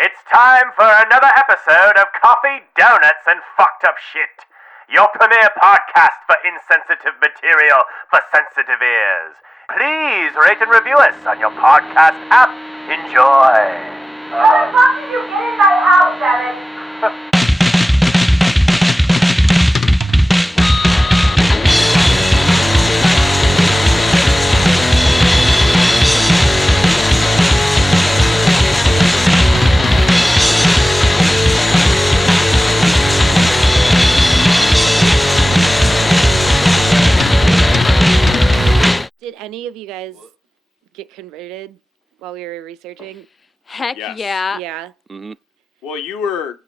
It's time for another episode of Coffee, Donuts, and Fucked Up Shit. Your premiere podcast for insensitive material for sensitive ears. Please rate and review us on your podcast app. Enjoy. How the fuck did you get in my house, Evan? Did any of you guys get converted while we were researching? Heck Yes. yeah. Yeah. Mm-hmm. Well, you were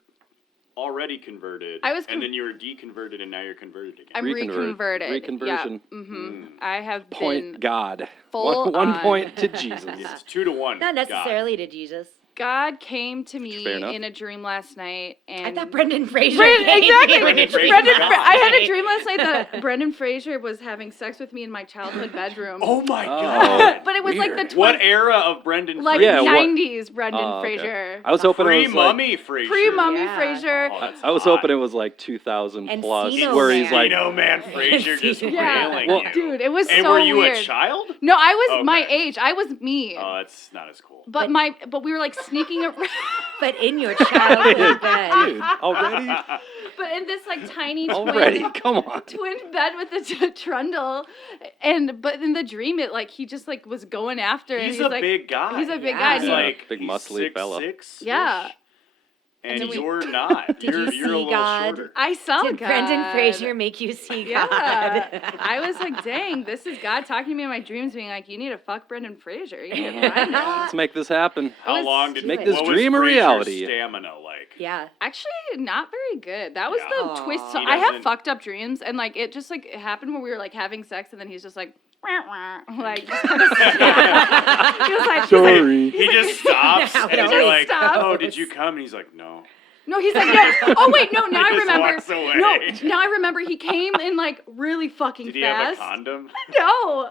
already converted, I was and then you were deconverted, and now you're converted again. I'm reconverted. Reconversion. Yeah. Mm-hmm. I have Point been God. full One on. point to Jesus. It's 2-1. Not necessarily to Jesus. God came to me Fair enough. in a dream last night, and I thought Brendan Fraser Brendan- came exactly. to you in a dream Brendan last Fra- I had a night. dream last night that Brendan Fraser was having sex with me in my childhood bedroom. Oh my Oh. God! But it was like the What era of Brendan like Fraser? Yeah, what- 90s Brendan Oh, okay. Fraser. I was hoping it was like, Pre-Mummy Fraser. Pre-Mummy Yeah. Fraser. Oh, that's I was hot. hoping it was like 2000 And plus, Encino where he's Man. like, Encino Man Fraser just Yeah. railing Well, you. Dude, it was And so were you weird. a child? No, I was my Okay. age. I was me. Oh, that's not as cool. but we were like sneaking around. But in your childhood bed. dude, already, But in this like tiny already, twin, come on. twin bed with the trundle, but in the dream it like he just like was going after. He's and a like, big guy. He's a big Yeah. guy. He's and he- like Big he's muscly fella. 6'6"-ish. Yeah. And then we- you're not. Did you're you you're a see little God? shorter. I saw Did God. Brendan Fraser make you see Yeah. God? I was like, dang, this is God talking to me in my dreams, being like, you need to fuck Brendan Fraser. You need to find him. Let's make this happen. How was long did Make this what dream a was Fraser's reality. Stamina like? Yeah. Actually, not very good. That was Yeah. the twist. So He I have doesn't- fucked up dreams, and like it just like it happened when we were like having sex, and then he's just like, wah, wah, like just kind of. He was like, Sorry. He just stops, Now and it you're always like, stops. "Oh, did you come?" And he's like, "No." no, he's like, no. Oh wait, no. Now He I just remember. walks away. No, now I remember. He came in like really fucking Did he fast. have a condom? No.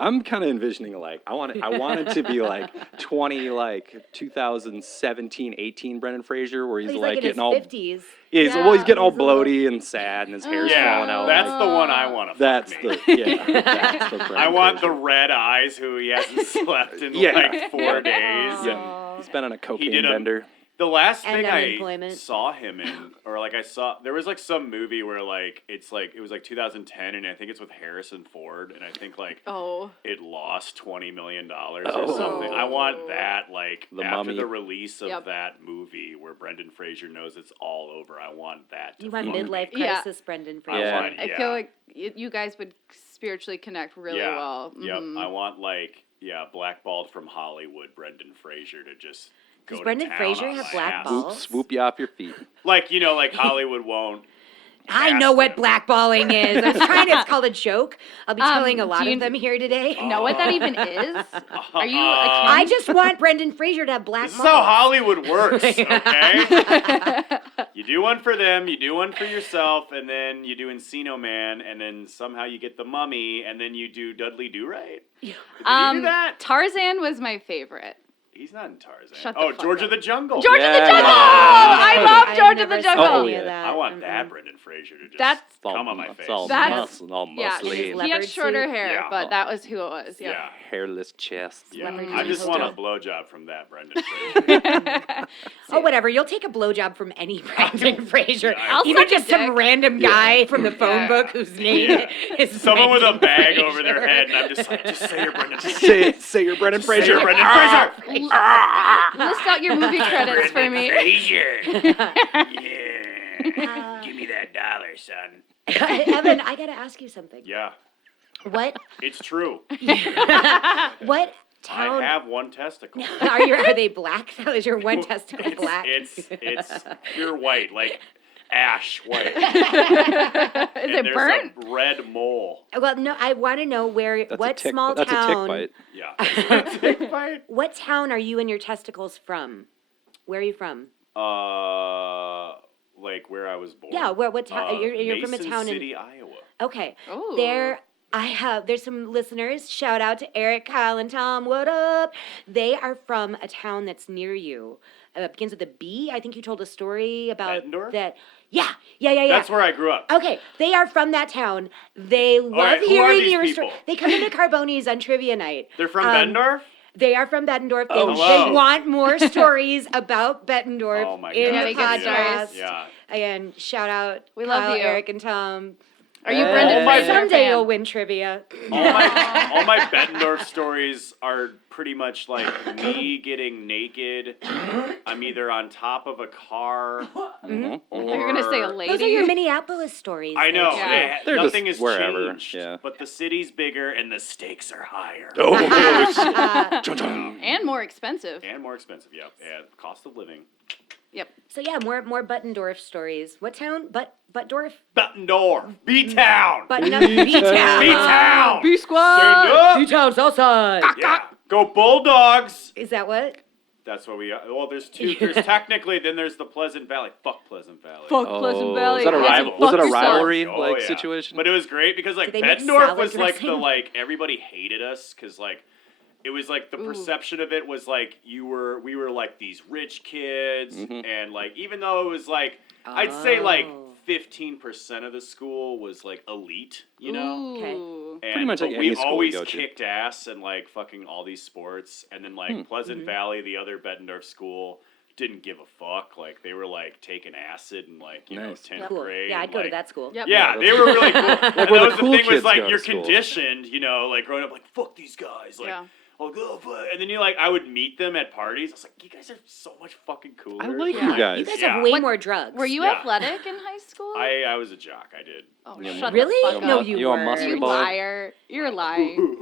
I'm kind of envisioning like I want it to be like 2017, 18 Brendan Fraser, where he's, He's like like in his getting all 50s. yeah, he's, well, he's getting all he's a little- bloaty and sad, and his hair's Yeah, falling out. that's like, the one I want to that's fuck me. that's the Brendan I want the Fraser. red eyes who he hasn't slept in Yeah. like 4 days. Yeah, he's been on a cocaine did a- bender. The last And thing I unemployment. saw him in, or like I saw, there was like some movie where like it was like 2010, and I think it's with Harrison Ford, and I think like Oh. it lost $20 million or Oh. something. I want that like The after Mummy. the release of Yep. that movie where Brendan Fraser knows it's all over. I want that. To You want fuck midlife me. Yeah. crisis, Brendan I Fraser. Yeah. want, I yeah. feel like you guys would spiritually connect really Yeah. well. Yep. Mhm. I want like blackballed from Hollywood Brendan Fraser to just go Does to Brendan town Fraser on have my black ass. balls? Swoop you off your feet. Like like Hollywood won't. I cast know what him. blackballing is. I was trying to, it's called a joke. I'll be telling a lot do you of them here today. Know what that even is? Are you? I just want Brendan Fraser to have black This is balls. how Hollywood works, okay? You do one for them, you do one for yourself, and then you do Encino Man, and then somehow you get the Mummy, and then you do Dudley Do-Right. Did he do that? Tarzan was my favorite. He's not in Tarzan. Shut the Oh, fuck George up. of the Jungle. George of the Yeah. Jungle! Yeah. I love I've George of the never seen Jungle. any of Oh, that. I want Mm-mm. that Brendan Fraser to just That's- come on my It's face. all That's- all Yeah, And his muscly, he leopard had shorter suit? hair, Yeah. but that was who it was. Yeah. Yeah. hairless chest. Yeah. Leopard I just want a suit. blowjob from that Brendan Fraser. Oh, whatever. You'll take a blowjob from any Brendan Fraser. I'll Even suck a just some dick. random guy from the phone Yeah. book whose name Yeah. is Someone with a Brendan bag Fraser. over their head, and I'm just like, just say you're Brendan Fraser. Say you're Brendan Say Fraser. you're Brendan Fraser. List out your movie credits for me. Fraser. Yeah. Give me that dollar, son. Evan, I got to ask you something. Yeah, What it's true. what I town have one testicle. are they black? That was your one testicle It's, black. it's pure white, like ash white. Is And it there's burnt? a red mole. Well, no, I want to know where That's what a tick, small that's town a tick bite. Yeah. Tick bite? what town are you and your testicles from? Where are you from? Like where I was born. Yeah, what town? You're from a Mason town City, in Iowa. Okay. Ooh. There there's some listeners. Shout out to Eric, Kyle, and Tom. What up? They are from a town that's near you. Begins with a B. I think you told a story about Bettendorf? that. Yeah. That's where I grew up. Okay, they are from that town. They love right, who are hearing these your story. people? They come into Carboni's on trivia night. They're from Bettendorf? They are from Bettendorf. They, Oh, they wow. want more stories about Bettendorf Oh my in God. the Gotta get podcast. stories. Yeah. Again, shout out We Kyle, love you. Eric, and Tom. Are you Hey. Brendan Oh my- Fraser Someday fan? you'll win trivia. All my Bettendorf stories are pretty much like me getting naked. I'm either on top of a car Mhm. or... You're gonna say a lady. Those are your Minneapolis stories. I know. Yeah. They're Nothing just has wherever, changed. yeah. But the city's bigger and the stakes are higher. Oh, shit. And more expensive. And more expensive, yeah. And cost of living. Yep. So yeah, more Bettendorf stories. What town? Buttdorf? Bettendorf. B-Town. B-Town. B-Town. B Squad. Stand up. B-Town Southside. Yeah. Go Bulldogs. Is that what? That's what we are. Well, there's two. There's technically, then there's the Pleasant Valley. Fuck Pleasant Valley. Fuck Pleasant Valley. Was that a Pleasant rival? Was it a fuck yourself. rivalry Oh, like yeah. situation? But it was great because like Did they make Bettendorf salad was like the dressing? like everybody hated us because like it was like the perception of it was like we were like these rich kids Mhm. and like even though it was like I'd say like Oh. 15% of the school was like elite, you know. Okay. Ooh. And, Pretty much like but any we school you always go to. kicked ass and like fucking all these sports, and then like Pleasant Valley, the other Bettendorf school, didn't give a fuck. Like they were like taking acid and like you know Nice. 10th Cool. grade. Yeah, I'd and, go to like, that school. Yep. Yeah, they were really cool. And that where the was the cool thing was kids like go to you're school. conditioned, you know, like growing up like fuck these guys, like Yeah. oh go fuck. And then you like I would meet them at parties. I was like, you guys are so much fucking cooler. I like Yeah. you guys. You guys Yeah. have way more drugs. Were you Yeah. athletic in high school? I was a jock. I did. Oh, Yeah, shut Really? the fuck No, up. you You a were. muscle You boy? liar. You're lying.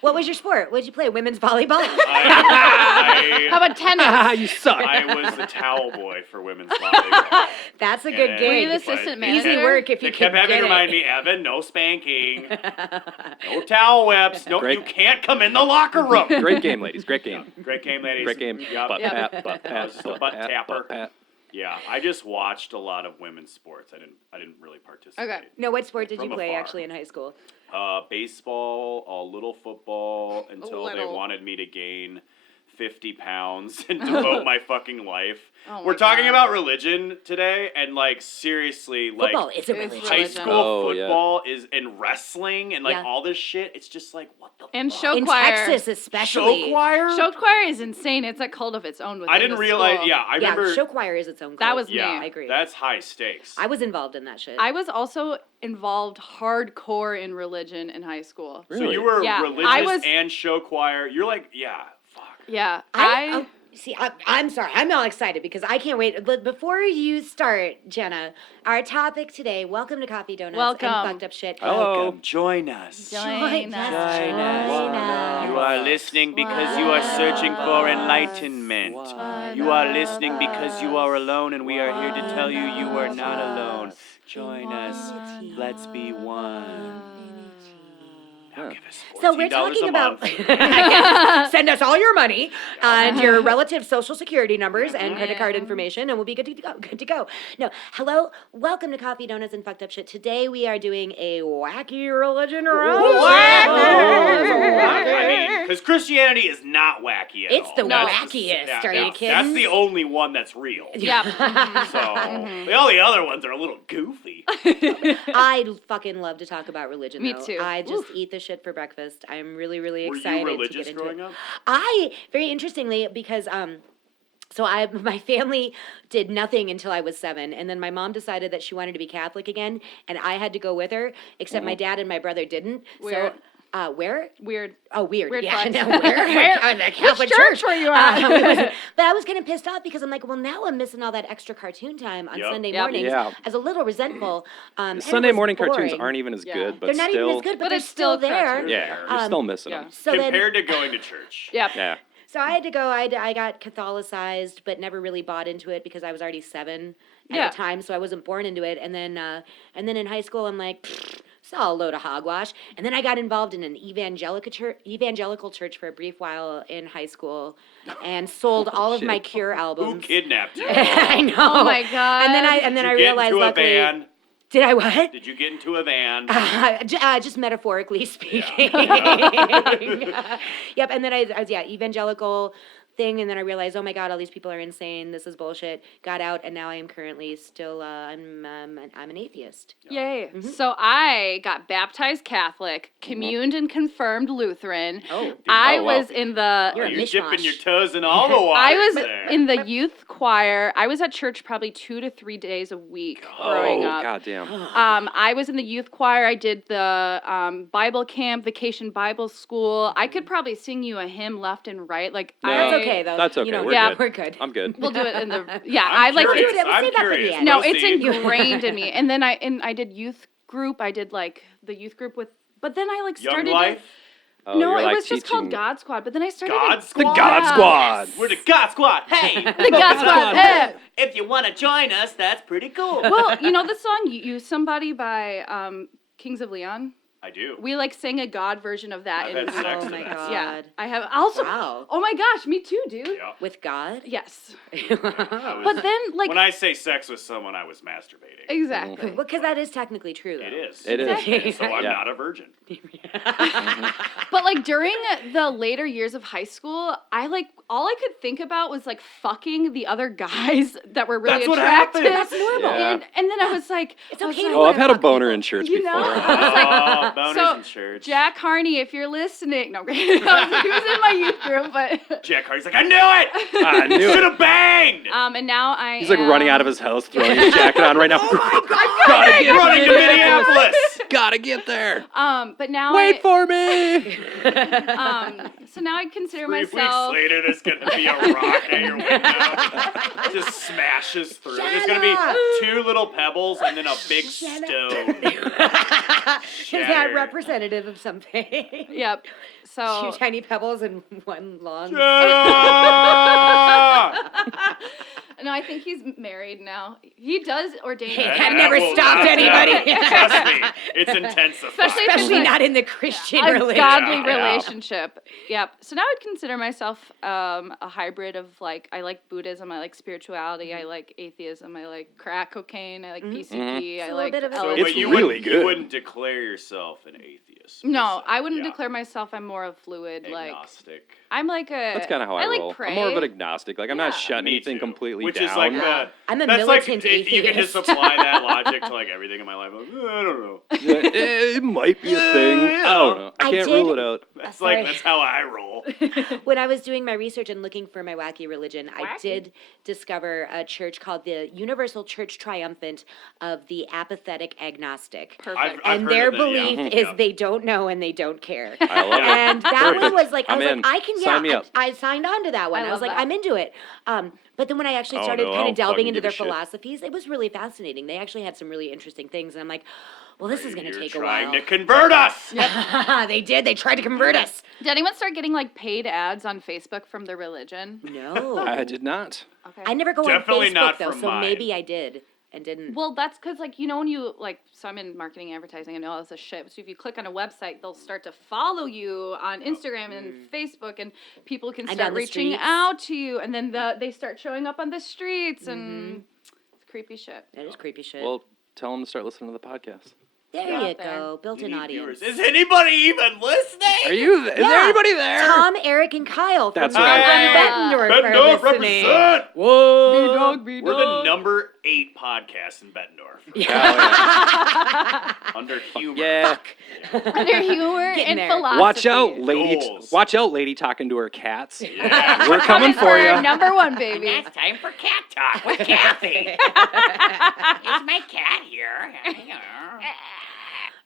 What was your sport? What did you play? Women's volleyball? How about tennis? you suck. I was the towel boy for women's volleyball. That's a And good then- Were you gig. the assistant But- Easy manager? work if They you kept can having get to remind it. me, Evan, no spanking, no towel whips, no, Great. you can't come in the locker room. Great game, ladies. Great game. Great game, ladies. Great game. Yup. Butt Yep. pat, butt I pat, was just a butt butt pat, tapper. butt pat. Yeah, I just watched a lot of women's sports. I didn't really participate. Okay. No, what sport did you From play afar. actually in high school? Baseball, a little football until they little. wanted me to gain 50 pounds and devote my fucking life. Oh We're my talking God. about religion today, and like seriously, like Football is a It's religion. high religion. school Oh, yeah. football is and wrestling and like Yeah. all this shit. It's just like what the And fuck? show In choir. Texas, especially. Show choir. Show choir is insane. It's a cult of its own. I didn't within the realize. school. Yeah, I Yeah, remember. show choir is its own. That cult. was me. yeah, I agree. That's high stakes. I was involved in that shit. I was also involved hardcore in religion in high school. So Really? you were Yeah, religious I was- and show choir. You're like, yeah, fuck. Yeah, I'm sorry. I'm all excited because I can't wait. But before you start, Jenna, our topic today. Welcome to Coffee Donuts Welcome. and Fucked Up Shit. Hello. Join us. Join us. Join us. You are listening because you are searching for enlightenment. You are listening because you are alone, and we are here to tell you you are not alone. Join us. Let's be one. Now give us So we're $14 talking a about month. send us all your money and your relative social security numbers and credit card information, and we'll be good to go. Good to go. No, hello, welcome to Coffee Donuts and Fucked Up Shit. Today we are doing a wacky religion I mean, because Christianity is not wacky at It's all. the That's wackiest. Are you That's kidding? the only one that's real. Yep. So all the other ones are a little goofy. I fucking love to talk about religion. Me though. too. I just eat the shit for breakfast. I'm really, really Were excited you to religious get into growing it. up? I very interestingly because so my family did nothing until I was 7, and then my mom decided that she wanted to be Catholic again, and I had to go with her. Except my dad and my brother didn't. Weird. So where? Weird. Oh, weird. Weird Yeah, flex. no, where? Where? The Catholic Which church were you at? But I was kind of pissed off because I'm like, well, now I'm missing all that extra cartoon time on Yep. Sunday Yep. mornings. Yeah. I was a little resentful. And it Sunday was morning cartoons boring. aren't even as Yeah. good, but They're not still. even as good, but, But they're it's still there. cartoon. Yeah, you're still missing yeah. them. So then, Compared to going to church. Yep. Yeah. so I had to go. I got Catholicized, but never really bought into it because I was already 7 at Yeah. the time, so I wasn't born into it. And then in high school, I'm like, "Pfft, it's all a load of hogwash. And then I got involved in an evangelical church for a brief while in high school, and sold all of my Cure Who albums. kidnapped you? I know. Oh my God. And then I Did you get realized into a luckily. van? Did I what? Did you get into a van? Just metaphorically speaking. Yep, and then I was evangelical thing, and then I realized, oh my God, all these people are insane. This is bullshit. Got out, and now I am currently still I'm an atheist. Yay. So I got baptized Catholic, communed and confirmed Lutheran. Oh. I Oh, wow. was in the You're a You're dipping mishmash. your toes in all the waters I was there. in the youth choir. I was at church probably 2 to 3 days a week growing Oh, up. goddamn. I was in the youth choir. I did the Bible camp, vacation Bible school. I could probably sing you a hymn left and right. Like No. That's I, okay, though. That's okay. You know, We're yeah, good. we're good. I'm good. We'll do it in the I'm I like curious. We'll I'm save that for the curious. end. no, it's Proceed. ingrained in me. And then I did youth group. I did like the youth group with, but then I like Young started. life? Oh, No, you're, it like, was just called teaching- God Squad. But then I started. God The Squad? God Squad. We're the God Squad. Hey, The God Squad. if you want to join us, that's pretty cool. Well, you know the song "Use Somebody" by Kings of Leon. I do. We like sang a God version of that. I've in had sex Oh to my that. God. Yeah, I have also. Wow. Oh my gosh, me too, dude. Yeah. With God? Yes, I was- but then like when I say sex with someone, I was masturbating. exactly. Because that is technically true, though. It is. It is. Exactly. So I'm Yeah. not a virgin. But like during the later years of high school, I like all I could think about was like fucking the other guys that were really That's what attractive. happens. That's normal. Yeah. And then I was like, It's I was okay to like, Oh, I've had a fuck boner people. in church You before. know? Oh, boners So, in church. Jack Harney, if you're listening, no, he was in my youth group, but Jack Hardy's like, I knew it! I knew Should it. have banged! and now I He's like running out of his house, throwing his jacket on right now. Oh Gotta get running to Minneapolis! Gotta get there. but now Wait for me. so now I consider 3 weeks myself later, there's gonna be a rock at your window. Just smashes through. There's gonna be up. 2 little pebbles and then a big Shut stone. Is that Shattered. representative of something? Yep. So Two tiny pebbles and one long. Ah! no, I think he's married now. He does ordain. Hey, That I've never will stopped not anybody. happen. Trust me, it's intensified. Especially if Especially it's not in the Christian a religion. godly Yeah. relationship. Yep. So now I'd consider myself a hybrid of like I like Buddhism, I like spirituality, I like atheism, I like crack cocaine, I like PCP, It's a I little like bit of a- LSD. It's but you really wouldn't, good. You wouldn't declare yourself an atheist. per No, se. I wouldn't Yeah. declare myself. I'm more of fluid. Like Agnostic. I'm like a. That's kind of how I like roll. pray. I'm more of an agnostic. Like I'm not Yeah. shutting Me anything too. completely Which down. is like the. I'm a that's like militant you can just atheist. apply that logic to like everything in my life. Like, I don't know. It might be a thing. I don't know. I I can't did- rule it out. That's Sorry. like that's how I roll. When I was doing my research and looking for my wacky religion, I Wacky? did discover a church called the Universal Church Triumphant of the Apathetic Agnostic. Perfect. I've And heard their of that, yeah. belief is Yeah. they don't know and they don't care. I love it. And that one Perfect. was like, I I'm was in. like, I can, Sign me up. I signed on to that one. I I was love like, that. I'm into it. But then when I actually Oh, started no, I kind don't of delving fucking into give a their shit. philosophies, it was really fascinating. They actually had some really interesting things. And I'm like, well, this is going to You're take a trying while. to convert us. They did. They tried to convert us. Did anyone start getting like paid ads on Facebook from their religion? No. I did not. Okay. I never go Definitely on Facebook, not though, from so mine. maybe I did and didn't. Well, that's because, like, you know, when you, like, so I'm in marketing, advertising, and all this shit. So if you click on a website, they'll start to follow you on Instagram and Facebook, and people can And start on the reaching streets. out to you, and then they start showing up on the streets, and it's creepy shit. That is creepy shit. Well, tell them to start listening to the podcast. there get you out there. go. Built-in You need audience. viewers. Is anybody even listening? Are you? Is there anybody there? Tom, Eric, and Kyle from That's the right. Bettendorf are Bettendorf listening. represent. Whoa. We're the number 8 podcast in Bettendorf. Under humor. Yeah. Under humor Getting and there. philosophy. Watch out, lady. Goals. Watch out, lady talking to her cats. Yeah. We're coming for you. Number one, baby. Time for cat talk with Kathy. Is my cat here?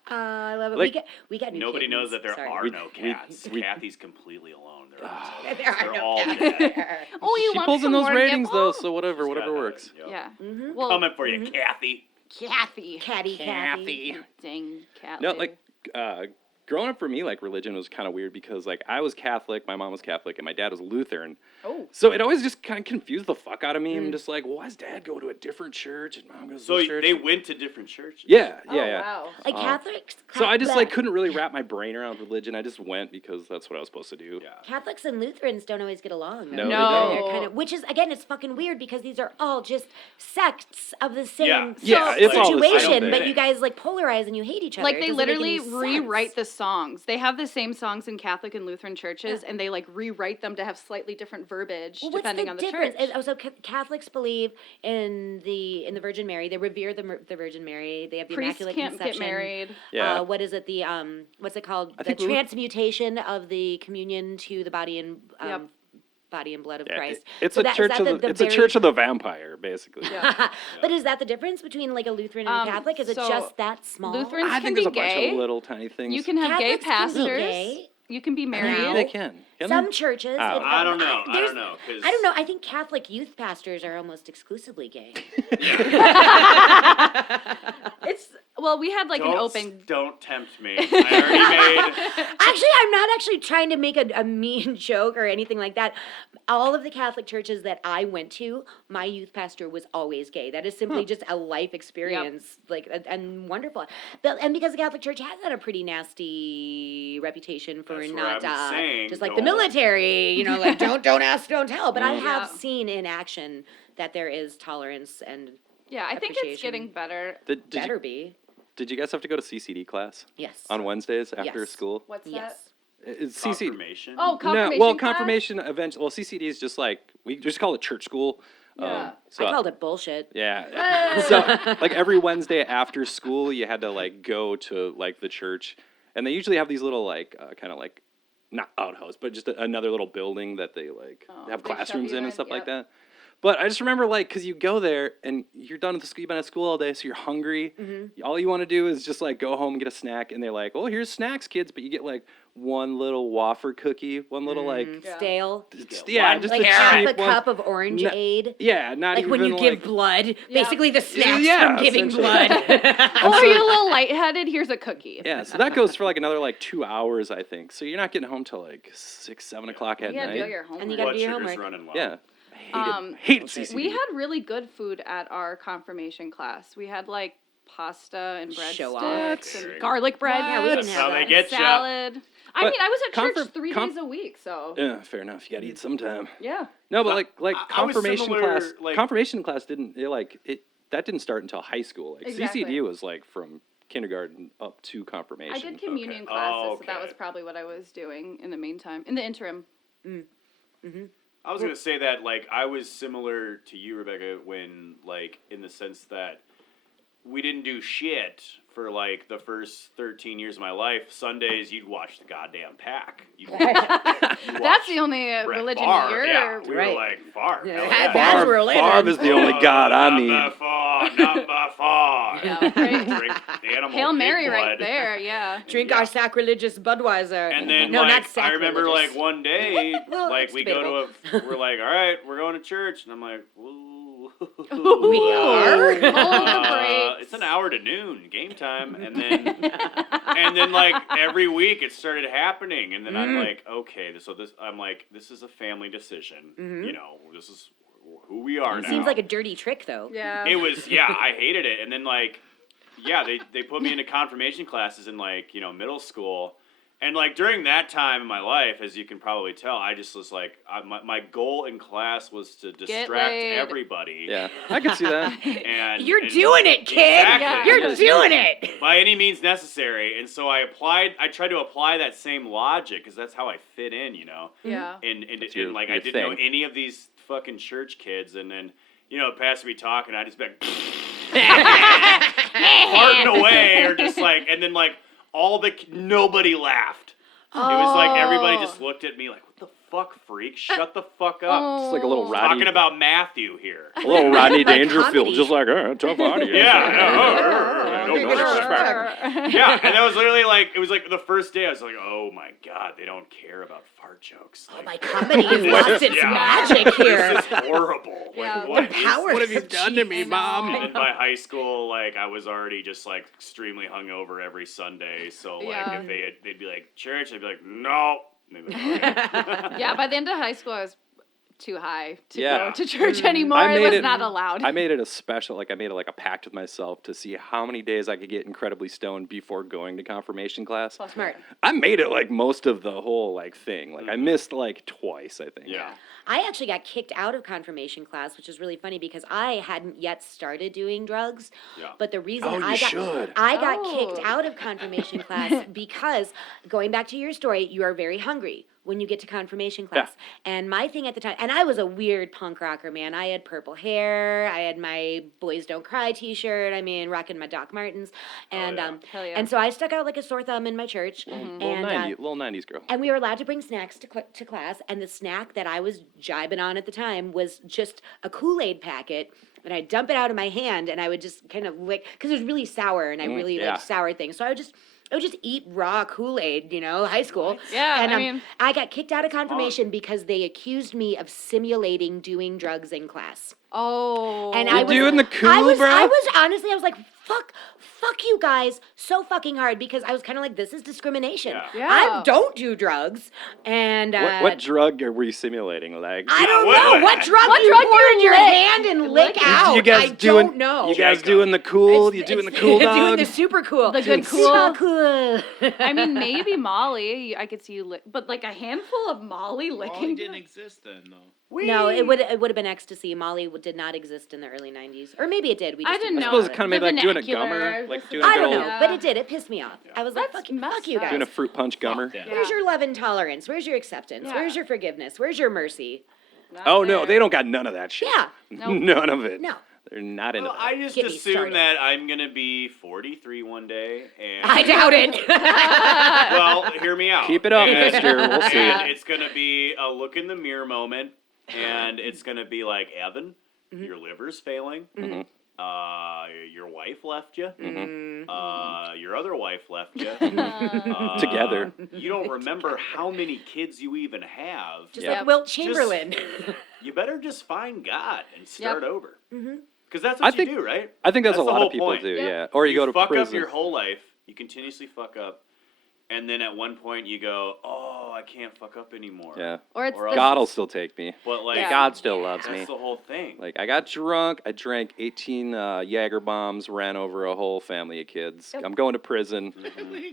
I love it. Like- we got new Nobody kittens. knows that there Sorry. are We- no we- cats. we- Kathy's completely alone. There They're are no all cats dead. there. Oh, you She want pulls in some those more ratings though, nibbles? so whatever works. Yep. Yeah. Mm-hmm. Well, Coming for you, Kathy. Kathy. Catty, Kathy. Dang cat. No, lady. like growing up for me, like religion was kind of weird because like I was Catholic, my mom was Catholic, and my dad was Lutheran. Oh. So it always just kind of confused the fuck out of me. I'm just like, well, why does dad go to a different church and mom goes to So this church? they went to different churches. Yeah. Oh, wow. Like Catholics. So I just like couldn't really wrap my brain around religion. I just went because that's what I was supposed to do. Yeah. Catholics and Lutherans don't always get along. No, No. they don't. They're kind of, which is again, it's fucking weird because these are all just sects of the same Yeah. Yeah, it's all the same situation, but thing. you guys like polarize and you hate each other. Like It they doesn't make literally any rewrite sense. the songs. They have the same songs in Catholic and Lutheran churches, and they like rewrite them to have slightly different verbiage Well, what's depending the on the difference? church. So Catholics believe in the Virgin Mary. They revere the Virgin Mary. They have the Priests Immaculate can't Conception. get married. Yeah. What is it? The what's it called? I The think we- transmutation of the communion to the body and Yep. body and blood of Yeah, Christ. it's So a that- is church that of the, it's very- a church of the vampire, basically. But is that the difference between like a Lutheran and a Catholic? Is it so just that small? Lutherans I can think be there's a bunch gay. of little tiny things. You can have gay Catholics can be pastors. gay. You can be No. married. They can. Can Some they? churches. Oh. I don't know. I there's- don't know. 'Cause I don't know. I think Catholic youth pastors are almost exclusively gay. It's well, we had like an Don't, open. don't tempt me. I already made. Actually, I'm not actually trying to make a mean joke or anything like that. All of the Catholic churches that I went to, my youth pastor was always gay. That is simply just a life experience, like and wonderful. And because the Catholic Church has had a pretty nasty reputation for That's what not I'm saying, just like the don't- military, you know, like don't ask, don't tell. But I have Yeah. seen in action that there is tolerance and Yeah, I think it's appreciation. getting better. Did better you, be. did you guys have to go to CCD class Yes. on Wednesdays after Yes. school? What's Yes. It's CCD. Confirmation. that? Oh, confirmation. No, well, class? confirmation event. Well, CCD is just like we just call it church school. Yeah. So I called it bullshit. yeah. So like every Wednesday after school, you had to like go to like the church, and they usually have these little like kind of like not outhouse, but just another little building that they like Oh, have they shove classrooms you in in, and stuff like yep. that. But I just remember like because you go there and you're done with the school, you've been at school all day, so you're hungry. All you want to do is just like go home and get a snack, and they're like, "Oh, here's snacks, kids," but you get like one little wafer cookie, one little like Yeah. Stale. yeah, one just Like a half cheap a one. cup of orange No- aid. Yeah, not Like even when you give like, blood, basically the snacks Yeah, from giving essentially. blood. Oh, are you a little lightheaded? Here's a cookie. Yeah, so that goes for like another like 2 hours, I think. So you're not getting home till like 6, 7 o'clock at You gotta night. do your homework. And you gotta Blood do your sugar's homework. running low. Yeah, I hated CCD. We had really good food at our confirmation class. We had like pasta and Show off. breadsticks and garlic bread. Yeah, we didn't That's have how they that. get you. salad. I But mean, I was at church comfort- 3 days a week, so Yeah, fair enough. You gotta eat sometime. yeah. No, but I- like I was confirmation similar, class. like- Confirmation class didn't that didn't start until high school. Like Exactly. CCD was like from kindergarten up to confirmation. I did communion Okay. classes, Oh, so that okay. was probably what I was doing in the meantime, in the interim. I was gonna say that like I was similar to you, Rebecca, when like in the sense that we didn't do shit for like the first 13 years of my life. Sundays you'd watch the goddamn Pack. You'd That's the only religion Favre, you're. yeah. We right. were like Favre. Yeah, hell that's yeah. where we're living. Favre is the only god I need. Number 4, number 4. Yeah, right. Drink the animal Hail pig Mary right blood. there, yeah. Drink Yeah. our sacrilegious Budweiser. And then, no, like, not I remember, sacrilegious. like, one day, Well, like, it's we go debatable. to we're like, all right, we're going to church. And I'm like, ooh. We are? Hold the brakes. It's an hour to noon, game time. And then, like, every week it started happening. And then I'm like, okay, I'm like, this is a family decision. You know, this is who we are now. Seems like a dirty trick, though. Yeah. It was, yeah, I hated it. And then, like, yeah, they put me into confirmation classes in, like, you know, middle school. And, like, during that time in my life, as you can probably tell, I just was like, my goal in class was to distract laid. everybody. Yeah, I could see that. And You're and- doing it, kid. Exactly. You're Yeah. doing it. by any means necessary. And so I tried to apply that same logic because that's how I fit in, you know. Yeah. And your- like I your didn't know thing. any of these fucking church kids, and then you know, pastor be talking, I just be like farting away, or just like, and then like nobody laughed. It was like everybody just looked at me like, what the fuck, freak? Shut the fuck up. It's like a little We're Rodney, talking about Matthew here. a little Rodney Dangerfield, comedy. just like tough audience. Yeah. No disrespect. Yeah, and that was literally like, it was like the first day I was like, oh my god, they don't care about fart jokes. Like, My comedy has lost its magic here. this is horrible. Yeah. Like, The power. What have you done to me, Mom? And then by high school, like, I was already just like extremely hungover every Sunday. So like, Yeah. if they'd be like, church, I'd be like, no. And they'd be like, okay. Yeah, by the end of high school, I was too high to Yeah. go to church anymore. I It made was it- not allowed. I made it a special, like I made it like a pact with myself to see how many days I could get incredibly stoned before going to confirmation class. Smart. I made it like most of the whole like thing. Like I missed like twice, I think. Yeah. I actually got kicked out of confirmation class, which is really funny because I hadn't yet started doing drugs. Yeah. But the reason Oh, you I got should. I got Oh. kicked out of confirmation class because going back to your story, you are very hungry when you get to confirmation class. And my thing at the time, and I was a weird punk rocker, man. I had purple hair. I had my Boys Don't Cry t-shirt. I mean, rocking my Doc Martens. And yeah. Hell yeah. and so I stuck out like a sore thumb in my church. Little 90s girl. And we were allowed to bring snacks to class, and the snack that I was jibing on at the time was just a Kool-Aid packet, and I'd dump it out of my hand, and I would just kind of lick, because it was really sour, and I really yeah. liked sour things, so I would just eat raw Kool-Aid, high school. Yeah, and I mean- I got kicked out of confirmation because they accused me of simulating doing drugs in class. Oh. And You're I was doing the cool, I was bro? honestly, I was like, fuck you guys so fucking hard, because I was kind of like, this is discrimination. Yeah. I Yeah. don't do drugs. And What drug are we simulating? Like I don't what- know. what- What drug what do you drug pour do you in your lick? hand and lick out? you guys I doing don't know. You guys Jacob. doing the cool? It's- You doing the it's- cool doing dog? the super cool. The good Super cool. cool. I mean, maybe Molly. I could see you lick, but like a handful of Molly Molly licking. didn't exist then, though. No, it would have been ecstasy. Molly did not exist in the early '90s, or maybe it did. We just I didn't I know. suppose it kind of made The like doing a vernacular. gummer, like doing a I good don't old, know, but it did. It pissed me off. I was like, That's fuck messed you up. guys. doing a fruit punch gummer. that. Where's your love and tolerance? Where's your acceptance? Yeah. Where's your forgiveness? Where's your mercy? Not Oh no, there. they don't got none of that shit. Yeah. Nope. None of it. No. They're not into Well, that. I just Get me assume started. that I'm gonna be 43 one day, and I doubt it. well, hear me out. Keep it up, And- mister. We'll see. And it's gonna be a look in the mirror moment, and it's gonna be like, Evan, Mm-hmm. your liver's failing. Mhm. Your wife left you. Mm-hmm. Your other wife left you. Together. You don't remember how many kids you even have. Just Yeah. like Wilt Chamberlain. You better just find God and start over. Mhm. Because that's I what think- you do, right? I think that's a That's the lot whole of people point. do, Yeah. yeah. Or you go to fuck prison. up your whole life. You continuously fuck up. And then at one point you go, oh, I can't fuck up anymore. Yeah. Or it's Or the God will still take me. But like, Yeah. God still loves that's me. the whole thing. Like I got drunk, I drank 18 Jaeger bombs, ran over a whole family of kids. Yep. I'm going to prison.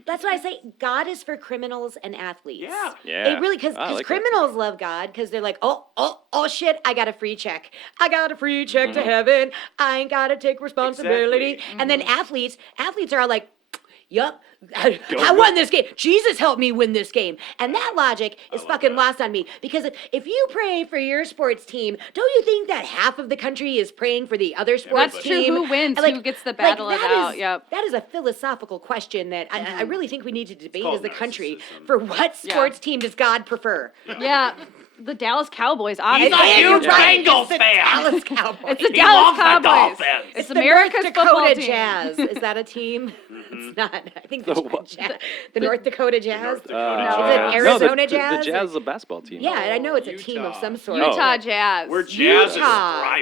That's why I say God is for criminals and athletes. Yeah. Yeah. It really, because I like that. criminals love God, because they're like, oh shit, I got a free check. I got a free check to heaven. I ain't got to take responsibility. Exactly. And then athletes are like, yup, I won this game. Jesus helped me win this game. And that logic is love fucking that. lost on me. Because if you pray for your sports team, don't you think that half of the country is praying for the other sports That's team? true. Who wins? And, Who gets the battle it that out? is- Yep. That is a philosophical question that I really think we need to debate called as a country. narcissism. For what sports team does God prefer? Yeah. The Dallas Cowboys, obviously. a huge right, Bengals it's the fan. Dallas Cowboys. It's the He Dallas loves the Cowboys. Dolphins. It's the America's North football Dakota team. Jazz. Is that a team? It's not. I think the, The what? the North Dakota Jazz. North Dakota Is it Jazz. Arizona no, Jazz? The Jazz is a basketball team. Yeah, I know it's a team of Utah. some sort. Utah Oh. Jazz. Where jazz Utah. is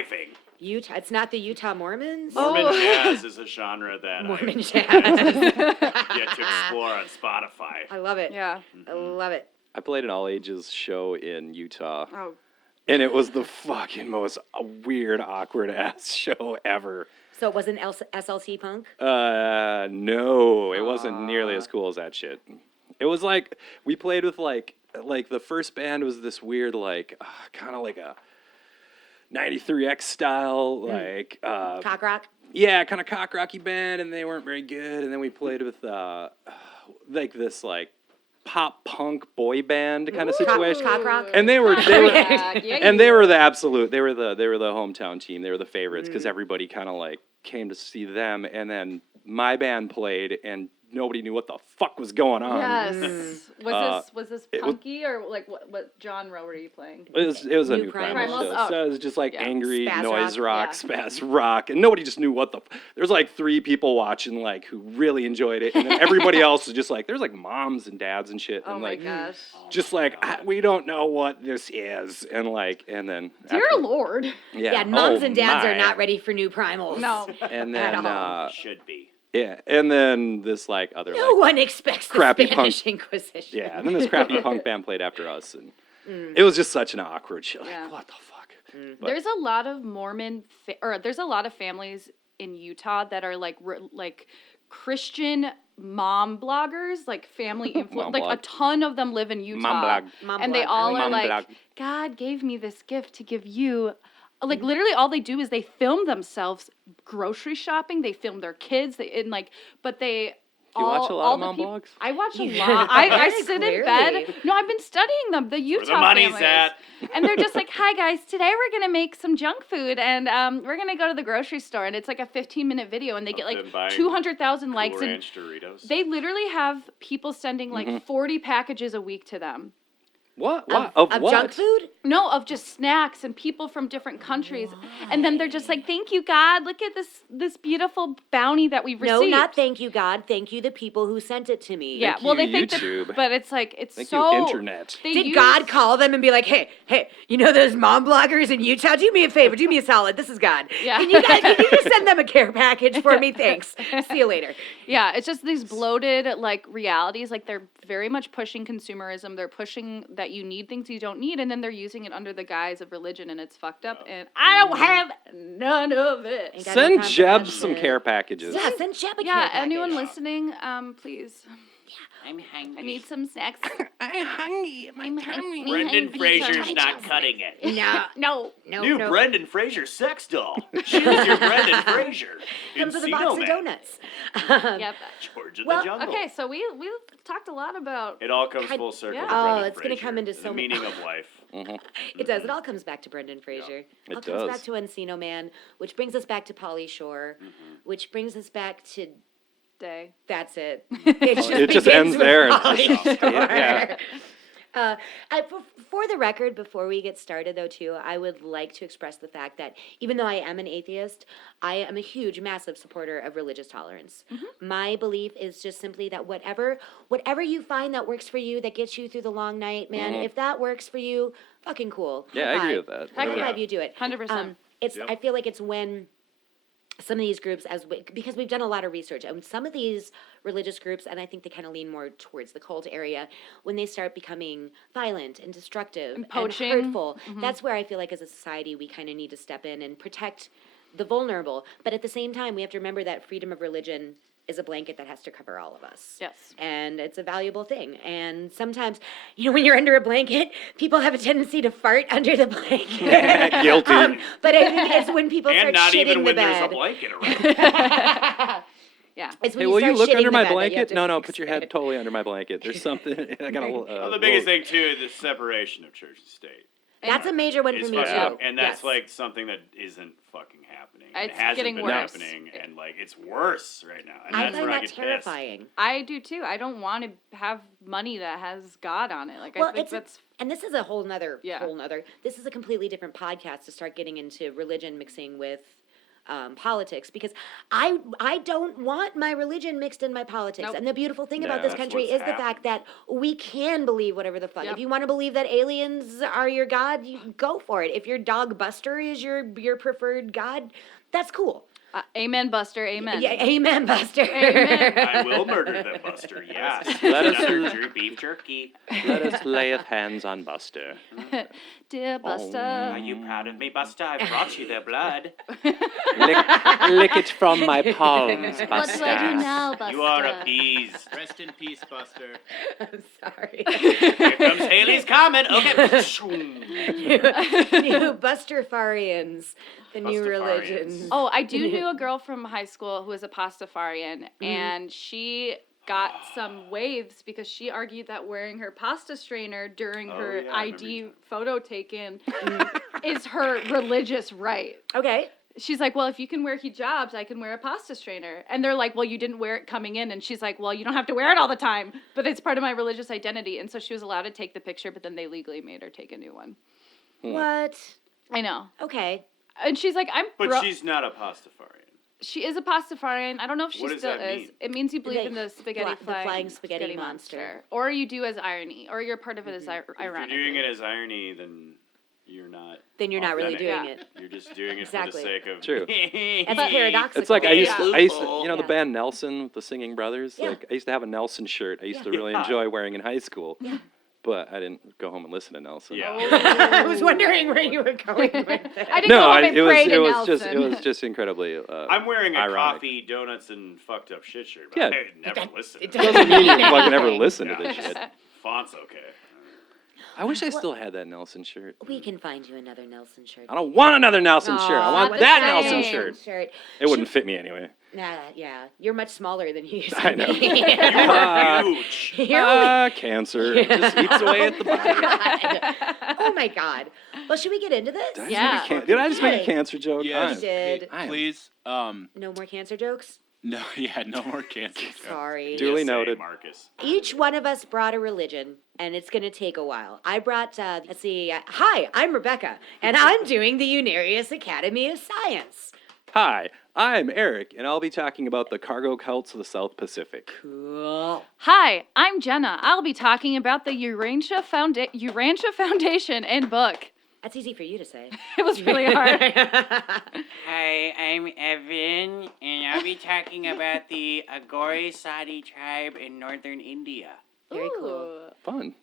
thriving. Utah. It's not the Utah Mormons. Mormon Oh. jazz is a genre that Mormon I jazz. get to explore on Spotify. I love it. Yeah. I love it. I played an all ages show in Utah. Oh. And it was the fucking most weird, awkward ass show ever. So it wasn't SLC punk. No, it wasn't nearly as cool as that shit. It was like we played with like the first band was this weird kind of like a 93X style like Cock rock. yeah, kind of cock rocky band, and they weren't very good. And then we played with like this like pop punk boy band kind of situation. Cock rock. And they were Yeah, and they were the absolute they were the hometown team. They were the favorites because everybody kind of like came to see them, and then my band played and nobody knew what the fuck was going on. Yes. Was this it was- punky or like what genre were you playing? It was a New new Primals? Primal still. Oh. So it was just like Yeah. angry Spaz noise rock? rock, spaz rock, and nobody just knew what the. There's like 3 people watching like who really enjoyed it, and then everybody else was just like, there's like moms and dads and shit, Oh and my like gosh. just like we don't know what this is, and then Dear after- Lord. Yeah, moms oh and dads my. are not ready for new primals. No. And at then all. Should be. yeah, and then this like other No like one expects the crappy Spanish punk- Inquisition. yeah, and then this crappy punk band played after us, and it was just such an awkward shit. Like, Yeah. what the fuck? But- There's a lot of there's a lot of families in Utah that are like Christian mom bloggers, like family Mom influence. Like a blog. ton of them live in Utah. Mom blog. Mom And they blog. all are Mom like, blog. God gave me this gift to give you. Like literally, all they do is they film themselves grocery shopping. They film their kids. But they. Do you watch a lot all of the mom peop- blogs? I watch a Yeah. lot. I Very sit in clearly. bed. No, I've been studying them. The Utah Where the money's families. at. And they're just like, hi guys, today we're gonna make some junk food and we're gonna go to the grocery store, and it's like a 15-minute video, and they get Of like them buying 200,000 Cool likes, and Ranch Doritos. they literally have people sending like 40 packages a week to them. What? Of what? junk food? No, of just snacks and people from different countries, and then they're just like, "Thank you, God. Look at this beautiful bounty that we've received." No, not thank you, God. Thank you, the people who sent it to me. Yeah, Thank well, you, they think YouTube. that, but it's like it's Thank so you, internet. they Did use- God call them and be like, hey, you know those mom bloggers in Utah? Do me a favor. Do me a solid. This is God. Yeah. Can you just send them a care package for me? Thanks. See you later. Yeah, it's just these bloated like realities. Like they're very much pushing consumerism. They're pushing that you need things you don't need, and then they're using it under the guise of religion, and it's fucked up. And I don't have none of it. Ain't got no Send time for Jeb that some shit. care packages. Yeah, send Jeb a Yeah, care anyone package. listening, please. I'm hungry. I need some snacks. I'm hungry. I'm hungry. Brendan hungry. Fraser's not cutting it. No. New Brendan Fraser sex doll. Choose your Brendan Fraser. Comes with a Encino box of Man. donuts. Yep. George of Well, the Jungle. Okay, so we talked a lot about. It all comes full circle. yeah. with Oh, Brendan it's gonna Fraser, come into the so meaning of life. It does. It all comes back to Brendan Fraser. It all comes does. back to Encino Man, which brings us back to Pauly Shore, which brings us back to Day. that's it. It just begins ends with there. Pauly Shore. Yeah. For the record, before we get started, though, too, I would like to express the fact that even though I am an atheist, I am a huge, massive supporter of religious tolerance. My belief is just simply that whatever you find that works for you, that gets you through the long night, man, if that works for you, fucking cool. Yeah, I High agree five. with that. High Heck yeah. five, you do it. 100%. I feel like it's when some of these groups, because we've done a lot of research, and some of these religious groups, and I think they kind of lean more towards the cult area, when they start becoming violent and destructive and poaching. hurtful, that's where I feel like as a society we kind of need to step in and protect the vulnerable. But at the same time, we have to remember that freedom of religion is a blanket that has to cover all of us. Yes. And it's a valuable thing. And sometimes, when you're under a blanket, people have a tendency to fart under the blanket. Guilty. But I think it's when people And start not shitting even the when bed. there's a blanket around. Yeah. It's when Hey, will you start look shitting under the my bed that you have blanket? to No, fix put your it. head totally under my blanket. There's something. I got a Well, the biggest thing too is the separation of church and state. That's a major one for It's me fucked too. up, and that's Yes. like something that isn't fucking happening. It It's hasn't getting been worse. happening, and like it's worse right now. And I that's find where I that get terrifying. I do too. I don't want to have money that has God on it. Like Well, I think it's that's and this is a whole nother, Yeah. this is a completely different podcast to start getting into religion mixing with politics, because I don't want my religion mixed in my politics. Nope. And the beautiful thing No, about this that's country what's is the fact that we can believe whatever the fuck. Yep. If you want to believe that aliens are your god, you go for it. If your dog Buster is your preferred god, that's cool. amen, Buster. Amen. Yeah, amen, Buster. Amen. I will murder the Buster. Yes. Let us- Another beef jerky. Let us lay hands on Buster. Dear Buster. Are you proud of me, Buster? I brought you their blood. Lick it from my palms, What do I do now, Buster? You are a peas. Rest in peace, Buster. I'm sorry. Here comes Haley's comment. Okay. New Busterfarians, the new Bustafarians. religion. Oh, I do knew a girl from high school who was a pastafarian, and she got some waves because she argued that wearing her pasta strainer during her yeah, I remember ID photo taken is her religious right. Okay. she's like, well, if you can wear hijabs, I can wear a pasta strainer. And they're like, well, you didn't wear it coming in. And she's like, well, you don't have to wear it all the time, but it's part of my religious identity. And so she was allowed to take the picture, but then they legally made her take a new one. What? I know. Okay. And she's like, But she's not a Pastafarian. She is a Pastafarian. I don't know if she What does still that is. mean? It means you believe in the spaghetti the flying spaghetti monster. Or you do as irony, or you're part of it as If ironic. you're doing it as irony, then you're not. Then you're not really authentic. doing Yeah. it. You're just doing it Exactly. for the sake of. True. That's paradoxical. It's like I used to, Yeah. you know, the band Nelson with the singing brothers. Yeah. Like I used to have a Nelson shirt. I used to really Yeah. enjoy wearing in high school. Yeah. But I didn't go home and listen to Nelson. Yeah. I was wondering where you were going with it. I didn't No, go home I, and it was pray to it was Nelson. just it was just incredibly. I'm wearing a ironic. coffee, donuts, and fucked up shit shirt. But Yeah. I never listened. it to It it. doesn't mean you fucking ever listen to Yeah. this shit. Font's okay. I wish I still had that Nelson shirt. We can find you another Nelson shirt. I don't want another Nelson shirt. I Aw, want the that same Nelson shirt. shirt. It wouldn't fit me anyway. Nah, yeah. You're much smaller than you used to I know. be. You are huge. You're only- Cancer. It just eats away at the body. Oh my God. Well, should we get into this? Did I just Yeah. make a did I just make a Hey. cancer joke? Yes. You did. I am Please. No more cancer jokes? No, yeah, no more cancer. Sorry. Duly Yes, say, noted. Marcus. Each one of us brought a religion, and it's going to take a while. I brought, let's see, hi, I'm Rebecca, and I'm doing the Unarius Academy of Science. Hi, I'm Eric, and I'll be talking about the cargo cults of the South Pacific. Cool. Hi, I'm Jenna. I'll be talking about the Urantia Foundation and book. That's easy for you to say. It was really hard. Hi, I'm Evan, and I'll be talking about the Aghori Sadhus tribe in northern India. Very cool. Ooh. Fun.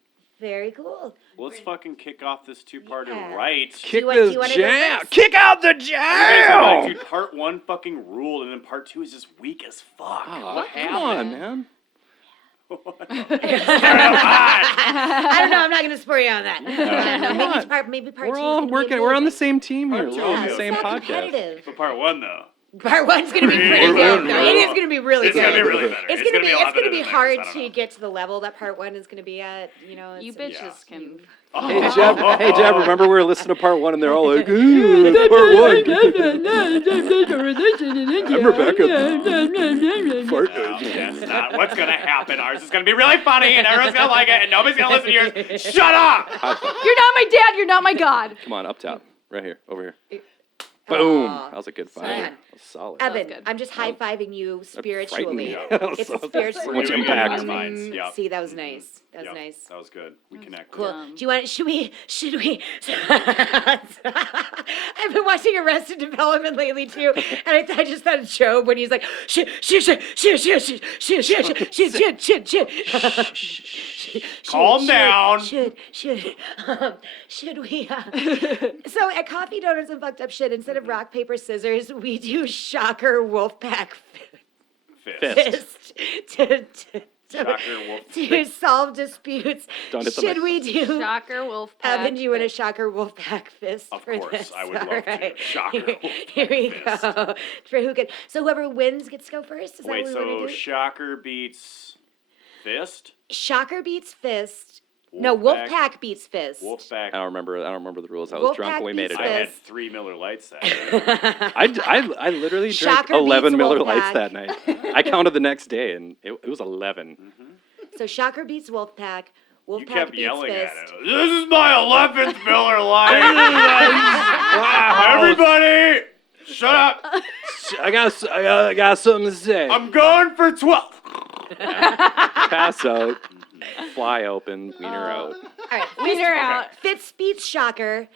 Very cool. Let's fucking kick off this two-parter Yeah. right. Kick you want- do this you wanna go jam. first? Kick out the You guys are like, jam. dude, part one fucking ruled, and then part two is just weak as fuck. Aw, What come on, man. I don't know. I'm not going to spur you on that. Maybe part We're two. all working. We're on the same team here. Part two We're on will the be same It's not podcast. competitive. But part one, though. Part one's going to be pretty good. though. It is going to be really It's good. gonna be really better. It's gonna be a lot better be than hard theirs. I to don't know. get to the level that part one is gonna be at. You know, You it's- bitches can. Hey Jeb, remember we were listening to part one and they're all like, ooh, part one. I'm Rebecca. Fart. No, that's not what's gonna happen. Ours is gonna be really funny, and everyone's gonna like it, and nobody's gonna listen to yours. Shut up! You're not my dad. You're not my god. Come on, up top. Right here. Over here. Boom. Aw, That was a good fight. son. That was solid. Evan, good. I'm just high-fiving you That frightened me. spiritually. That was It's a so- spiritual. so much Doing it impact. in our minds. Yep. See, that was nice. That was Yep. nice. That was good. We connected. Cool. Um, Do you want? Should we? I've been watching Arrested Development lately too, and I just thought of Job when he's like, shit. Calm down. Should we? So at Coffee Donuts and Fucked Up Shit, instead of rock paper scissors, we do Shocker Wolfpack Fist. Fist Shocker wolf. to solve disputes. Don't hit the Should mic. we do? Shocker Wolf. Evan, do you want a Shocker Wolfpack Fist Of for course, this? I would All love to. right. Shocker Here we Wolfpack go. For who can? So whoever wins gets to go first. Is Wait, that what we so want to do? Shocker beats Fist? Shocker beats Fist. No, Wolfpack beats Fist. Wolfpack. I don't remember the rules. I was drunk Wolfpack when we made it beats I up. had Fist. 3 Miller Lights that day. I literally drank Shocker 11 beats Miller Wolfpack. Lights that night. I counted the next day and it was 11. So Shocker beats Wolfpack. Wolfpack You kept beats yelling Fist. at it. This is my 11th Miller Light. Everybody, shut up. I got something to say. I'm going for 12. Pass out. Fly open. Wiener out. All right, Wiener out. Fist beats Shocker.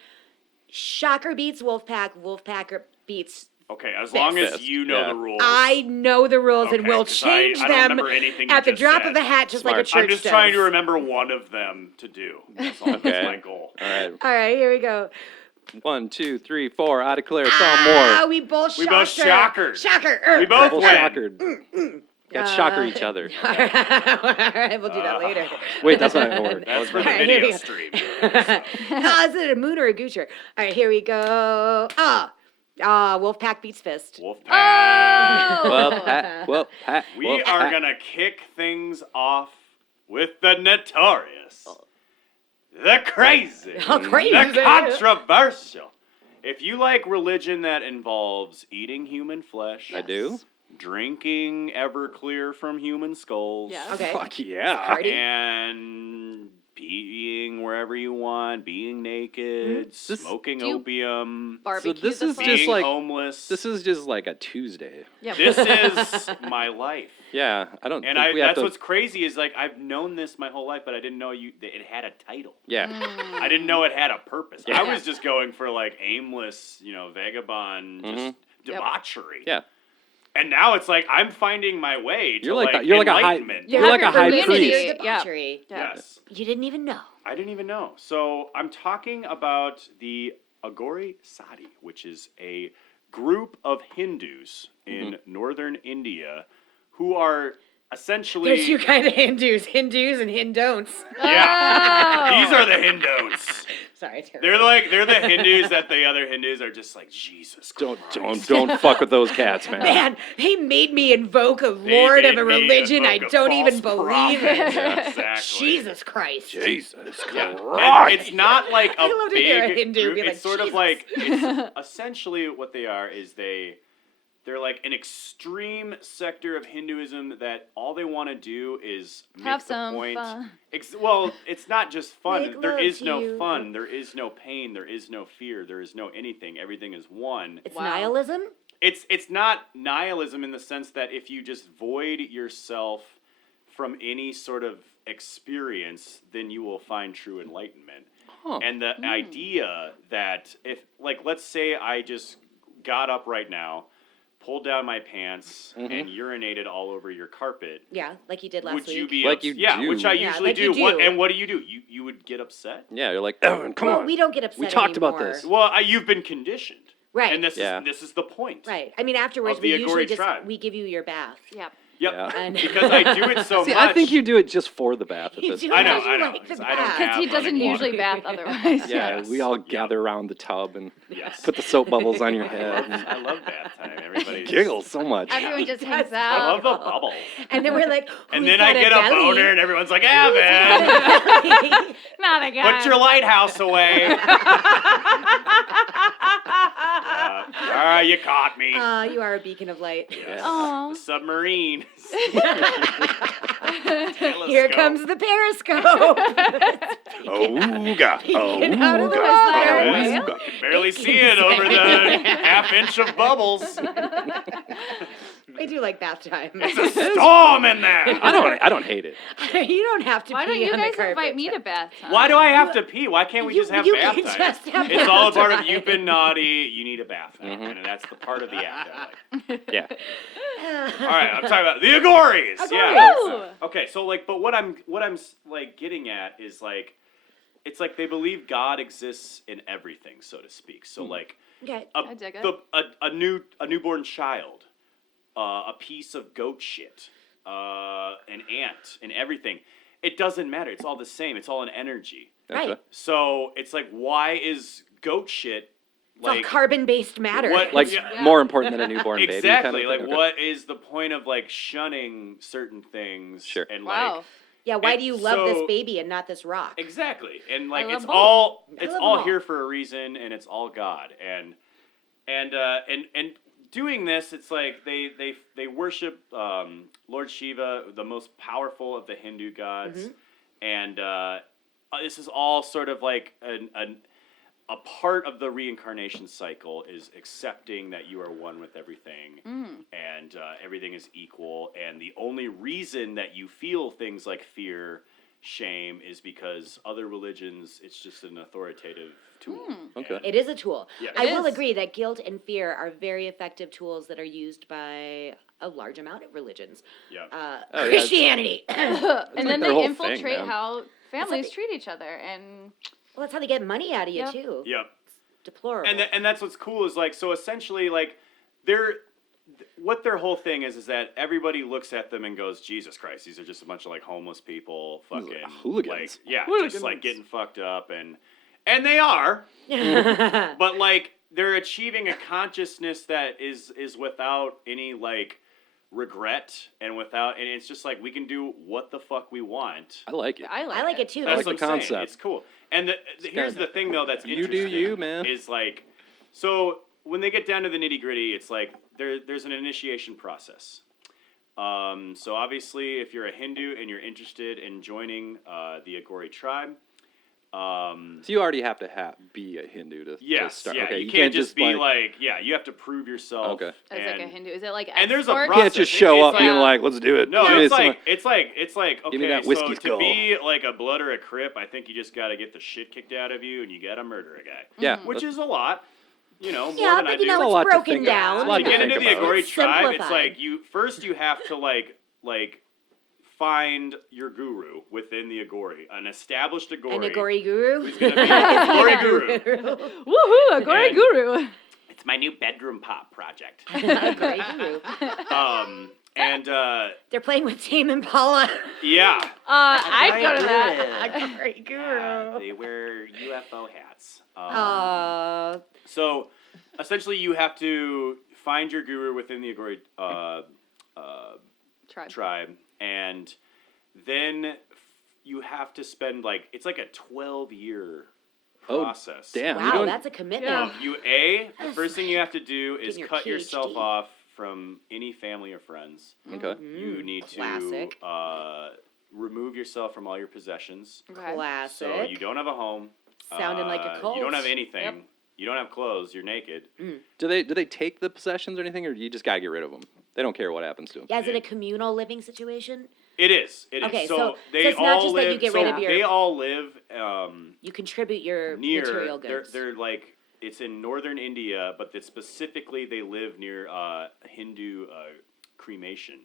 Shocker beats Wolfpack. Wolfpacker beats. Okay, as long as Fist, you know yeah. the rules. I know the rules and Okay, will 'cause change I don't them remember anything you at the just drop said. of a hat, just like a Smart. church I'm just does. trying to remember one of them to do. That's all. Okay. That's my goal. All right. All right, here we go. 1, 2, 3, 4. I declare some Ah, more. we both We both Shocker. shockered. Shocker. We both We'll win. shockered. Got shocker each other. All right, we'll do that later. Wait, that's not gonna work. That's for All the right, here video we go. stream. Is it a moon or a goocher? All right, here we go. Wolfpack beats Fist. Wolfpack. Well, Pat. We are going to kick things off with the notorious, the crazy, Oh, crazy. the controversial, If you like religion that involves eating human flesh, I do. drinking Everclear from human skulls, Yes. Okay. Fuck yeah. Party. and being wherever you want, being naked, This- smoking Do you opium, Barbecue this the is flesh. just being like- homeless. This is just like a Tuesday. Yeah. This is my life. Yeah, I don't And think we have that's to... what's crazy is like I've known this my whole life, but I didn't know that it had a title. Yeah. I didn't know it had a purpose. Yeah. I was just going for like aimless, vagabond, just Yep. debauchery. Yeah. And now it's like I'm finding my way to You're like a high- enlightenment. You You're have like your a high community. priest. Your Yeah. debauchery. Yeah. Yes. You didn't even know. I didn't even know. So I'm talking about the Aghori Sadhus, which is a group of Hindus in northern India who are essentially There's two kind of Hindus and Hindon'ts. yeah. Oh. These are the Hindus. Sorry, Terry. They're the Hindus that the other Hindus are just like Jesus Christ. Don't fuck with those cats, man. Man, he made me invoke a They lord of made a me religion I invoke a don't even false believe prophet. in. Yeah, exactly. Jesus Christ. Jesus Yeah. Christ. And it's not like a I love to big hear a Hindu group. be like, It's sort of "Jesus." like it's essentially what they are is they're like an extreme sector of Hinduism that all they want to do is make Have the some point. fun. Well, it's not just fun. Make There love is to no you. fun. There is no pain. There is no fear. There is no anything. Everything is one. It's Wow. nihilism? It's not nihilism in the sense that if you just void yourself from any sort of experience, then you will find true enlightenment. Huh. And the idea that if, like, let's say I just got up right now, pulled down my pants, and urinated all over your carpet, Yeah, like you did last would week. you be Like you yeah, do. which I Yeah, usually like you do. What do. and what do? You would get upset? Yeah, you're like, Evan, come well, on. we don't get upset We talked about anymore. this. Well, you've been conditioned, Right. and this Yeah. is the point, Right. I mean, afterwards, Of the we usually Aghori just, tribe. we give you your bath. Yep. Yep, Yeah. And because I do it so See, much. I think you do it just for the bath at You this do point. I know, because you I know, like the 'cause I don't bath. Because he have doesn't running water. usually bath otherwise. Yeah, Yes. we all Yep. gather around the tub and Yes. put the soap bubbles on your head. And I love bath time. Everybody giggle so much. Everyone just hangs I out. love the bubble. And then we're like, And "Who's then I got get a belly?" boner, and everyone's like, "Evan, Not again. put your lighthouse away." You caught me. You are a beacon of light. Yes. Aw. The submarine. Here comes the periscope. Ooga. Peeking out of the Ooga. water. You can barely see it over the half inch of bubbles. I do like bath time. It's a storm in there. I don't hate it. You don't have to Why pee don't you on the guys carpet. invite me to bath time? Why do I have to pee? Why can't we You- just have you bath can time? just have It's all a bath part of time. you've been naughty. You need a bath time, and that's the part of the act I like. Yeah. All right, I'm talking about the Aghoris. Yeah. Aghoris. Okay, so like, but what I'm like getting at is like, it's like they believe God exists in everything, so to speak. So like, Okay. I dig it. a newborn child, a piece of goat shit, an ant, and everything. It doesn't matter. It's all the same. It's all an energy. Right. So it's like, why is goat shit It's all like carbon-based matter. What- Like Yeah. more important than a newborn baby. exactly? Kind of Like, thing? Okay. what is the point of like shunning certain things? Sure. And Wow. like Yeah, why And do you love this so- baby and not this rock? exactly, and like love it's both. all I it's love all them all. here for a reason, and it's all God. And doing this, it's like they worship Lord Shiva, the most powerful of the Hindu gods, and this is all sort of like a part of the reincarnation cycle is accepting that you are one with everything, and everything is equal, and the only reason that you feel things like fear, shame, is because other religions, it's just an authoritative tool. Okay. And- It is a tool. Yes. I It will is. agree that guilt and fear are very effective tools that are used by a large amount of religions. Yeah. Oh, yeah, Christianity. And like then their they whole thing, infiltrate man. how families they- treat each other, and Well, that's how they get money out of you, Yep. too. Yep. Deplorable. And that's what's cool is like, so essentially like what their whole thing is that everybody looks at them and goes, Jesus Christ, these are just a bunch of like homeless people, These are fucking hooligans. like, yeah, Hooligans. just like getting fucked up, and they are, but like they're achieving a consciousness that is without any like regret, and it's just like we can do what the fuck we want. I like it. I like, I like it, too. That's like what the I'm saying. concept. It's cool. And here's kinda- the thing though that's You do interesting you, man. is like So when they get down to the nitty gritty, it's like there's an initiation process. So obviously, if you're a Hindu and you're interested in joining the Aghori tribe, So you already have to be a Hindu to start. yeah, Okay, you can't just be like, you have to prove yourself. Okay. As like a Hindu, is it like And there's a escort? process. You can't just show up It's being like- like, let's do it. No, Give me it's some- like okay. Give me that So whiskey to skull. be like a blood or a crip, I think you just got to get the shit kicked out of you, and you got to murder a guy. yeah, Which is a lot. You know, more Yeah, than I but do. you know, It's a it's lot to broken think about. down. It's a lot To to get think into the about. Aghori tribe, it's Simplified. like you have to like find your guru within the Aghori, an established Aghori. An Aghori guru? Who's gonna be an Aghori guru. Woohoo! Aghori And- Guru. It's my new bedroom pop project. Aghori guru. And They're playing with Tame Impala. yeah, I'd go to that. Aghori guru. they wear UFO hats. Oh. So essentially, you have to find your guru within the Aghori tribe, and then you have to spend it's like a 12-year Oh, process. damn. you Wow, don't- that's a commitment. Yeah. The first thing you have to do is Getting your cut yourself PhD. off from any family or friends. Okay. You need classic. to remove yourself from all your possessions. Okay. Classic. So you don't have a home. Sounding like a cult. You don't have anything. Yep. You don't have clothes. You're naked. Do they take the possessions or anything, or do you just gotta get rid of them? They don't care what happens to them. Yeah, is it a communal living situation? It is. It is. Okay, So so they it's all not just that live. you get rid of your- They all live You contribute your near. material goods. They're like it's in northern India, but specifically they live near Hindu cremation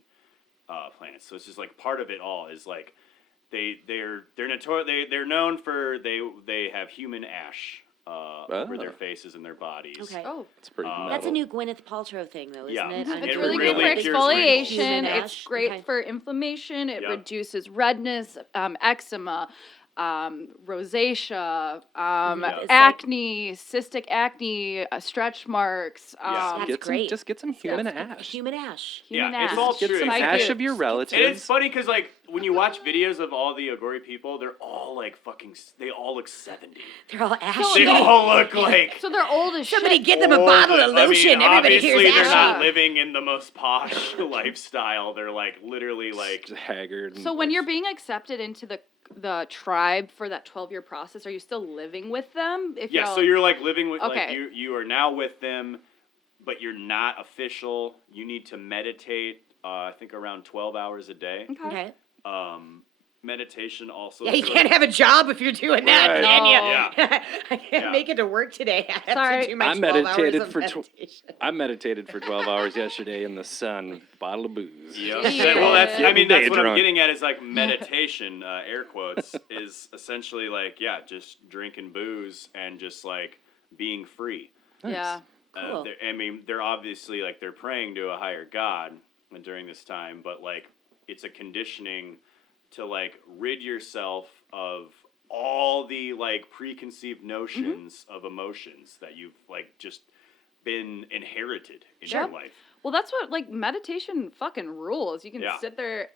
planets. So it's just like part of it all is like they're known for they have human ash over their faces and their bodies. Okay. Oh, It's pretty. That's a metal. new Gwyneth Paltrow thing, though, isn't Yeah. it? Mhm. it's It really really great for cures exfoliation. Human It's ash, great okay. for inflammation. It Yep. reduces redness, eczema, rosacea, It's like- acne, cystic acne, stretch marks. Yeah. That's Get great. Just get some human ash. Human ash. Human Yeah, it's ash. all Get true. some It's ash like- of your relatives. And it's funny because when you watch videos of all the Aghori people, they're all they all look 70. They're all ashy. They all look like. So they're old as Somebody shit. get them a bottle of lotion. Everybody obviously hears they're not ashy. living in the most posh lifestyle. They're literally Just haggard. So when you're being accepted into the tribe for that 12-year process, are you still living with them? If yeah. you're So you're living with Okay. you are now with them, but you're not official. You need to meditate. I think around 12 hours a day. okay. Okay. Meditation also. Yeah, you sort can't of- have a job if you're doing that, Right. can you? Yeah. I can't Yeah. make it to work today. I have Sorry. to do my I 12 meditated hours of for meditation. I meditated for 12 hours yesterday in the sun, with a bottle of booze. Yeah. Yeah. Well, that's Getting that's day what I'm drunk. getting at is meditation, air quotes, is essentially just drinking booze and just being free. Yeah. Cool. They're obviously they're praying to a higher God during this time, but it's a conditioning to rid yourself of all the preconceived notions of emotions that you've just been inherited in your Sure. life. Well, that's what meditation fucking rules. You can Yeah. sit there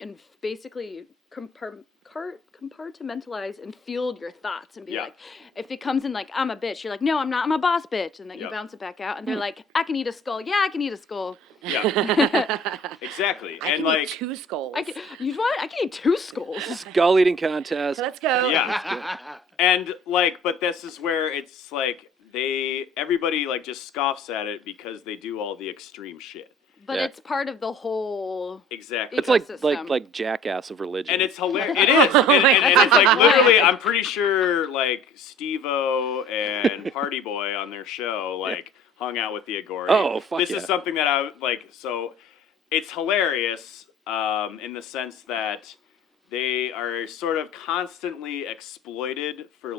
and basically compartmentalize and field your thoughts and be Yeah. if it comes in I'm a bitch, you're like, no, I'm not, I'm a boss bitch, and then you Yep. bounce it back out, and they're like, I can eat a skull. Yeah, I can eat a skull. Yeah, exactly. I and can eat 2 skulls. I can. You know what? I can eat 2 skulls. Skull eating contest. Let's go. Yeah. And but this is where it's everybody just scoffs at it because they do all the extreme shit. But Yeah. it's part of the whole. Exactly. It's like ecosystem. Jackass of religion. And it's hilarious. It is. And it's literally, I'm pretty sure Steve-O and Party Boy on their show hung out with the Aghori. Oh, fuck This yeah. is something that I so it's hilarious in the sense that they are sort of constantly exploited for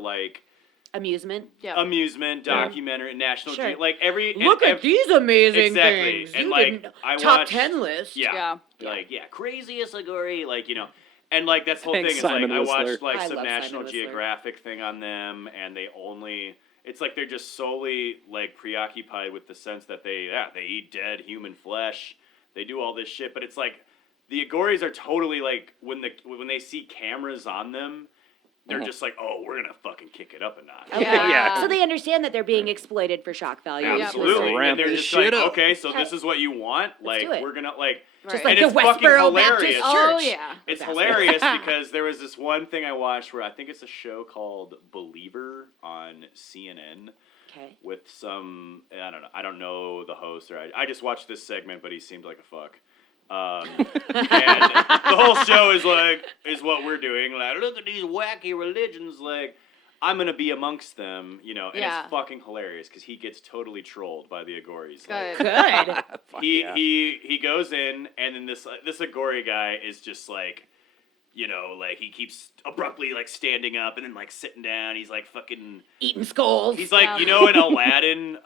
Amusement. Yeah. amusement, documentary, National Sure. Geographic, Look at these amazing exactly. things. And You didn't I top watched, 10 list. Yeah. Yeah. Craziest Aghori, and that's the whole Thanks, thing is Simon I watched Whistler. I some love National Simon Whistler. Geographic thing on them, and they only it's they're just solely preoccupied with the sense that they eat dead human flesh, they do all this shit, but it's the Aghoris are totally when they see cameras on them, they're just like, oh, we're gonna fucking kick it up a notch. Okay. Yeah. So they understand that they're being exploited for shock value. Absolutely. Ramp And they're this just shit like, up. okay, so this is what you want? Let's Like, do it. we're gonna, like... Just Right. like And the it's fucking Westboro Baptist hilarious. Church. Oh yeah. It's Bastard. hilarious because there was this one thing I watched where I think it's a show called Believer on CNN Okay. with some, I don't know the host, or I just watched this segment, but he seemed like a fuck. And the whole show is what we're doing. Like, look at these wacky religions. Like, I'm gonna be amongst them, and Yeah. it's fucking hilarious because he gets totally trolled by the Aghoris. Good. Good. He goes in, and then this Aghori guy is just like, like he keeps abruptly like standing up and then like sitting down. He's like fucking. Eating skulls. He's like, in Aladdin,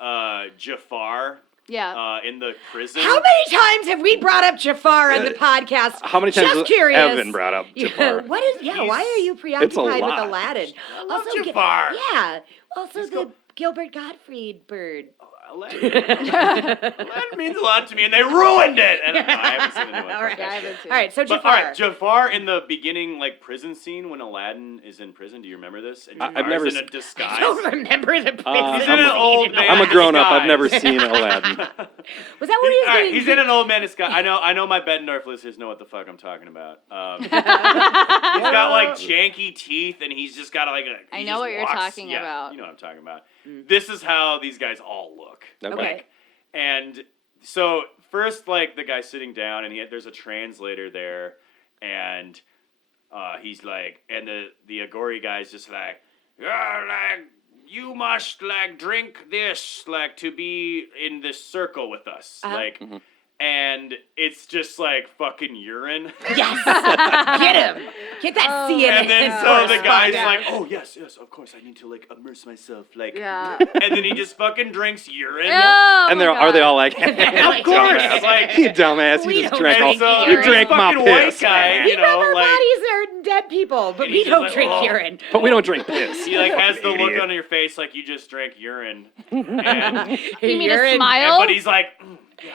Jafar. Yeah. In the prison. How many times have we brought up Jafar on the podcast? How many times Just has curious. Evan brought up Jafar? What is? Yeah. Why are you It's a preoccupied with lot. Aladdin? I love Also, Jafar. Yeah. Also, He's the Gilbert Gottfried bird. Aladdin means a lot to me, and they ruined it. And I haven't seen the new one. All right. Yeah, I haven't seen All right. So But Jafar. all right, Jafar in the beginning, like prison scene when Aladdin is in prison. Do you remember this? And I've Jafar's never in a s- disguise. I don't remember the prison He's in an old man. I'm a grown up. I've never disguise. seen Aladdin. Was that what he was All right, doing? he's in an old man disguise. I know my Bettendorf listeners know what the fuck I'm talking about. He's got like janky teeth, and he's just got like a. I he know just what you're walks- talking yeah, about. You know what I'm talking about. This is how these guys all look. Okay. And so first, like the guy's sitting down, and there's a translator there, and he's like, and the Aghori guy's just like, yeah, like you must like drink this, like to be in this circle with us, like. And it's just like fucking urine. Yes. Get him. Get that CNN. And then so the guy's correspondent. like, oh yes, of course, I need to like immerse myself, like. Yeah. And then he just fucking drinks urine. Oh, And my are they God. all like, Of course, dumbass, like. you dumbass, We you just don't drank drink all, urine. you drank my fucking white piss. guy, We rub our like. bodies are dead people, but And we he's just don't like, drink "Oh." urine. But we don't drink piss. He like has the look Idiot. on your face like you just drank urine, and You mean a Urine. smile? but he's like, yeah.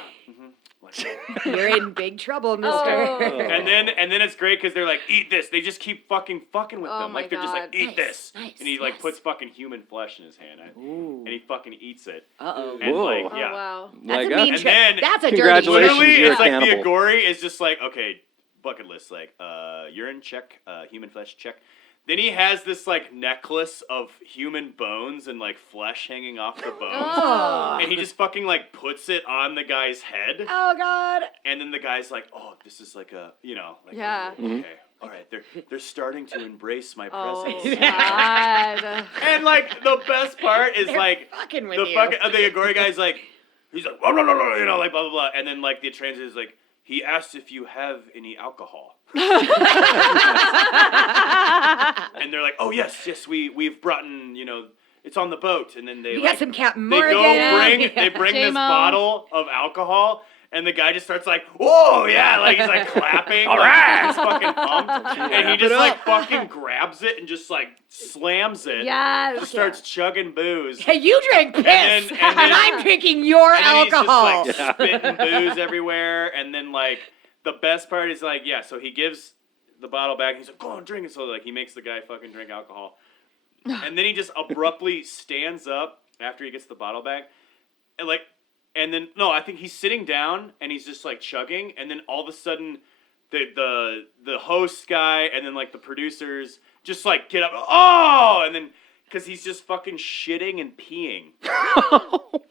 You're in big trouble, mister. Oh. And then it's great because they're like, eat this. They just keep fucking with Oh them. my Like they're just like, God. eat Nice, this. nice, And he like yes. puts fucking human flesh in his hand, and he fucking eats it. Uh-oh. And Whoa. like, Oh, yeah. wow. That's Like a mean And trick. then- That's a dirty Congratulations, trick. Literally, you're it's a like the cannibal. Aghori is just like, okay, bucket list, like urine check, human flesh check. Then he has this like necklace of human bones and like flesh hanging off the bones. Oh. And he just fucking like puts it on the guy's head. Oh, God. And then the guy's like, oh, this is like a, like, Yeah. okay, all right, they're starting to embrace my Oh, presence. God. And like the best part is They're like fucking with the you. fucking the Aghori guy's like, he's like, blah, blah, blah, blah, like blah blah blah, and then like the translator's like, he asked if you have any alcohol. And they're like, oh yes, we've brought in, it's on the boat, and then they You like, got some Captain they Morgan. they bring this J-Mo. bottle of alcohol, and the guy just starts like, whoa, yeah, like he's like clapping, all right, he's fucking pumped, and he just like fucking grabs it and just like slams it, Yes. just starts chugging booze. Hey, you drank piss, then- and then- I'm drinking your And then alcohol. he's just like spitting booze everywhere, and then like the best part is like, yeah, so he gives the bottle back, and he's like, go on, drink it. So like he makes the guy fucking drink alcohol, and then he just abruptly stands up after he gets the bottle back, and then no, I think he's sitting down and he's just like chugging, and then all of a sudden, the host guy and then like the producers just like get up, oh, and then. Because he's just fucking shitting and peeing.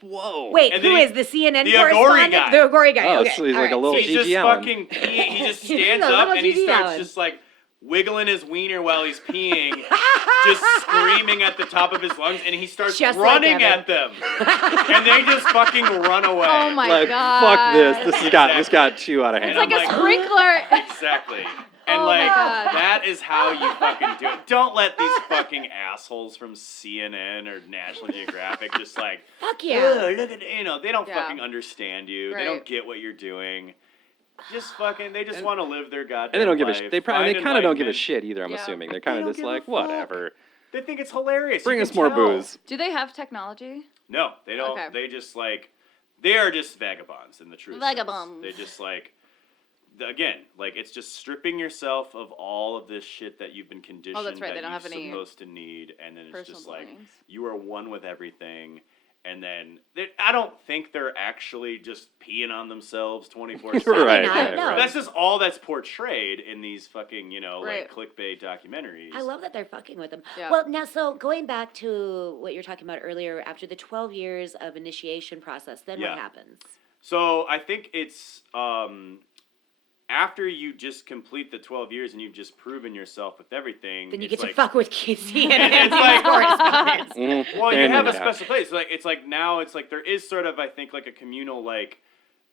Whoa. Wait, And who then is the CNN the Aghori correspondent? guy. The Aghori guy. Oh, okay. so he's all like a right. little He's just G.G. Allen. fucking peeing. He just He's stands a up little and he G.G. starts Allen. just like wiggling his wiener while he's peeing, just screaming at the top of his lungs, and he starts Just like running Evan. at them, and they just fucking run away. Oh my Like, God. fuck this. This got too out of hand. It's like I'm a like- sprinkler. Exactly. And Oh my like God. that is how you fucking do it. Don't let these fucking assholes from CNN or National Geographic just like, Fuck yeah. "Ugh, look at they don't Yeah. fucking understand you. They Right. don't get what you're doing. Just fucking, they just want to live their goddamn and they don't give a life. shit. They kind Find of don't give a enlightenment. shit either, I'm Yeah. assuming. They're They kind of don't just give a like, fuck. whatever. They think it's hilarious. Bring You us can more tell. booze. Do they have technology? No, they don't. Okay. They just like, they are just vagabonds in the true sense. Vagabonds. They just like, again, like it's just stripping yourself of all of this shit that you've been conditioned right, they that don't you're have any supposed to need, and then it's personal just like belongings. you are one with everything. And then I don't think they're actually just peeing on themselves 24/7. Right. No. That's just all that's portrayed in these fucking, Right. like clickbait documentaries. I love that they're fucking with them. Yeah. Well, now, so going back to what you're talking about earlier, after the 12 years of initiation process, then Yeah. what happens? So I think it's after you just complete the 12 years and you've just proven yourself with everything. Then you it's get to like, fuck with Casey and It's like- correspondence. Well, you And have a yeah. special place. Like it's like now it's like there is sort of I think like a communal like,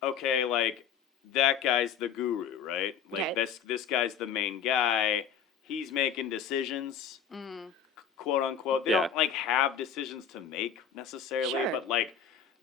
okay, like that guy's the guru, right? Like Okay. this guy's the main guy. He's making decisions, quote unquote. They Yeah. don't like have decisions to make necessarily, Sure. but like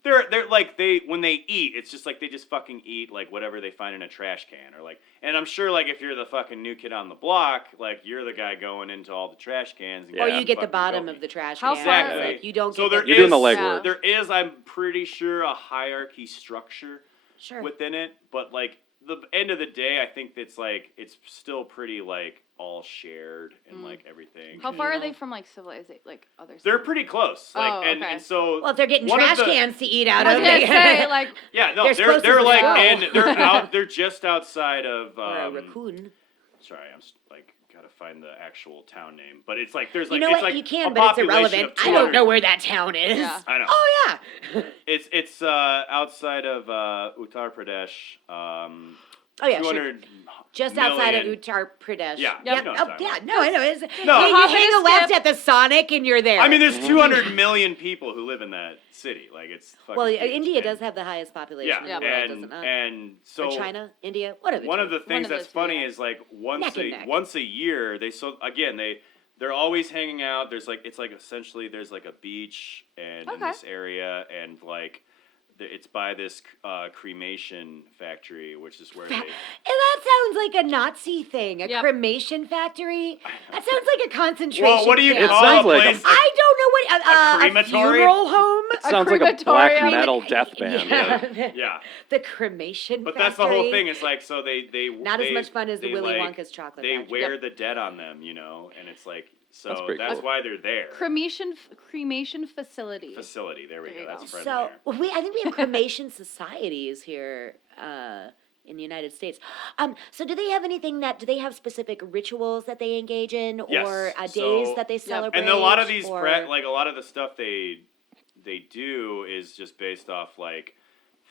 they're like when they eat, it's just like they just fucking eat like whatever they find in a trash can or like. And I'm sure like if you're the fucking new kid on the block, like you're the guy going into all the trash cans. And Or getting you get the fucking bottom goaty. of the trash How can. far- Exactly. Like, you don't So get there the, You're doing the is- legwork. There is, I'm pretty sure, a hierarchy structure Sure. within it, but like the end of the day, I think it's like it's still pretty like all shared and like everything. How far are they Communal. from like civilization, like other? They're pretty close. Like Oh, and, okay. and so well, if they're getting one of trash the- cans to eat out I was of, gonna they- say like yeah, no, they're they're supposed to they're like go. in they're out they're just outside of or a raccoon. sorry, I'm like gotta find the actual town name, but it's like there's like You know it's what? like You can, a but it's population irrelevant. of I don't 200 know where that town is. Yeah. I know. Oh yeah. It's outside of Uttar Pradesh. Oh yeah. Sure. 200 Just outside of million. Uttar Pradesh. Yeah, Yep. you know what Oh, I'm talking yeah. about. No, I know. It's, No. you Hop hang and a left skip. at the Sonic and you're there. I mean, there's 200 million people who live in that city. Like it's fucking well, huge. India And- does have the highest population Yeah, in the world, and doesn't it? and so or China, India, one of the one two. of the things of that's those two, funny yeah. is like Neck and neck. once a year they're always hanging out. There's like it's like essentially there's like a beach and in Okay. this area and like it's by this cremation factory, which is where they. And that sounds like a Nazi thing, a Yep. cremation factory. That sounds like a concentration Well, what do you camp. It call sounds a like a- place? I don't know what a crematory? funeral home. It sounds like a black crematorium. metal death band. Yeah. Yeah, The cremation but factory. that's the whole thing. It's like so they Not as much fun as the they, Willy like, Wonka's chocolate They factory. wear the dead on them, you know, and it's like so That's pretty that's cool. why they're there. cremation facility. Facility. There we There go. you That's go. friendly So there. I think we have cremation societies here in the United States. So do they have anything do they have specific rituals that they engage in, Yes. or days So- that they celebrate? And a lot of these or... like a lot of the stuff they do is just based off like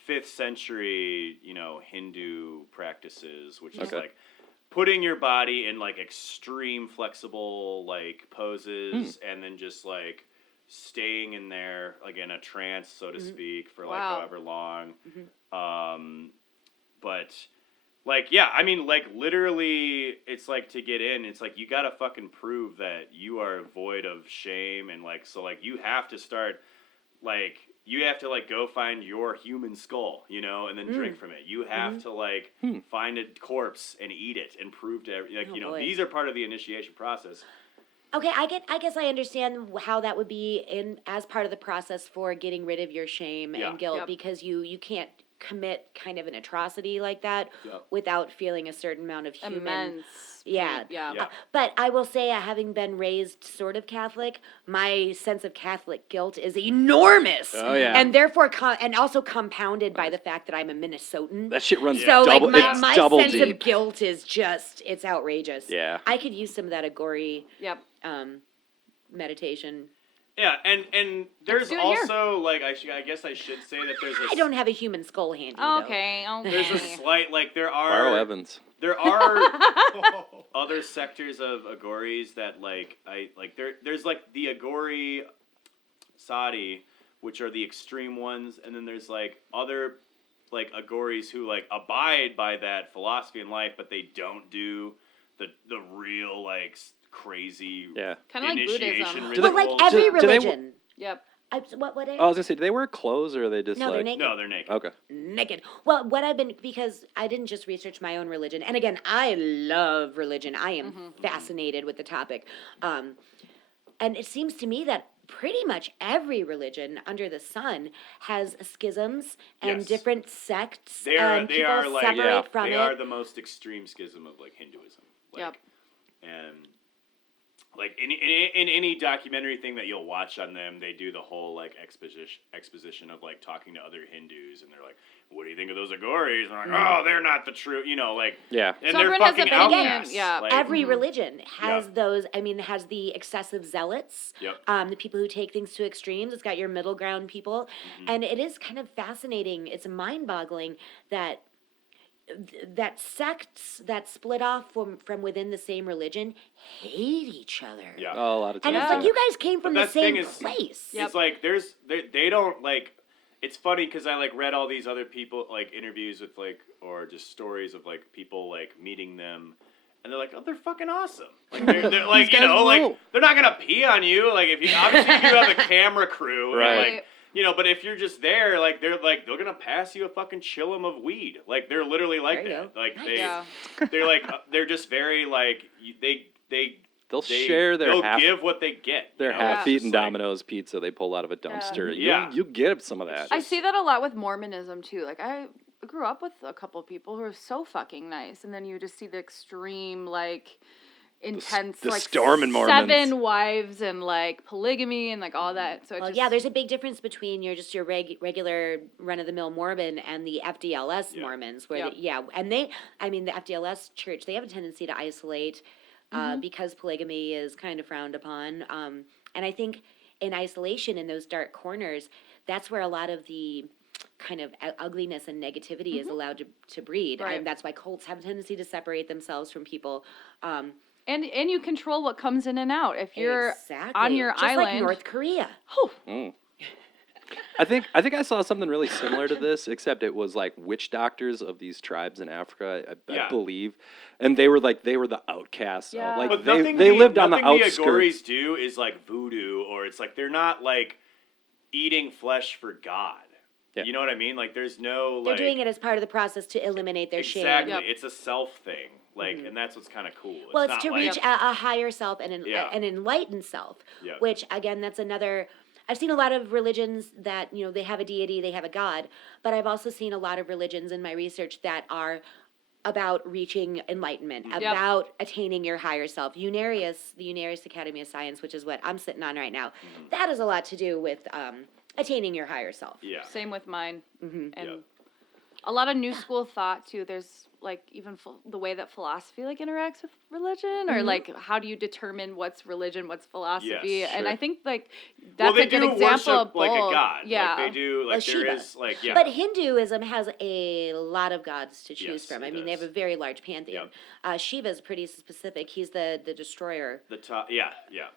5th century, you know, Hindu practices, which is Okay. like putting your body in like extreme flexible like poses and then just like staying in there like in a trance, so to speak, for like Wow. however long. But like, yeah, I mean, like, literally, it's like to get in, it's like you gotta fucking prove that you are void of shame, and like, so like, you have to start, like, you have to like go find your human skull, you know, and then drink from it. You have to like find a corpse and eat it and prove to like, Oh, you know, boy. these are part of the initiation process. Okay, I guess I understand how that would be as part of the process for getting rid of your shame Yeah. and guilt, Yep. because you can't commit kind of an atrocity like that Yep. without feeling a certain amount of human. Immense. Yeah. Yeah. Yeah. But I will say, having been raised sort of Catholic, my sense of Catholic guilt is enormous. Oh, yeah. And therefore, and also compounded by the fact that I'm a Minnesotan. That shit runs So double. like It's my double sense deep. of guilt is it's outrageous. Yeah. I could use some of that Aghori Yep. meditation. Yeah, and there's do it here. also like I guess I should say that there's a I don't have a human skull handy. though. Okay. there's a Okay. slight like there Carl are Evans. there are other sectors of Aghoris that like there's like the Aghori Sadhus, which are the extreme ones, and then there's like other like Aghoris who like abide by that philosophy in life, but they don't do the real like crazy Yeah. Kinda like initiation Buddhism. Do But like rituals. every Do they- religion. Yep. What? I was gonna say, do they wear clothes or are they just No, they're like? naked. No, they're naked. Okay. Naked. Well, what I've been, because I didn't just research my own religion, and again, I love religion. I am fascinated with the topic. And it seems to me that pretty much every religion under the sun has schisms and Yes. different sects, They are and they people are like separate from they it. are the most extreme schism of like Hinduism. Like, Yep. And like in any documentary thing that you'll watch on them, they do the whole like exposition of like talking to other Hindus, and they're like, "What do you think of those Aghoris?" And they're like, "Oh, they're not the true," like Yeah. and So they're everyone has fucking opinions, outcasts. yeah. Like, Every religion has Yep. those. I mean, has the excessive zealots, Yep. the people who take things to extremes. It's got your middle ground people, and it is kind of fascinating. It's mind-boggling that that sects that split off from within the same religion hate each other. Yeah. Oh, a lot of times. And it's Yeah. like you guys came from the that's the thing same is- place. Yep. It's like they don't like. It's funny because I like read all these other people like interviews with like or just stories of like people like meeting them, and they're like, oh, they're fucking awesome. Like they're like These guys like rule. they're not gonna pee on you. Like if you obviously if you have a camera crew, and, Right. like but if you're just there, like they're gonna pass you a fucking chillum of weed. Like they're literally like There you that. go. Like Nice. Yeah. they're like they're just very like They'll they share their they'll half give what they get. their you know? It's half-eaten just like- Domino's pizza they pull out of a dumpster. Yeah. You get some of that. I see that a lot with Mormonism too. Like I grew up with a couple people who are so fucking nice, and then you just see the extreme like intense the like storming Mormons. 7 wives and like polygamy and like all that. So it Well, just, yeah, there's a big difference between your regular run-of-the-mill Mormon and the FDLS Yeah. Mormons, where Yep. and the FDLS church, they have a tendency to isolate because polygamy is kind of frowned upon, and I think in isolation in those dark corners, that's where a lot of the kind of ugliness and negativity is allowed to breed, Right. and that's why cults have a tendency to separate themselves from people. and you control what comes in and out. If you're Exactly. on your Just island, like North Korea. Mm. I think I saw something really similar to this, except it was like witch doctors of these tribes in Africa, I Yeah. believe, and they were the outcasts. Yeah. Like But they nothing lived on the nothing outskirts. the Aghoris do is like voodoo, or it's like they're not like eating flesh for God. Yeah. You know what I mean? Like there's no They're like doing it as part of the process to eliminate their exactly. shame. Yep. It's a self thing, like, and that's what's kind of cool. Well, it's not to like, reach a higher self and Yeah. an enlightened self, Yeah. which again, that's another. I've seen a lot of religions that they have a deity, they have a god, but I've also seen a lot of religions in my research that are about reaching enlightenment, Mm-hmm. Yep. about attaining your higher self. The Unarius Academy of Science, which is what I'm sitting on right now, that has a lot to do with attaining your higher self. Yeah. same with mine, and Yep. a lot of new school thought too. There's like even the way that philosophy like interacts with religion, or like how do you determine what's religion, what's philosophy? Yes, And sure. I think like Well, that's they a good do example worship of like both. a god. Yeah, Like they do. Like there Shiva. is like yeah. But Hinduism has a lot of gods to choose Yes, from. it I mean, they have does. a very large pantheon. Shiva is pretty specific. He's the destroyer. the top. Yeah. Yeah.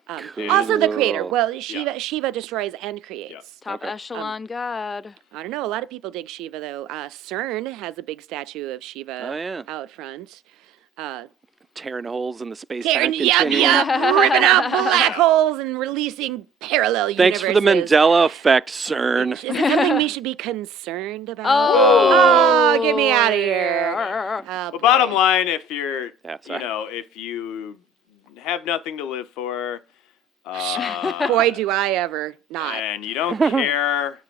Also the creator. Cool. Well, Shiva destroys and creates. top echelon god. I don't know. A lot of people dig Shiva though. CERN has a big statue of Shiva Oh, yeah. out front. Tearing holes in the space Tearing, time yep, continuum. yep, ripping out black holes and releasing parallel Thanks universes. for the Mandela effect, CERN. Is it something we should be concerned about? Oh. get me out of here. But bottom line, if you're, Yeah, sorry. if you have nothing to live for, Boy, do I ever not. and you don't care,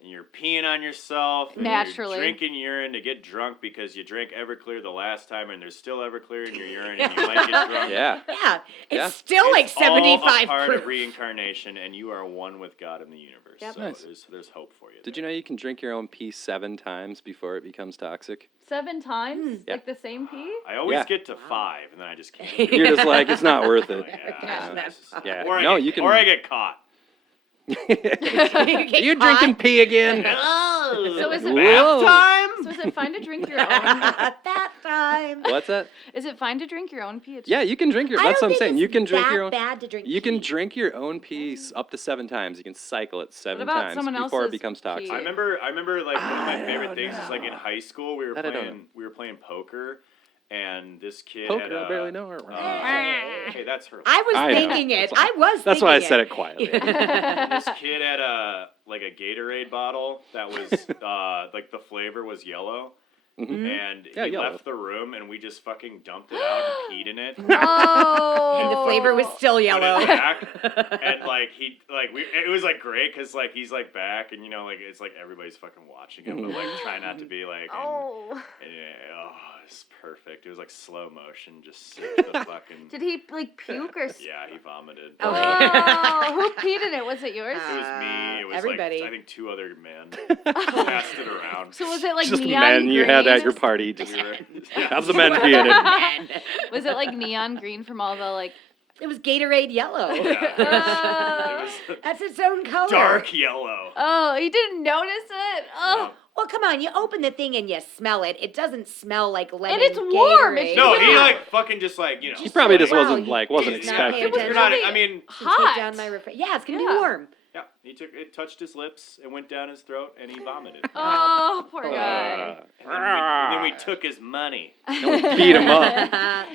and you're peeing on yourself, and Naturally. you're drinking urine to get drunk because you drank Everclear the last time, and there's still Everclear in your urine, and you might get drunk. Yeah. Yeah, it's Yeah. still like It's all 75 a part proof. of reincarnation, and you are one with God in the universe. Yep. So Nice. there's hope for you. Did you know you can drink your own pee 7 times before it becomes toxic? 7 times, Yeah. like the same pee. I always Yeah. get to 5, and then I just can't. You're just like, it's not worth Oh, it. yeah, Yeah. it's just- Yeah. Or I No, get, you can- Or I get caught. Are you drinking pee again? So is it Whoa. So is it fine to drink your own? that time. What's that? Is it fine to drink your own pee? It's Yeah, you can drink your. I That's don't what I'm think saying. it's You can drink that your own. bad to drink You can pee. drink your own pee up to 7 times. You can cycle it 7 about times someone before it else's becomes toxic. pee? I remember like one of my I favorite don't things is like in high school we were That I don't playing poker, and this kid Poker, had I barely know her. hey, that's her. I was I know. thinking it. I was That's why I thinking said it quietly. This kid had a Gatorade bottle that was like the flavor was yellow, and Yeah, he yellow. left the room, and we just fucking dumped it out and peed in it. Oh. And the flavor was still Put yellow. it back, and it was like great because like he's like back, and you know like it's like everybody's fucking watching him, but like try not to be like. It's perfect. It was like slow motion, just sick the fucking. Did he like puke or? Yeah, he vomited. Oh. Who peed in it? Was it yours? It was me. It was Everybody. like I think 2 other men passed it around. So was it like Just neon men green? you had at your party. Just We were- have the men be in it. Was it like neon green from all the like? It was Gatorade yellow. Yeah. It was That's its own color. dark yellow. Oh, you didn't notice it. Oh, Well, come on. You open the thing and you smell it. It doesn't smell like lemon. And it's warm. Gatorade. No, he Yeah. like fucking just like you know. He probably just Wow, wasn't you like did wasn't not pay expecting. attention. You're not. I mean, Should hot. Take down my yeah, it's gonna be Yeah. warm. yeah. He took it, touched his lips, and went down his throat, and he vomited. Oh, poor guy. And then we took his money. Beat him up.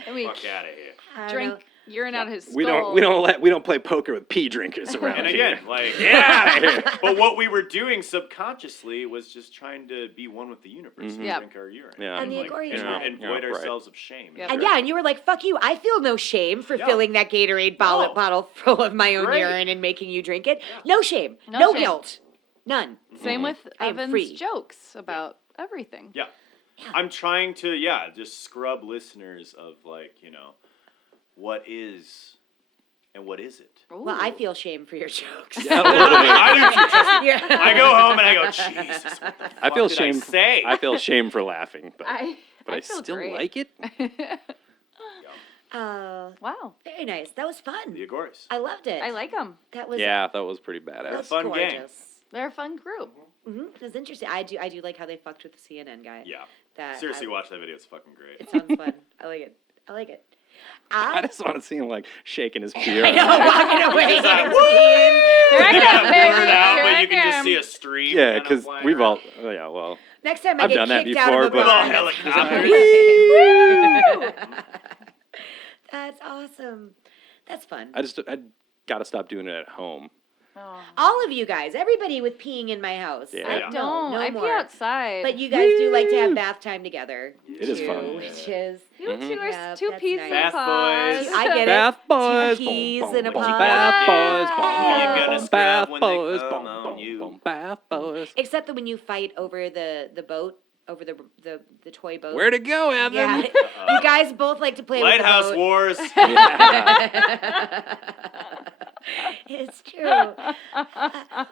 And we Fuck out of here. I don't drink know. urine out of his skull. We don't play poker with pee drinkers around And here. again, like, yeah. But what we were doing subconsciously was just trying to be one with the universe and Yep. drink our urine. Yeah. And the like, Aghori and, tribe. and Yeah, void right. ourselves of shame. Yep. And yeah, and you were like, "Fuck you! I feel no shame for Yeah. filling that Gatorade No. bottle full of my own Great. urine and making you drink it. No shame, No no shame. guilt, none." Same with I am Evan's free. jokes about everything. Yeah. I'm trying to, just scrub listeners of, like, you know, what is and what isn't. Well, I feel shame for your jokes. Yeah, a little bit. I do too, trust me. Yeah. I go home and I go, Jesus, what the I feel fuck did shame. say? I feel shame for laughing, but I I feel still great. like it. Wow, Very nice. That was fun. The Aghoris. I loved it. I like them. that. Was Yeah, that was pretty that badass. was Fun game. gorgeous. They're a fun group. It was interesting. I do like how they fucked with the CNN guy. Yeah. That Seriously, watch that video. It's fucking great. It sounds fun. I like it. I like it. I just want to see him like shaking his beer. I know, walking away. Just like, and woo! seeing- Here I You come, gotta blur it baby. out, Here but I you can just come. see a stream. Yeah, kind of because flying we've around. all. Oh yeah, well. Next time I I've get done that kicked out of before, a but- bar. Little helicopter. That's awesome. That's fun. I gotta stop doing it at home. Oh. All of you guys, everybody with peeing in my house. Yeah. I Yeah. don't. No I more. pee outside. But you guys do like to have bath time together. It is too, fun. Which is you two are Yeah, two that's peas nice. in a Bath pod. boys. I get Bath it. boys, Two peas boom, in a boom, pod. bath boys, Wow. boom, Who you boom, gonna boom, scrub bath when they boys, come boom, on boom, you? boom, bath boys. Except that when you fight over the boat, over the toy boat. Where'd it go, Evan? Yeah, you guys both like to play Lighthouse with the boat. Wars. It's true.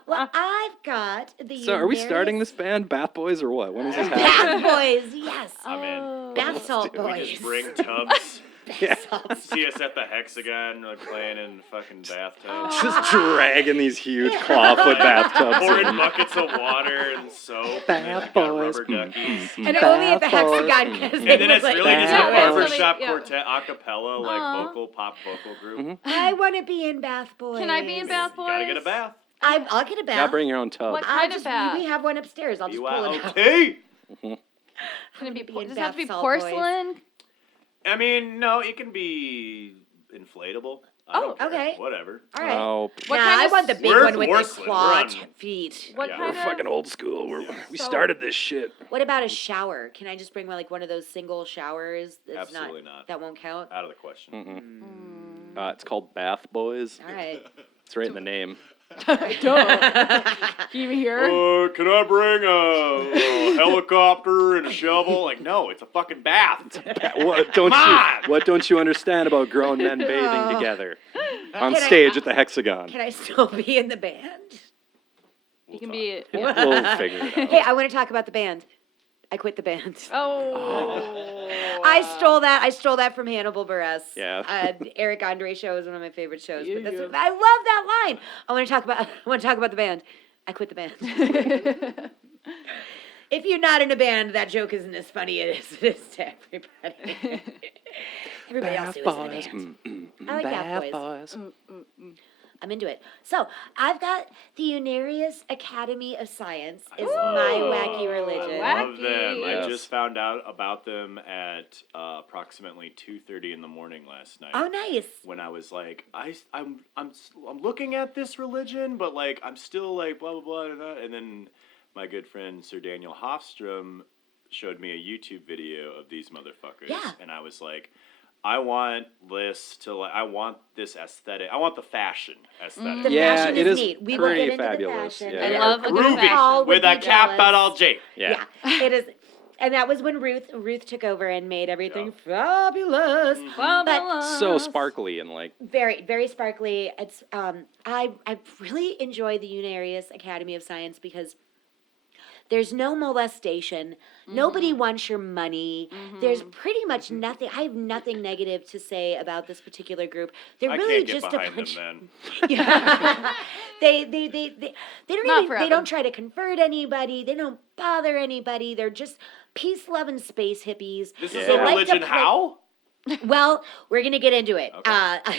Well, I've got the. So, are we starting Unarius- this band, Bath Boys, or what? When is this happening? Bath boys? Yes. I'm in. Oh. Bath salt We boys. just bring tubs. Yeah. See us at the Hexagon, like playing in fucking bathtubs. Just dragging these huge clawfoot bathtubs. Pouring in. buckets of water and soap. Bath and then got boys. rubber duckies. And only at the Bath boys. Hexagon because And then it's really just a Bath boys. barbershop Yeah. quartet, a cappella, like Aw. pop vocal group. Mhm. I want to be in Bath Boys. Can I be in Bath Boys? Gotta get a bath. I'll get a bath. Now bring your own tub. What I'll kind of just, bath? We have one upstairs. I'll just pull it out. BYOT. Can it be? Be in Does it have to be bath salt boys. porcelain? I mean, no, it can be inflatable. I don't care. okay. Whatever. All right. Oh, What nah, kind I of want the big We're one with the porcelain. claw We're on- feet. What Yeah. we're kind of? fucking old school. We So- started this shit. What about a shower? Can I just bring like one of those single showers? That's Absolutely not. That won't count. Out of the question. Mm-mm. It's called Bath Boys. All right. It's right in the name. Can you hear? Can I bring a helicopter and a shovel? Like, no, it's a fucking bath. What don't you understand about grown men bathing together on Can I- stage at the Hexagon? Can I still be in the band? You can be. We'll figure it out. Hey, I want to talk about the band. I quit the band. Oh. I stole that from Hannibal Buress. Yeah. Eric Andre show is one of my favorite shows. But that's, Yeah. I love that line. I want to talk about the band. I quit the band. If you're not in a band, that joke isn't as funny as it is to everybody. Everybody else who is in a band. I like Bath Boys. I'm into it. So I've got the Unarius Academy of Science is my wacky religion. I love them. Yes. I just found out about them at approximately 2:30 in the morning last night. Oh, nice. When I was like, I'm looking at this religion, but like I'm still like blah blah blah, and then my good friend Sir Daniel Hofstrom showed me a YouTube video of these motherfuckers, Yeah. and I was like, I want this aesthetic. I want the fashion aesthetic. The Yeah, fashion it is is neat. We will pretty get into fabulous, the fashion. yeah. I and love a good Groovy fashion. Paul would with a be jealous. capital J. Yeah, it is. And that was when Ruth took over and made everything fabulous. Fabulous. So sparkly and like Very, very sparkly. It's I really enjoy the Unarius Academy of Science because there's no molestation. Nobody wants your money. There's pretty much nothing. I have nothing negative to say about this particular group. They're I really can't get just a behind bunch. them Yeah. they don't Not even forever. they don't try to convert anybody. They don't bother anybody. They're just peace loving space hippies. This is They a like to religion. play- How? Well, we're gonna get into it. Okay.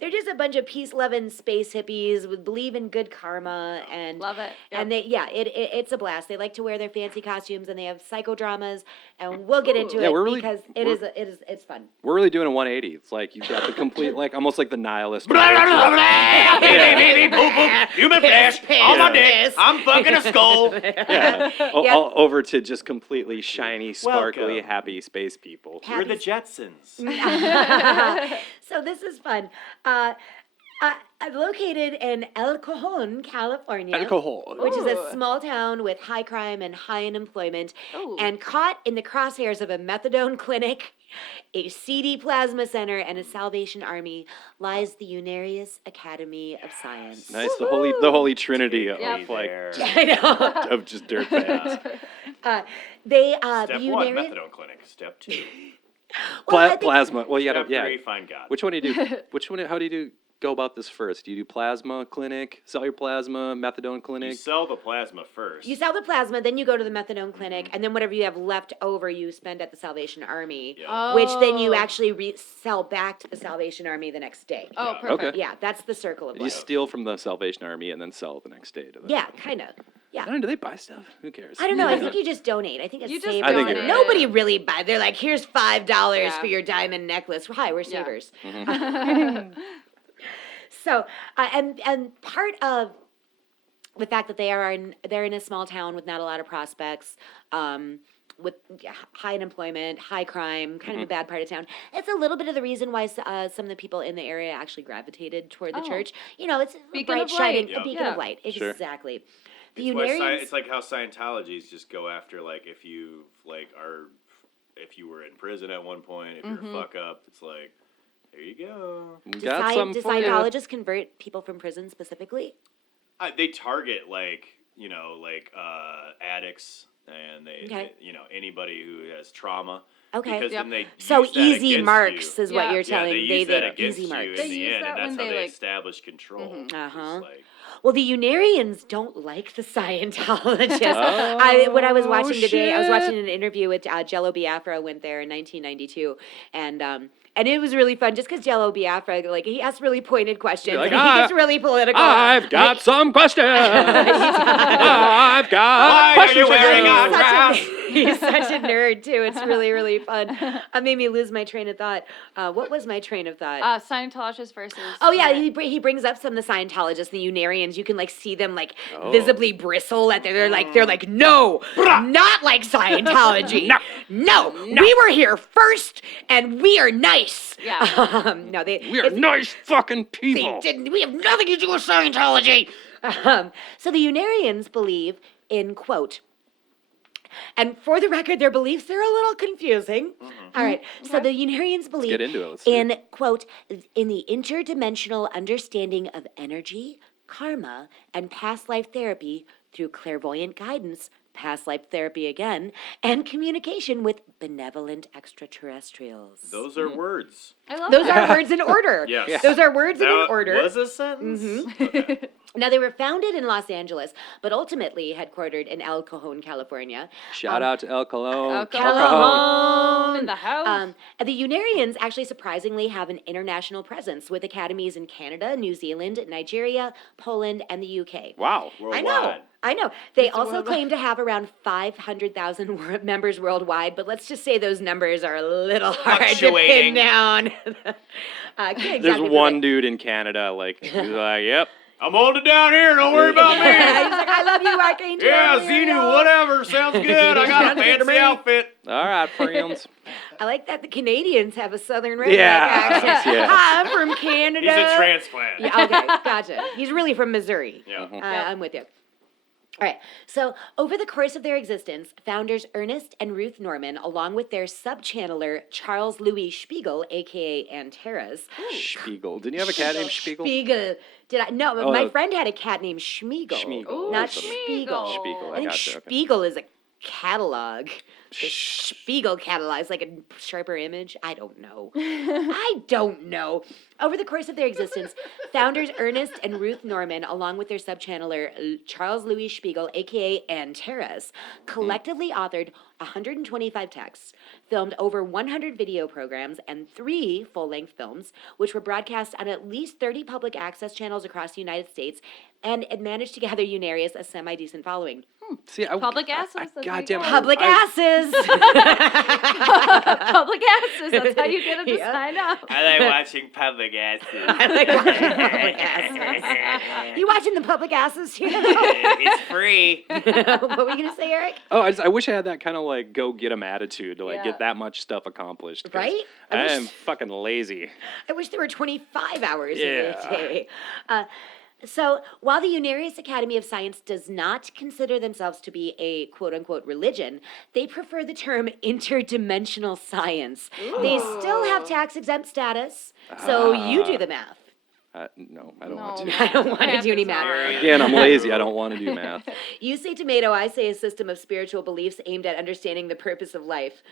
They're just a bunch of peace loving space hippies who believe in good karma and Love it. and it's a blast. They like to wear their fancy costumes and they have psychodramas and we'll get into Yeah, it we're really- because it's fun. we're really doing a 180. It's like you've got the complete like almost like the nihilist. Human flesh on my dick. I'm fucking a skull. Yeah. All over to just completely shiny, sparkly, Welcome. happy space people. We're the Jetsons. So this is fun. I'm located in El Cajon, California. Alcohol. Which is a Ooh. small town with high crime and high unemployment. Ooh. And caught in the crosshairs of a methadone clinic, a CD plasma center, and a Salvation Army lies the Unarius Academy of Science. Nice, the holy trinity of Yep. like There. I know. of just dirtbags. They Step the one, Unarius. methadone clinic. Step two, Well, I think- Plasma. Well, you step gotta three, find God. Which one do you do? Which one? How do you go about this first? Do you do plasma clinic, sell your plasma, methadone You clinic? sell the plasma first. You sell the plasma, then you go to the methadone clinic, and then whatever you have left over, you spend at the Salvation Army, Yeah. which then you Oh. actually sell back to the Salvation Army the next day. Oh, Yeah. perfect. Okay. Yeah, that's the circle of You life. steal from the Salvation Army and then sell the next day to them. Yeah, kind of. I don't know, do they buy stuff? Who cares? I don't know. I think you just donate. I think it's You just savers. I think it donate. is. Nobody really buy. They're like, here's $5 Yeah. for your diamond necklace. Hi, we're Yeah. savers. So, and part of the fact that they're in a small town with not a lot of prospects, with high unemployment, high crime, kind of a bad part of town. It's a little bit of the reason why some of the people in the area actually gravitated toward the Oh. church. You know, it's a Beacon bright, of light. shining, Yeah. a beacon Yeah. of light. Sure. Exactly. The It's, why Unarians. it's like how Scientologies just go after like if you were in prison at one point, if you're a fuck up, it's like there you go. We Do got some do for you. Scientologists convert people from prison specifically? They target addicts and Okay. anybody who has trauma. Okay. Because Yep. then they So use that easy against marks you. is what Yeah. you're Yeah, telling they me. use that against easy you marks. in They the use end, that and that's when how they, they like- establish control. Uh-huh. It's like, Well, the Unarians don't like the Scientologists. When I was watching today, I was watching an interview with Jello Biafra went there in 1992, and it was really fun just because Jello Biafra, like, he asks really pointed questions. You're like, and he gets really political. I've got some questions. I've got why are questions you for wearing you. a dress? He's such a nerd too. It's really, really fun. It made me lose my train of thought. What was my train of thought? Scientologists versus. Oh yeah, he brings up some of the Scientologists, the Unarians. You can like see them like Oh. visibly bristle at they're like no, not like Scientology. No, we were here first, and we are nice. Yeah. No, We are nice fucking they people. didn't. We have nothing to do with Scientology. So the Unarians believe in quote. And for the record, their beliefs are a little confusing. All right. So the Unarians believe get into it. Let's do it. in, quote, in the interdimensional understanding of energy, karma, and past life therapy through clairvoyant guidance, past life therapy again, and communication with benevolent extraterrestrials. Those are words. I love Those that. are words in order. Yes. Those are words in That order. was a sentence. Okay. Now, they were founded in Los Angeles, but ultimately headquartered in El Cajon, California. Shout out to El Cajon. El Cajon. in the house. And the Unarians actually surprisingly have an international presence with academies in Canada, New Zealand, Nigeria, Poland, and the UK. Wow. I know. They also claim to have around 500,000 members worldwide, but let's just say those numbers are a little hard to pin Fluctuating. down. Can't There's exactly one predict. dude in Canada, like, he's like, yep, I'm holding down here. Don't worry about me. He's like, I love you, Archangel. Yeah, Xenu, whatever. Sounds good. I got a fancy outfit. All right, friends. I like that the Canadians have a southern redneck Yeah. accent. Yeah. Hi, I'm from Canada. He's a transplant. Yeah, okay, gotcha. He's really from Missouri. Yeah. I'm with you. All right. So, over the course of their existence, founders Ernest and Ruth Norman, along with their sub-channeler Charles Louis Spiegel, aka Antares. Spiegel. Didn't you have a cat named Spiegel? Spiegel. Did I? No, Oh, my friend had a cat named Schmiegel. Schmiegel. Not Ooh, Spiegel. Spiegel, I I think gotcha. Okay. Spiegel is a catalog. The Spiegel catalog is like a sharper image. I don't know. I don't know. Over the course of their existence, founders Ernest and Ruth Norman, along with their sub-channeler Charles Louis Spiegel, aka Antares, collectively authored 125 texts, filmed over 100 video programs, and 3 full-length films, which were broadcast on at least 30 public access channels across the United States, and it managed to gather Unarius a semi-decent following. See, Public asses, that's what you goddamn. call it. Public asses! Public asses. That's how you get them to Yeah. sign up. I like watching public asses. I like watching public asses. You watching the public asses here? It's free. What were you going to say, Eric? Oh, I wish I had that kind of like go get 'em attitude to like Yeah. get that much stuff accomplished. 'cause Right? I wish- am fucking lazy. I wish there were 25 hours in Yeah. a day. So, while the Unarius Academy of Science does not consider themselves to be a quote-unquote religion, they prefer the term interdimensional science. They still have tax-exempt status, so you do the math. No, I don't want No. to. I don't want to Math do any is math. hard. Again, I'm lazy. I don't want to do math. You say tomato, I say a system of spiritual beliefs aimed at understanding the purpose of life.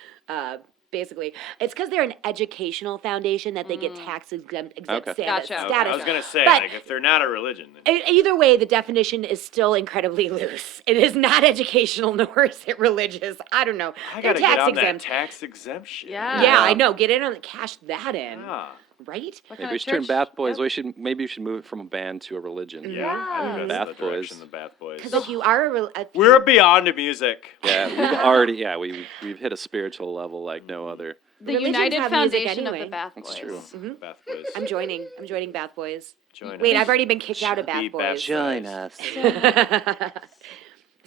Basically, it's because they're an educational foundation that they get tax exempt Okay. status. Gotcha. status. I was gonna say, But- like, if they're not a religion, then Either way, the definition is still incredibly loose. It is not educational, nor is it religious. I don't know. I They're gotta get tax on that exempt. tax exemption. Yeah. Yeah, I know. Get in on the cash that in, Ah, right? What Maybe kind we of should turn church- Bath Boys. Yep. Maybe we should move it from a band to a religion. yeah. I think that's Bath the direction Boys. the Bath Boys. Because if you are We're beyond the music. Yeah, we've already we've hit a spiritual level like no other. The Religions United have music Foundation of anyway. the Bath Boys. That's true. Bath Boys. I'm joining Bath Boys. Join Wait, us. I've already been kicked out of Be Bath Boys. Join us.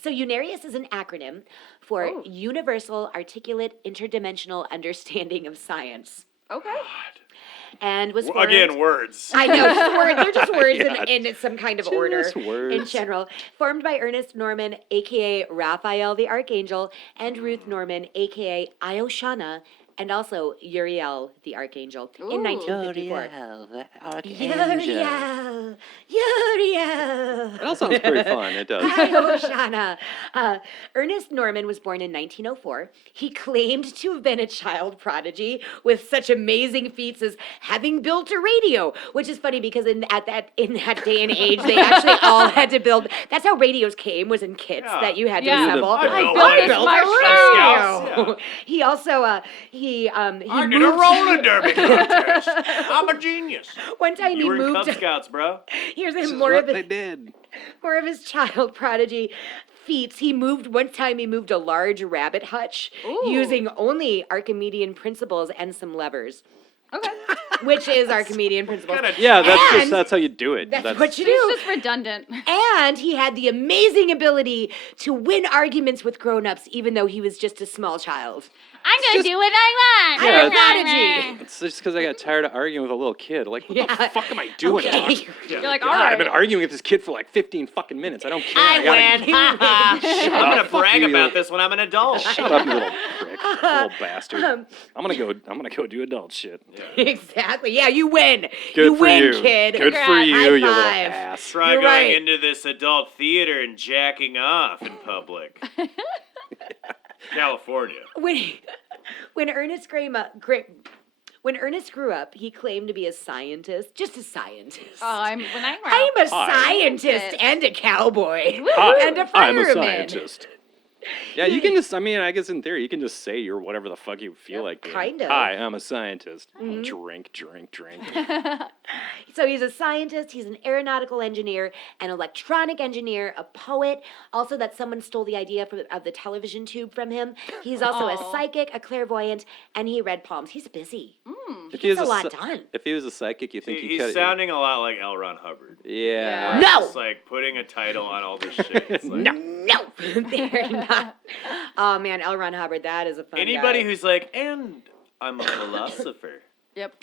So Unarius is an acronym for Oh. Universal Articulate Interdimensional Understanding of Science, Okay. and was formed. Again, words. I know, just words. They're just words Yeah. in some kind of order. Just In words. general, formed by Ernest Norman, aka Raphael the Archangel, and Ruth Norman, aka Ioshana, and also Uriel the Archangel in Ooh. 1954. Uriel, That all sounds pretty fun. It does. Ioshana. Ernest Norman was born in 1904. He claimed to have been a child prodigy with such amazing feats as having built a radio, which is funny because in that day and age, they actually all had to build. That's how radios came, was in kits Yeah. that you had to Yeah. assemble. I know built it. this My radio. He also I he did a moved. roller derby contest. I'm a genius. One time You he were in Cub moved. Scouts, bro. Here's This him is more what of they his did. more of his child prodigy feats. One time he moved a large rabbit hutch Ooh. using only Archimedean principles and some levers, Okay. which is Archimedean principles. Kinda- Yeah, And that's how you do it. That's what you It's do. just redundant. And he had the amazing ability to win arguments with grown-ups, even though he was just a small child. I'm gonna do what I want. Yeah, Prodigy. It's just because I got tired of arguing with a little kid. Like, what Yeah. the fuck am I doing? Okay. Doc? You're like, God, all right. I've been arguing with this kid for like 15 fucking minutes. I don't care. I gotta- win. Ha I'm gonna Fuck brag you. about this when I'm an adult. Shut up, you little prick, little bastard. I'm gonna go do adult shit. Exactly. Yeah, you win. Good you for win, you. kid. Good for Congrats. you, High you little five. ass. Try You're going right. into this adult theater and jacking off in public. California. When Ernest grew up, he claimed to be a scientist, just a scientist. I'm I'm a scientist and a cowboy Hi, and a I'm a fireman. scientist. Yeah, you can just, I guess in theory, you can just say you're whatever the fuck you feel like being. kind of. Hi, I'm a scientist. Mm-hmm. Drink. So he's a scientist, he's an aeronautical engineer, an electronic engineer, a poet. Also, that someone stole the idea of the television tube from him. He's also a Aw. psychic, a clairvoyant, and he read palms. He's busy. If he was That's a lot psy- done. If he was a psychic, you think he He's could? sounding a lot like L. Ron Hubbard. Yeah. No! It's like putting a title on all this shit. It's like, No, they're not. Oh man, L. Ron Hubbard, that is a fun anybody guy. who's like, and I'm a philosopher, Yep.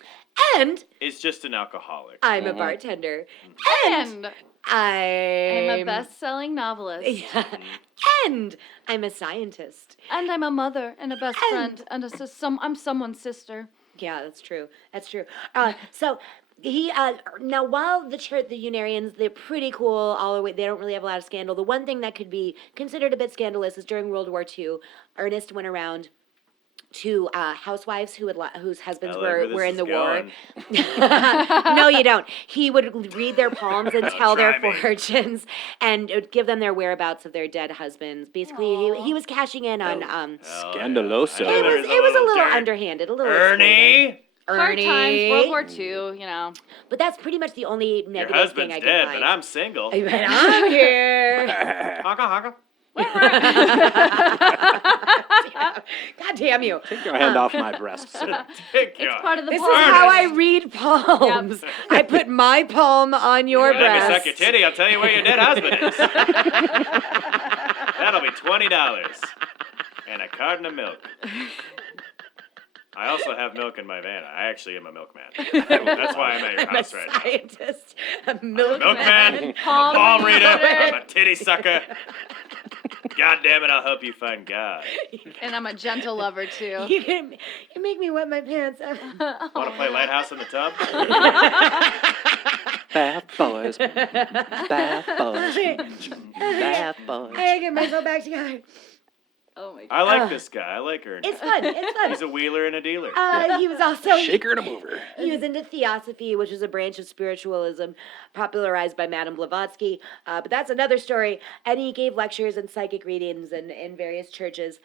And is just an alcoholic. I'm a bartender. And And I'm I'm a best-selling novelist. Yeah. And I'm a scientist. And I'm a mother and a best And- friend and I'm someone's sister. Yeah, that's true. That's true. So he now while the church, the Unarians, they're pretty cool all the way. They don't really have a lot of scandal. The one thing that could be considered a bit scandalous is during World War II, Ernest went around to housewives whose husbands I like where were this in the is war. going. No, you don't. He would read their palms and tell their try me. fortunes and it would give them their whereabouts of their dead husbands. Basically, he was cashing in on. Hell Scandaloso. yeah. I It know was there's a little dirt. underhanded, a little Ernie, Hard times, World War Ernie. II, you know. But that's pretty much the only your negative husband's thing I dead, can but find. I'm single. But I'm here. Honka honka. God damn you. Take your hand off my breast, sir. Take It's your- part of the This is process. how I read palms. I put my palm on your Let me breast. suck your titty. I'll tell you where your dead husband is. That'll be $20 and a carton of milk. I also have milk in my van. I actually am a milkman. That's why I'm at your I'm a house right now. scientist, a milkman. Milkman, Palm palm reader, reader. I'm a titty sucker. God damn it, I'll help you find God. And I'm a gentle lover too. You make me wet my pants. Want to play Lighthouse in the tub? Bad boys. Bad boys. Bad boys. I gotta get myself back together. Oh my god. I like this guy. I like Ernie. It's fun. It's fun. He's a wheeler and a dealer. He was also Shaker and a mover. He was into theosophy, which is a branch of spiritualism popularized by Madame Blavatsky. But that's another story. And he gave lectures and psychic readings in various churches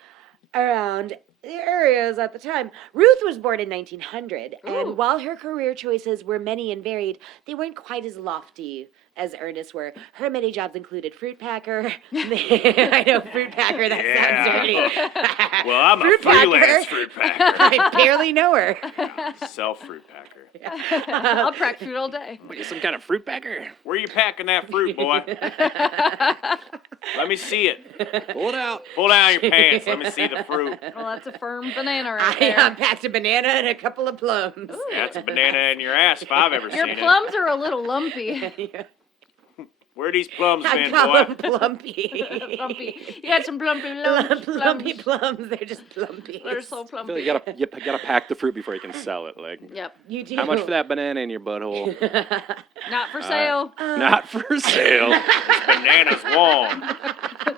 around the areas at the time. Ruth was born in 1900, Ooh. and while her career choices were many and varied, they weren't quite as lofty as Ernest were. Her many jobs included fruit packer. I know, fruit packer, that sounds dirty. Well, I'm Fruit a freelance packer. fruit packer. I barely know her. Self fruit packer. I'll pack food all day. What, you some kind of fruit packer? Where you packing that fruit, boy? Let me see it. Pull it out. Pull down your pants. Let me see the fruit. Well, that's a firm banana right I there. packed a banana and a couple of plums. That's a banana in your ass if I've ever Your seen plums are a little lumpy. it. Where these plums I been, call boy? them plumpy. Lumpy. You had some plumpy lumps. Plumpy plums. They're just plumpy. They're so I feel plumpy. like you gotta pack the fruit before you can sell it. Like, Yep. You do. how much for that banana in your butthole? Not for sale. Not for sale. This banana's warm.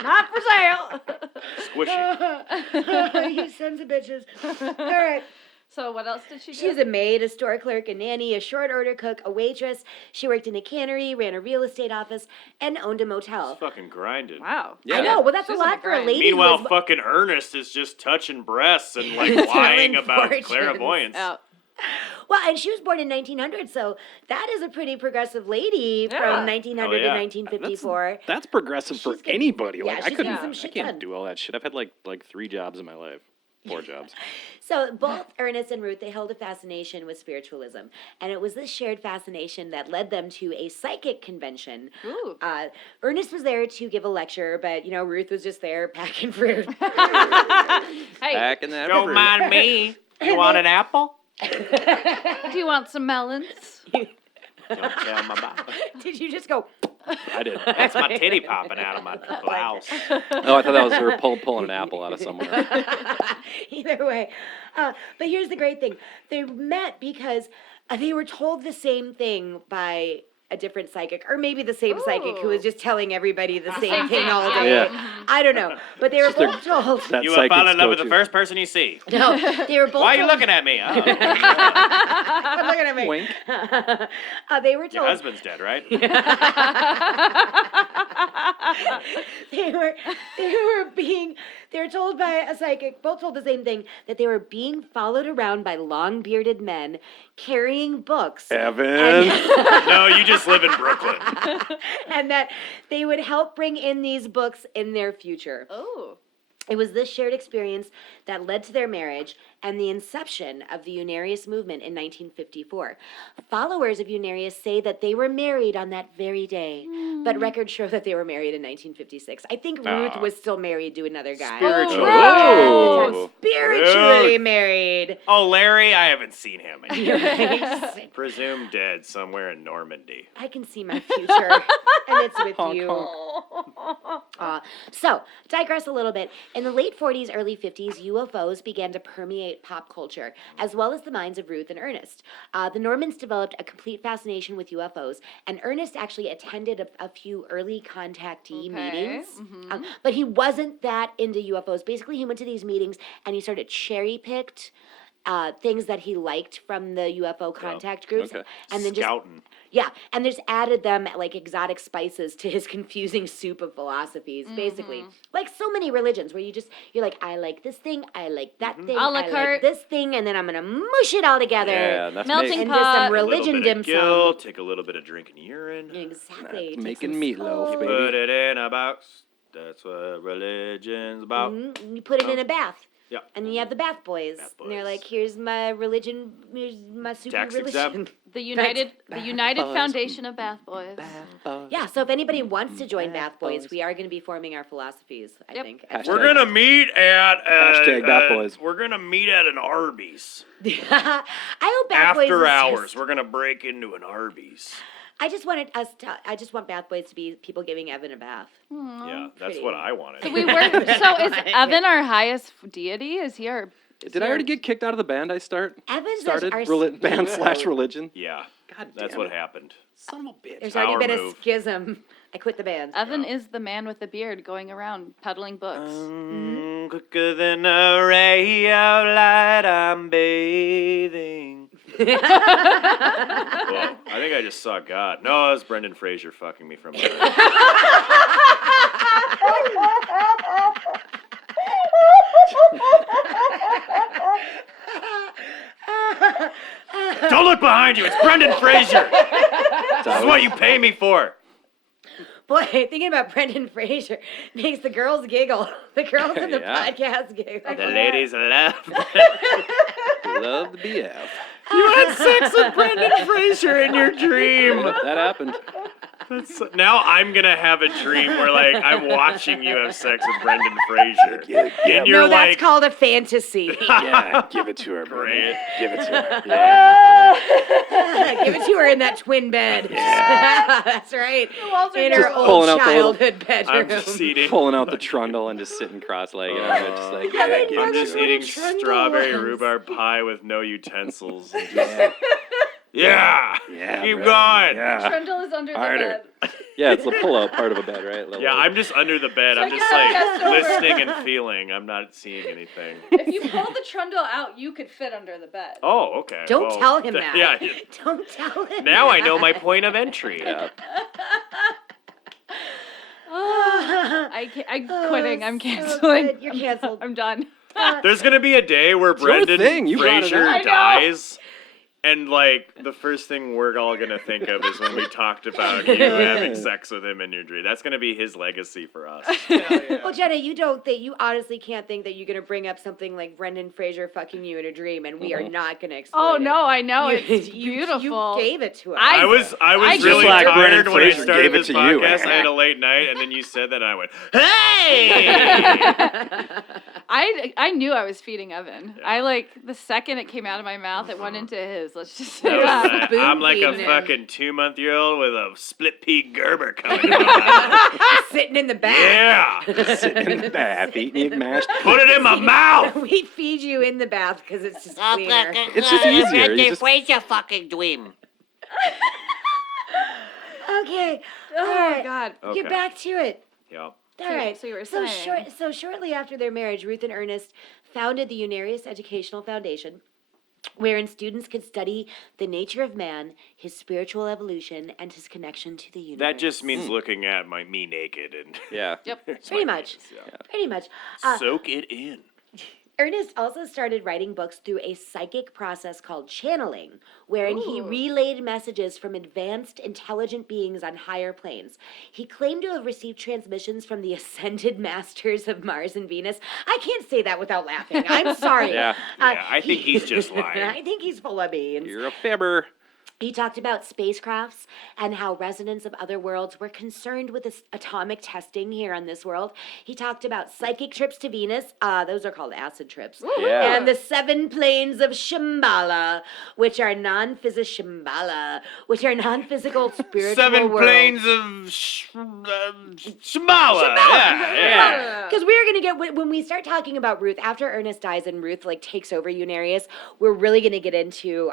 Not for sale. Squishy. You sons of bitches. All right. So what else did she do? She was a maid, a store clerk, a nanny, a short order cook, a waitress. She worked in a cannery, ran a real estate office, and owned a motel. It's fucking grinding. Wow. Yeah. I know. Well, that's She's a on lot the for a grind. lady. Meanwhile, who was, fucking Ernest is just touching breasts and like Telling lying about fortunes. clairvoyance. Oh. well, and she was born in 1900, so that is a pretty progressive lady Yeah. from 1900 Hell yeah. to 1954. That's progressive for She's getting- anybody. yeah, Like, I she's couldn't. getting some I shit can't done. do all that shit. I've had like 3 jobs in my life. 4 jobs. So both Ernest and Ruth, they held a fascination with spiritualism, and it was this shared fascination that led them to a psychic convention. Ooh. Ernest was there to give a lecture, but Ruth was just there packing fruit. Hey, Back in that. Don't fruit. mind me. You want an apple? do you want some melons? Don't tell my mom. Did you just go? I did. That's my titty popping out of my blouse. Oh, I thought that was her pulling an apple out of somewhere. Either way. But here's the great thing. They met because they were told the same thing by a different psychic, or maybe the same psychic who was just telling everybody the same thing all day. Yeah. I don't know. But they were Just their- both told. That You will psychic's fall in love with the go-to. first person you see. No, they were both Why are you told. looking at me? Oh, Quit looking at me. Wink. They were your told. husband's dead, right? They were told by a psychic, both told the same thing, that they were being followed around by long bearded men carrying books. Evan. No, you just live in Brooklyn. And that they would help bring in these books in their future. Oh. It was this shared experience that led to their marriage, and the inception of the Unarius movement in 1954. Followers of Unarius say that they were married on that very day, but records show that they were married in 1956. I think Ruth was still married to another guy. Spiritual. Oh, spiritually Ruth. married. Oh, Larry, I haven't seen him. Right? Presumed dead somewhere in Normandy. I can see my future, and it's with Honk, you. honk. So, digress a little bit. In the late 40s, early 50s, UFOs began to permeate pop culture, as well as the minds of Ruth and Ernest. The Normans developed a complete fascination with UFOs, and Ernest actually attended a few early contactee meetings. But he wasn't that into UFOs. Basically, he went to these meetings, and he sort of cherry-picked things that he liked from the UFO contact groups, Okay. and then just Scouting. and just added them like exotic spices to his confusing soup of philosophies, basically. Like so many religions where you're like, I like this thing, I like that thing, A la I carte. like this thing, and then I'm gonna mush it all together. Yeah, that's Melting into pot. some A little religion bit dim of guilt, sum. take a little bit of drinking urine. Exactly. Take making some meatloaf, salt. baby. Put it in a box. That's what religion's about. And you put it in a bath. Yeah. And then you have the bath boys. Bath And they're boys. like, here's my religion, here's my super Tax religion. exempt. The United Boys. Foundation of Bath Boys. Yeah, so if anybody wants to join Bath Boys, Boys. we are going to be forming our philosophies, I Yep. think. Hashtag. We're gonna meet at Hashtag Bath Boys. We're gonna meet at an Arby's I hope Bath Boys after is hours. just- We're gonna break into an Arby's. I just want Bath Boys to be people giving Evan a bath. Yeah, that's pretty. what I wanted. So we work. So is Evan our highest deity? Is he our? Did I already get kicked out of the band I Evan's started? our Band / religion? Yeah, God that's damn what it. happened. Son of a bitch. There's Power already been move. a schism. I quit the band. Evan is the man with the beard going around peddling books. Quicker than a ray of light, I'm bathing. Whoa, I think I just saw God. No, it was Brendan Fraser fucking me from behind. Don't look behind you. It's Brendan Fraser. This is what you pay me for. Boy, thinking about Brendan Fraser makes the girls giggle. The girls in the Yeah. podcast giggle. The ladies laugh. Love the BF. You had sex with Brendan Fraser in your dream. That happened. Now I'm gonna have a dream where like I'm watching you have sex with Brendan Fraser, and you're No, that's like, called a fantasy. Yeah, give it to her, bro. Great. Give it to her. Yeah. Give it to her in that twin bed. That's right. In her Just old pulling out the little- childhood I'm bedroom. just eating. Pulling out the trundle and just sitting cross-legged. Just like, yeah, give I'm it to just her. eating Trundle strawberry ones. rhubarb pie with no utensils. And just, yeah. Yeah, Keep bro. going. Yeah. Trundle is under Harder. the bed. Yeah, it's the pull-out part of a bed, right? Yeah, I'm just under the bed. I'm So just you're like just over. listening and feeling. I'm not seeing anything. If you pull the trundle out, you could fit under the bed. Oh, okay. Don't well, tell him that. Yeah. Don't tell him Now I that. know my point of entry. Yeah. I'm quitting. I'm So canceling. good. You're canceled. I'm done. There's gonna be a day where your Brendan thing. You brought it Fraser up. I know. dies, and like the first thing we're all gonna think of is when we talked about you having sex with him in your dream. That's gonna be his legacy for us. Well, Jenna, you honestly can't think that you're gonna bring up something like Brendan Fraser fucking you in a dream, and we are not gonna exploit Oh it. no, I know You- it's you- beautiful. You gave it to us. I- I was I really just like tired Brendan when I Fraser started gave it this to you. podcast. I had a late night, and then you said that, and I went, "Hey!" I knew I was feeding Evan. I like the second it came out of my mouth, it went into his. Let's just say That that. was that. I'm like a feeding him. fucking 2-month-old with a split pea Gerber coming out of my mouth. Sitting in the back. Yeah, Sitting in the bath, eating it mashed. put it in my mouth. We feed you in the bath because it's just cleaner. It's just easier. You just, Fraser fucking dream. Okay. Oh all my right. god. Okay. Get back to it. Yeah. All So- right. so you were saying. So shortly after their marriage, Ruth and Ernest founded the Unarius Educational Foundation, wherein students could study the nature of man, his spiritual evolution, and his connection to the universe. That just means looking at me naked and yeah. Yep. Pretty much. Yeah. Pretty much. Soak it in. Ernest also started writing books through a psychic process called channeling, wherein he relayed messages from advanced, intelligent beings on higher planes. He claimed to have received transmissions from the ascended masters of Mars and Venus. I can't say that without laughing. I'm sorry. Yeah. I think he's just lying. I think he's full of beans. You're a fibber. He talked about spacecrafts and how residents of other worlds were concerned with this atomic testing here on this world. He talked about psychic trips to Venus. Those are called acid trips. Yeah. And the 7 planes of Shambhala, which are non-physical spiritual 7 worlds. planes of Shambhala. Yeah. Because we're gonna get when we start talking about Ruth after Ernest dies and Ruth takes over Unarius, we're really gonna get into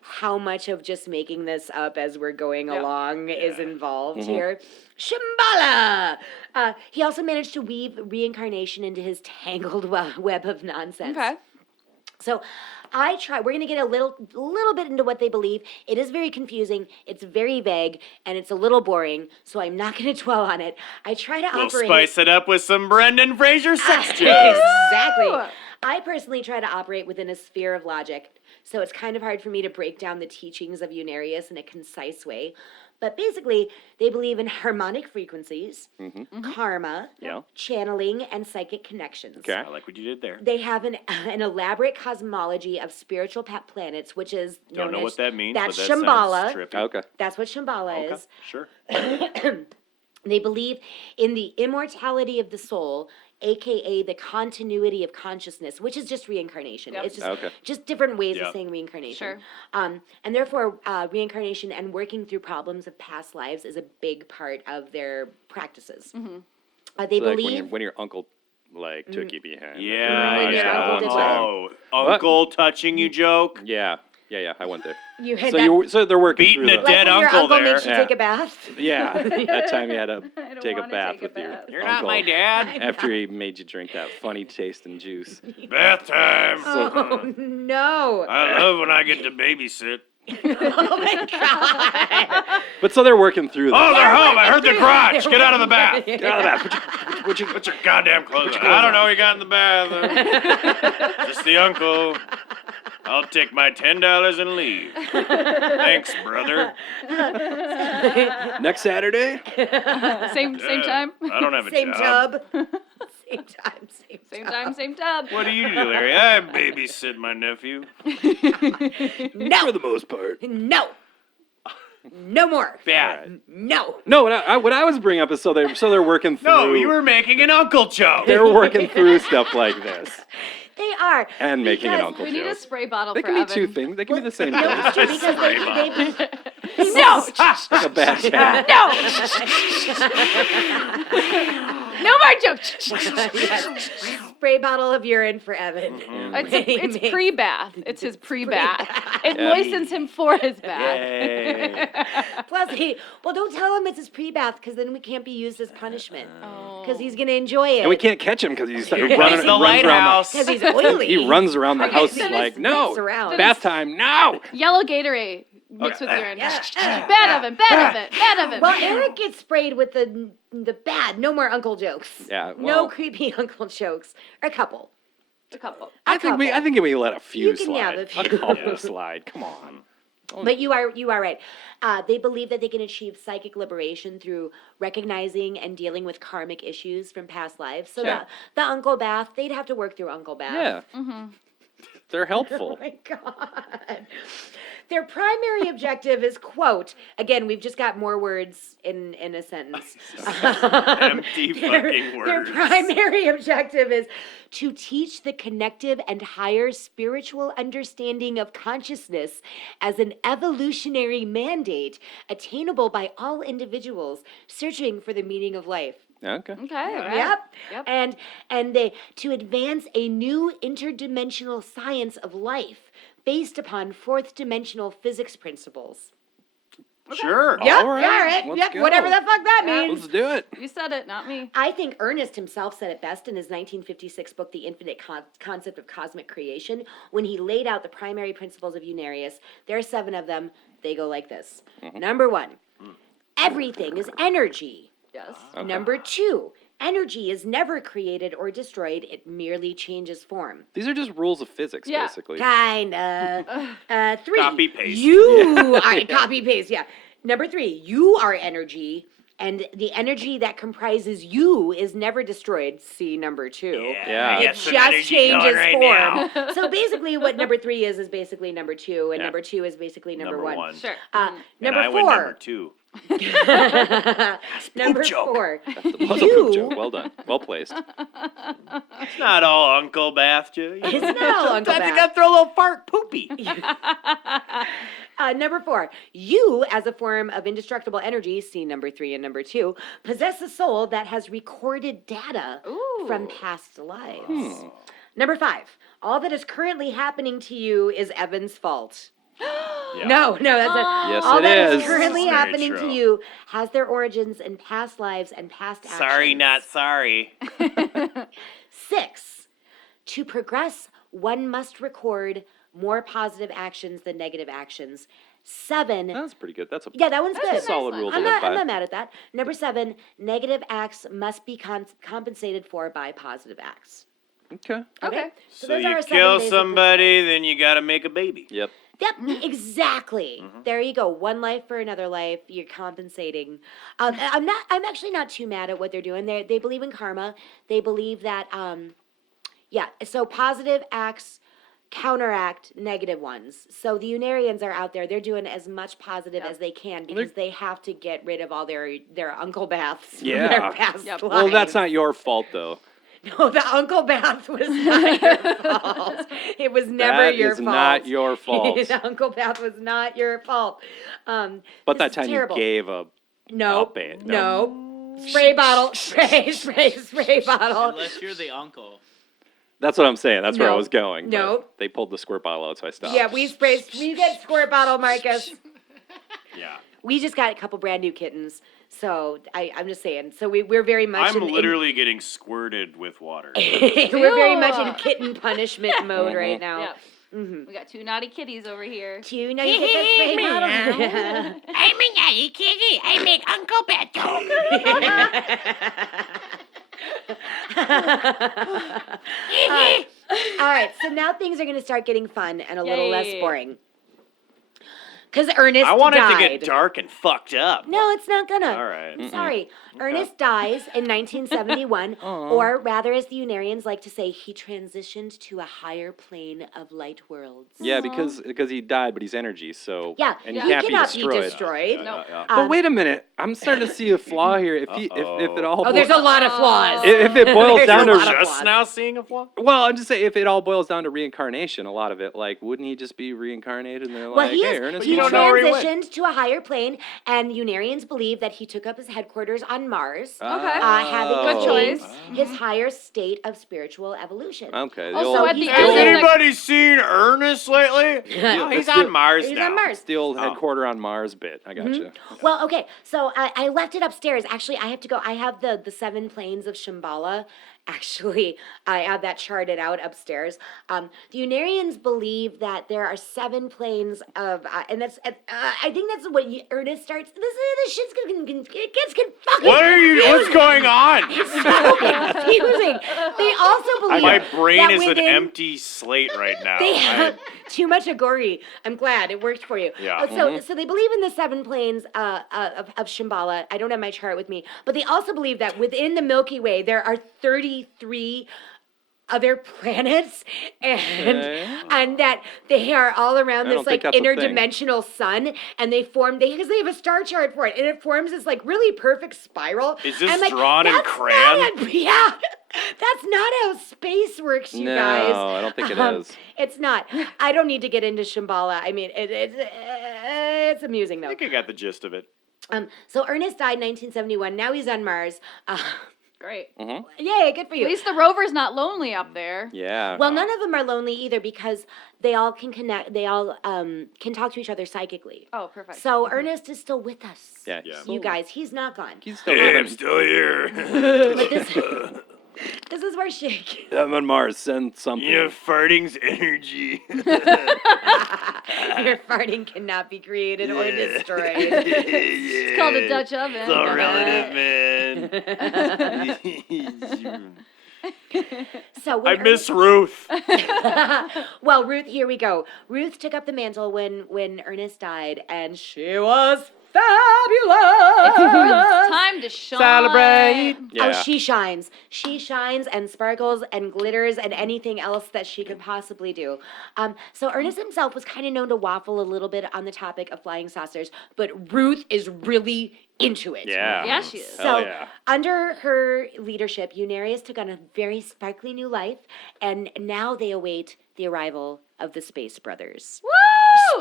how much of just making this up as we're going along is involved here. Shambhala. He also managed to weave reincarnation into his tangled web of nonsense. Okay. So we're going to get a little bit into what they believe. It is very confusing, it's very vague, and it's a little boring, so I'm not going to dwell on it. I try to We'll operate... spice it up with some Brendan Fraser sex jokes. Exactly. I personally try to operate within a sphere of logic, so it's kind of hard for me to break down the teachings of Unarius in a concise way. But basically, they believe in harmonic frequencies, karma, Yeah. channeling, and psychic connections. Okay. I like what you did there. They have an elaborate cosmology of spiritual planets, which is Don't known know as, what that means, that's but that Shambhala. sounds trippy. Okay. That's what Shambhala Okay, is. sure. They believe in the immortality of the soul, aka the continuity of consciousness, which is just reincarnation. Yep. It's Okay. just different ways Yep. of saying reincarnation. Sure. And therefore, reincarnation and working through problems of past lives is a big part of their practices. They So, like believe. when your uncle took you behind. Yeah, Right, your uncle did that. Oh, uncle touching you joke. Yeah. I went there. You had So that, so they're working Beating through a the, dead like when your uncle uncle there. makes you Yeah. take a bath. Yeah, that time you had to I don't take a wanna bath take a with your bath. You're uncle not my dad. after he made you drink that funny tasting juice. Bath time. Oh no! I love when I get to babysit. Oh my god! But so they're working through Oh, that. they're home. I heard the crotch. Get out of the bath. Get out of the bath. Put your Goddamn clothes on. I don't know what you got in the bath. Just the uncle. I'll take my $10 and leave. Thanks, brother. next Saturday. Same time. I don't have a Same job. tub. Same time. Same time, same tub. What do you do, Larry? I babysit my nephew. No, For the most part. no, no more. Bad. No. No, what I was bringing up is so they're working through. No, you were making an uncle joke. They're working through stuff like this They are. and making an Because uncle We need a joke. spray bottle They for can be Evan. two things. They can be the same No, thing. it's true because they No! Like a bad cat. No more jokes. spray bottle of urine for Evan. It's pre-bath. It's his pre-bath. It moistens him for his bath. Yay. Plus, don't tell him it's his pre-bath because then we can't be used as punishment Oh. because he's gonna enjoy it. And we can't catch him because he's Runs running the runs around lighthouse. because he's oily. He runs around the house Then like, it's no, mixed around. bath time, no. Yellow Gatorade mixed with urine. Yeah. Bad of it, bad of it, bad of it. Well, Eric gets sprayed with the bad. No more uncle jokes. Yeah, no well- creepy uncle jokes. Or a couple. a couple. I think we let a few You can have slide. a few. A couple slide. Come on. But you are right. They believe that they can achieve psychic liberation through recognizing and dealing with karmic issues from past lives. So Sure. the uncle bath, they'd have to work through uncle bath. Yeah. They're helpful. Oh my god. Their primary objective is, quote, again, we've just got more words in a sentence. Empty fucking Their words. primary objective is to teach the connective and higher spiritual understanding of consciousness as an evolutionary mandate attainable by all individuals searching for the meaning of life. Okay. Okay. Right. Yep. Yep. And they to advance a new interdimensional science of life based upon fourth dimensional physics principles. Sure. Yep. All right, All right. let's Yep. go. Whatever the fuck that Yeah. means. Let's do it. You said it, not me. I think Ernest himself said it best in his 1956 book, The Infinite Concept of Cosmic Creation, when he laid out the primary principles of Unarius. There are 7 of them. They go like this. Number 1, everything is energy. Yes. Okay. Number 2, Energy is never created or destroyed, it merely changes form. These are just rules of physics, Yeah. basically. Kinda. 3. Copy, paste. You are copy paste, yeah. Number 3, you are energy, and the energy that comprises you is never destroyed. See number 2. Yeah. It just changes form. So basically, what number 3 is basically number 2, and Yeah. number 2 is basically number 1. Sure. And Number I 4. went number 2. Number joke. 4. That was a poop You. joke. Well done. Well placed. It's not all Uncle Bath, Joe. It's not all Uncle Sometimes you Bath. gotta throw a little fart poopy. Number 4, you, as a form of indestructible energy, see number 3 and number 2, possess a soul that has recorded data from past lives. Number 5, all that is currently happening to you is Evan's fault. Yeah. No, that's not. Yes, all it that is. currently This is very happening to true. you has their origins in past lives and past actions. Sorry, not sorry. 6, to progress, one must record more positive actions than negative actions. 7, That's pretty good. That's a yeah, that one's good. solid one. rule to I'm live not by. mad at that. Number 7, negative acts must be compensated for by positive acts. Okay. Okay. So those are you our 7 kill basic somebody, then you gotta make a baby. Yep. Yep, exactly. There you go. One life for another life. You're compensating. I'm actually not too mad at what they're doing. They believe in karma. They believe that. Yeah. So positive acts counteract negative ones. So the Unarians are out there. They're doing as much positive as they can because they have to get rid of all their Uncle Baths from Yeah. their past Yep. lives. Well, that's not your fault, though. No, the Uncle Bath was not your fault. It was never That your is fault. not your fault. The Uncle Bath was not your fault. But this that is time terrible. you gave a No, bit. no. Spray bottle, spray bottle. Unless you're the uncle. That's what I'm saying. That's where I No. was going. but No. They pulled the squirt bottle out, so I stopped. Yeah, we get squirt bottle, Marcus. Yeah. We just got a couple brand new kittens, so I'm just saying. So we're very much. I'm literally getting squirted with water. we're very much in Ew. kitten punishment mode right now. Yep. We got 2 naughty kitties over here. Do you know you get that spray bottle? I'm a naughty kitty. I make Uncle Beto. All right, so now things are going to start getting fun and a little less Yay. boring. Because Ernest I want it died. to get dark and fucked up. No, it's not gonna. All right. I'm sorry. Ernest dies in 1971, or rather, as the Unarians like to say, he transitioned to a higher plane of light worlds. Yeah, because he died, but he's energy, so Yeah, and he he can't cannot be destroyed. destroyed. No. But wait a minute, I'm starting to see a flaw here. If it all Oh, there's a lot of flaws. if it boils There's down a to lot of Just flaws. now seeing a flaw? well, I'm just saying if it all boils down to reincarnation, a lot of it, like, wouldn't he just be reincarnated? And they're Well, like, he hey, is. Ernest, He you don't know where he went. transitioned to a higher plane, and Unarians believe that he took up his headquarters on Mars, Okay. having Oh. Good choice. attained his higher state of spiritual evolution. Okay. The Also, old, at the Has end of the Anybody seen Ernest lately? No, he's Let's do- on Mars He's now. on Mars. the old headquarter on Mars bit. I gotcha. Well, okay, so I left it upstairs. Actually, I have to go. I have the 7 planes of Shambhala. Actually, I have that charted out upstairs. The Unarians believe that there are 7 planes of, and that's, I think that's what Ernest starts. This shit's it gets fucking What's going on? It's so confusing. They also believe My brain that is an within- empty slate right now. They have too much Aghori. I'm glad it worked for you. Yeah. So they believe in the 7 planes of Shambhala. I don't have my chart with me, but they also believe that within the Milky Way there are 33 other planets, and that they are all around I this don't think like that's a thing. interdimensional sun, and they form because they have a star chart for it, and it forms this like really perfect spiral. Is this I'm like, drawn in "That's crayon?" not yeah, that's not how space works, you No, guys. I don't think it is. It's not. I don't need to get into Shambhala. I mean, it's amusing I though. think I got the gist of it. So Ernest died in 1971. Now he's on Mars. Great. Yay, good for At you. least the rover's not lonely up there. Yeah. Well, none of them are lonely either because they all can connect. They all can talk to each other psychically. Oh, perfect. So Ernest is still with us. Yeah. Yeah. You guys, he's not gone. He's still Hey, I'm living. still here. But this, This is where she. I'm on Mars. Send something. farting's energy. Your farting cannot be created or destroyed. It's called a Dutch oven. It's all relative, man. So I when miss Ruth. well, Ruth, here we go. Ruth took up the mantle when Ernest died, and she was fabulous. It's time to shine. Celebrate. Yeah. Oh, she shines. She shines and sparkles and glitters and anything else that she could possibly do. So Ernest himself was kind of known to waffle a little bit on the topic of flying saucers, but Ruth is really into it. Yeah. Yeah, she is. So, Hell yeah. under her leadership, Unarius took on a very sparkly new life, and now they await the arrival of the Space Brothers. Woo!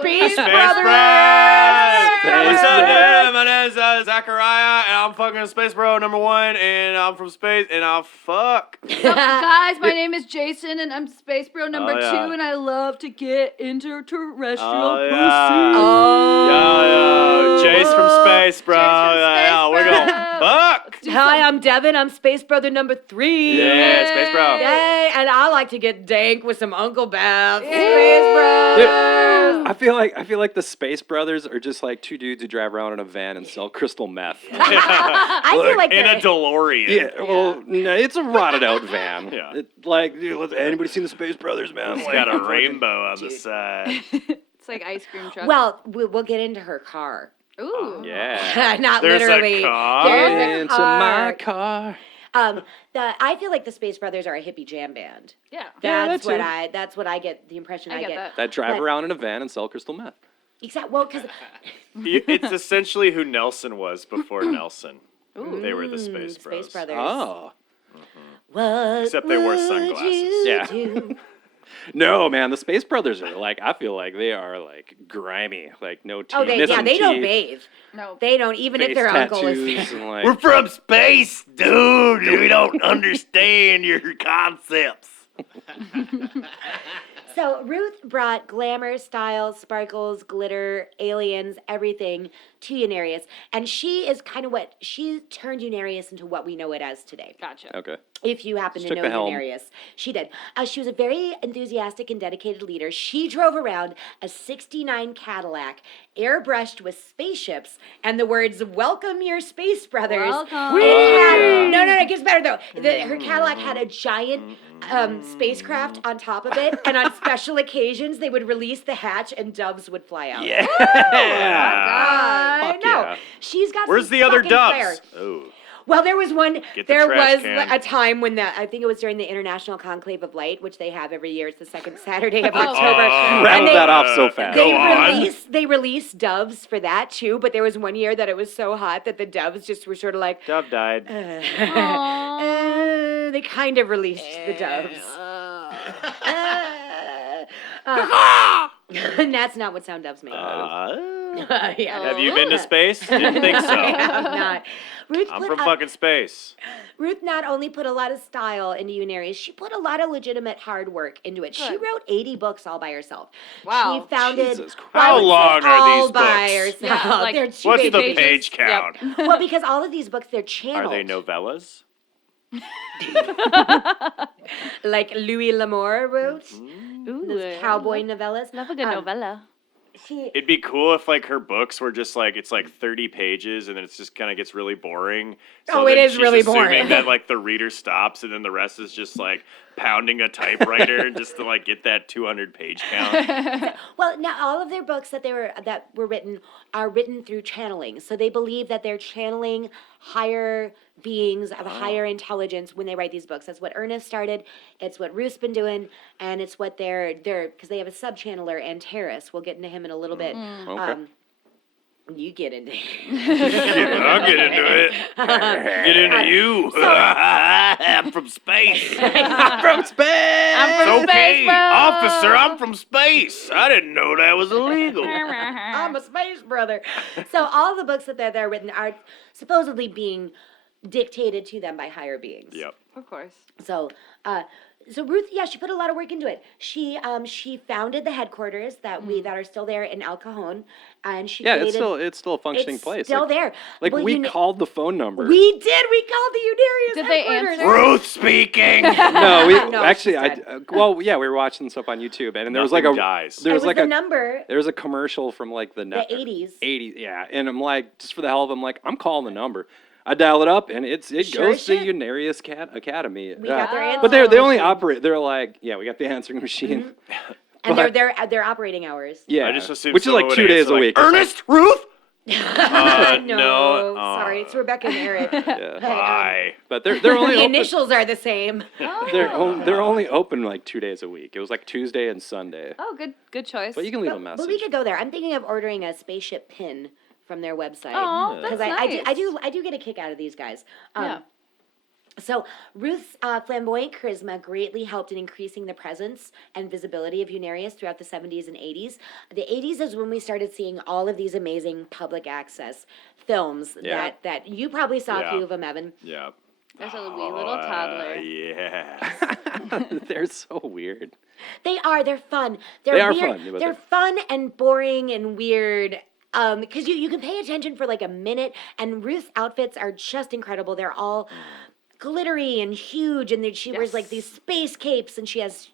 Space Space Brothers! Brothers! Space What's up, Brothers! dude? My name's Zachariah, and I'm fucking Space Bro #1, and I'm from space, and I'll fuck. Guys, my name is Jason, and I'm Space Bro number Oh, yeah. 2, and I love to get interterrestrial Oh, pussy. yeah. Oh. Yo, Jace from Space, bro. Jace from Yeah, we're Space, gonna bro. fuck. Hi, I'm Devin. I'm Space Brother #3. Yeah, Space Bro. Yay, and I like to get dank with some Uncle Beth. Yay. Space Bros. I feel like the Space Brothers are just like two dudes who drive around in a van and sell crystal meth. I feel like In a they're- Yeah, DeLorean. well, no, it's a rotted out van. Yeah. Like, dude, anybody seen the Space Brothers, man? It's Like, got a fucking- rainbow on the side. It's like ice cream truck. Well, we'll get into her car. Ooh. Yeah. Not There's a literally. car? There's a Into car. my car. I feel like the Space Brothers are a hippie jam band. Yeah. Yeah, That's that what too. that's what I get the impression I I get get. that. That drive But- around in a van and sell crystal meth. Exactly. Well, because It's essentially who Nelson was before Nelson. Ooh. They were the Space Bros. Space Brothers. Oh. What Except they wore would sunglasses. you Yeah. do? No, man, the Space Brothers are like, I feel like they are like grimy, like no teeth. Oh, they missing they don't teeth, bathe. No. They don't, even if face their uncle is tattoos there. and, like, We're from space, dude. We don't understand your concepts. So Ruth brought glamour, style, sparkles, glitter, aliens, everything to Unarius, and she is kind of what she turned Unarius into what we know it as today. Gotcha. Okay. If you happen She to took know the helm. Unarius, she did. She was a very enthusiastic and dedicated leader. She drove around a '69 Cadillac, airbrushed with spaceships, and the words "Welcome your space brothers." Welcome. And it had, Yeah. no, it gets better though. Her Cadillac had a giant spacecraft on top of it, and on special occasions they would release the hatch and doves would fly out. Yeah. I Fuck know. yeah. She's got. Where's some the other fucking doves? flair. Oh. Well, there was one. Get the There trash was can. a time when I think it was during the International Conclave of Light, which they have every year. It's the second Saturday of Oh. October. Oh. Rattled they- that off so fast. They Go on. released doves for that too, but there was one year that it was so hot that the doves just were sort of like. Dove died. They kind of released the doves. And that's not what sound doves make. Yeah. Have you been to space? Didn't think so. I have not. Ruth I'm put from a- fucking space. Ruth not only put a lot of style into Unarius, she put a lot of legitimate hard work into it. She Good. wrote 80 books all by herself. Wow. She founded. Jesus Christ. I How would say long are all these by books? herself. Yeah, like, They're two What's big the pages. page count? Well, because all of these books, they're Are channeled. they novellas? Like Louis L'Amour wrote. Ooh. Those cowboy novellas. Love a good novella. She, It'd be cool if like her books were just like it's like 30 pages and then it's just kind of gets really boring. Oh, it then is she's really assuming boring. that like the reader stops and then the rest is just like pounding a typewriter just to like get that 200 page count. well, now all of their books that were written are written through channeling. So they believe that they're channeling higher beings of higher intelligence when they write these books. That's what Ernest started. It's what Ruth's been doing, and it's what they're because they have a sub-channeler, Antares. We'll get into him in a little bit. Okay. You get into I'll get into it. Get into you. I'm from space. I'm from space. I'm from Okay, space, bro. officer, I'm from space. I didn't know that was illegal. I'm a space brother. So all the books that they're written are supposedly being dictated to them by higher beings. Yep. Of course. So, so Ruth, yeah, she put a lot of work into it. She founded the headquarters that are still there in El Cajon, and she Yeah, created, it's still a functioning it's place. still Like, there. like Well, we you called the phone number. We did. We called the Unarius Did they headquarters. answer? Ruth speaking. No, we No, actually, she's dead. well, yeah, we were watching stuff on YouTube, and there was like Nothing a dies. there It was was like the a number. there was a commercial from like the 80s. 80s, yeah, and I'm like, just for the hell of it, I'm like, I'm calling the number. I dial it up, and it Sure goes as to shit. Unarius Academy. We got their answer. But they only machine. operate. They're like, yeah, we got the answering machine. And But- their operating hours. Yeah, I just assumed which is someone like would 2 days answer a like, week. It's like, Ernest, Ruth. No, no. sorry, it's Rebecca and Eric. yeah. Bye. But they're only The open, initials are the same. they're only open like 2 days a week. It was like Tuesday and Sunday. Oh, good choice. But you can leave a message. But we could go there. I'm thinking of ordering a spaceship pin from their website. Oh, that's I nice. I do get a kick out of these guys. Yeah. So Ruth's flamboyant charisma greatly helped in increasing the presence and visibility of Unarius throughout the 70s and 80s. The 80s is when we started seeing all of these amazing public access films Yeah. that you probably saw a Yeah. few of them, Evan. Yeah. There's a wee little toddler. Yeah. They're so weird. They are. They're fun. They are weird. fun, but They're fun and boring and weird. Because you can pay attention for like a minute, and Ruth's outfits are just incredible. They're all glittery and huge, and then she wears like these space capes, and she has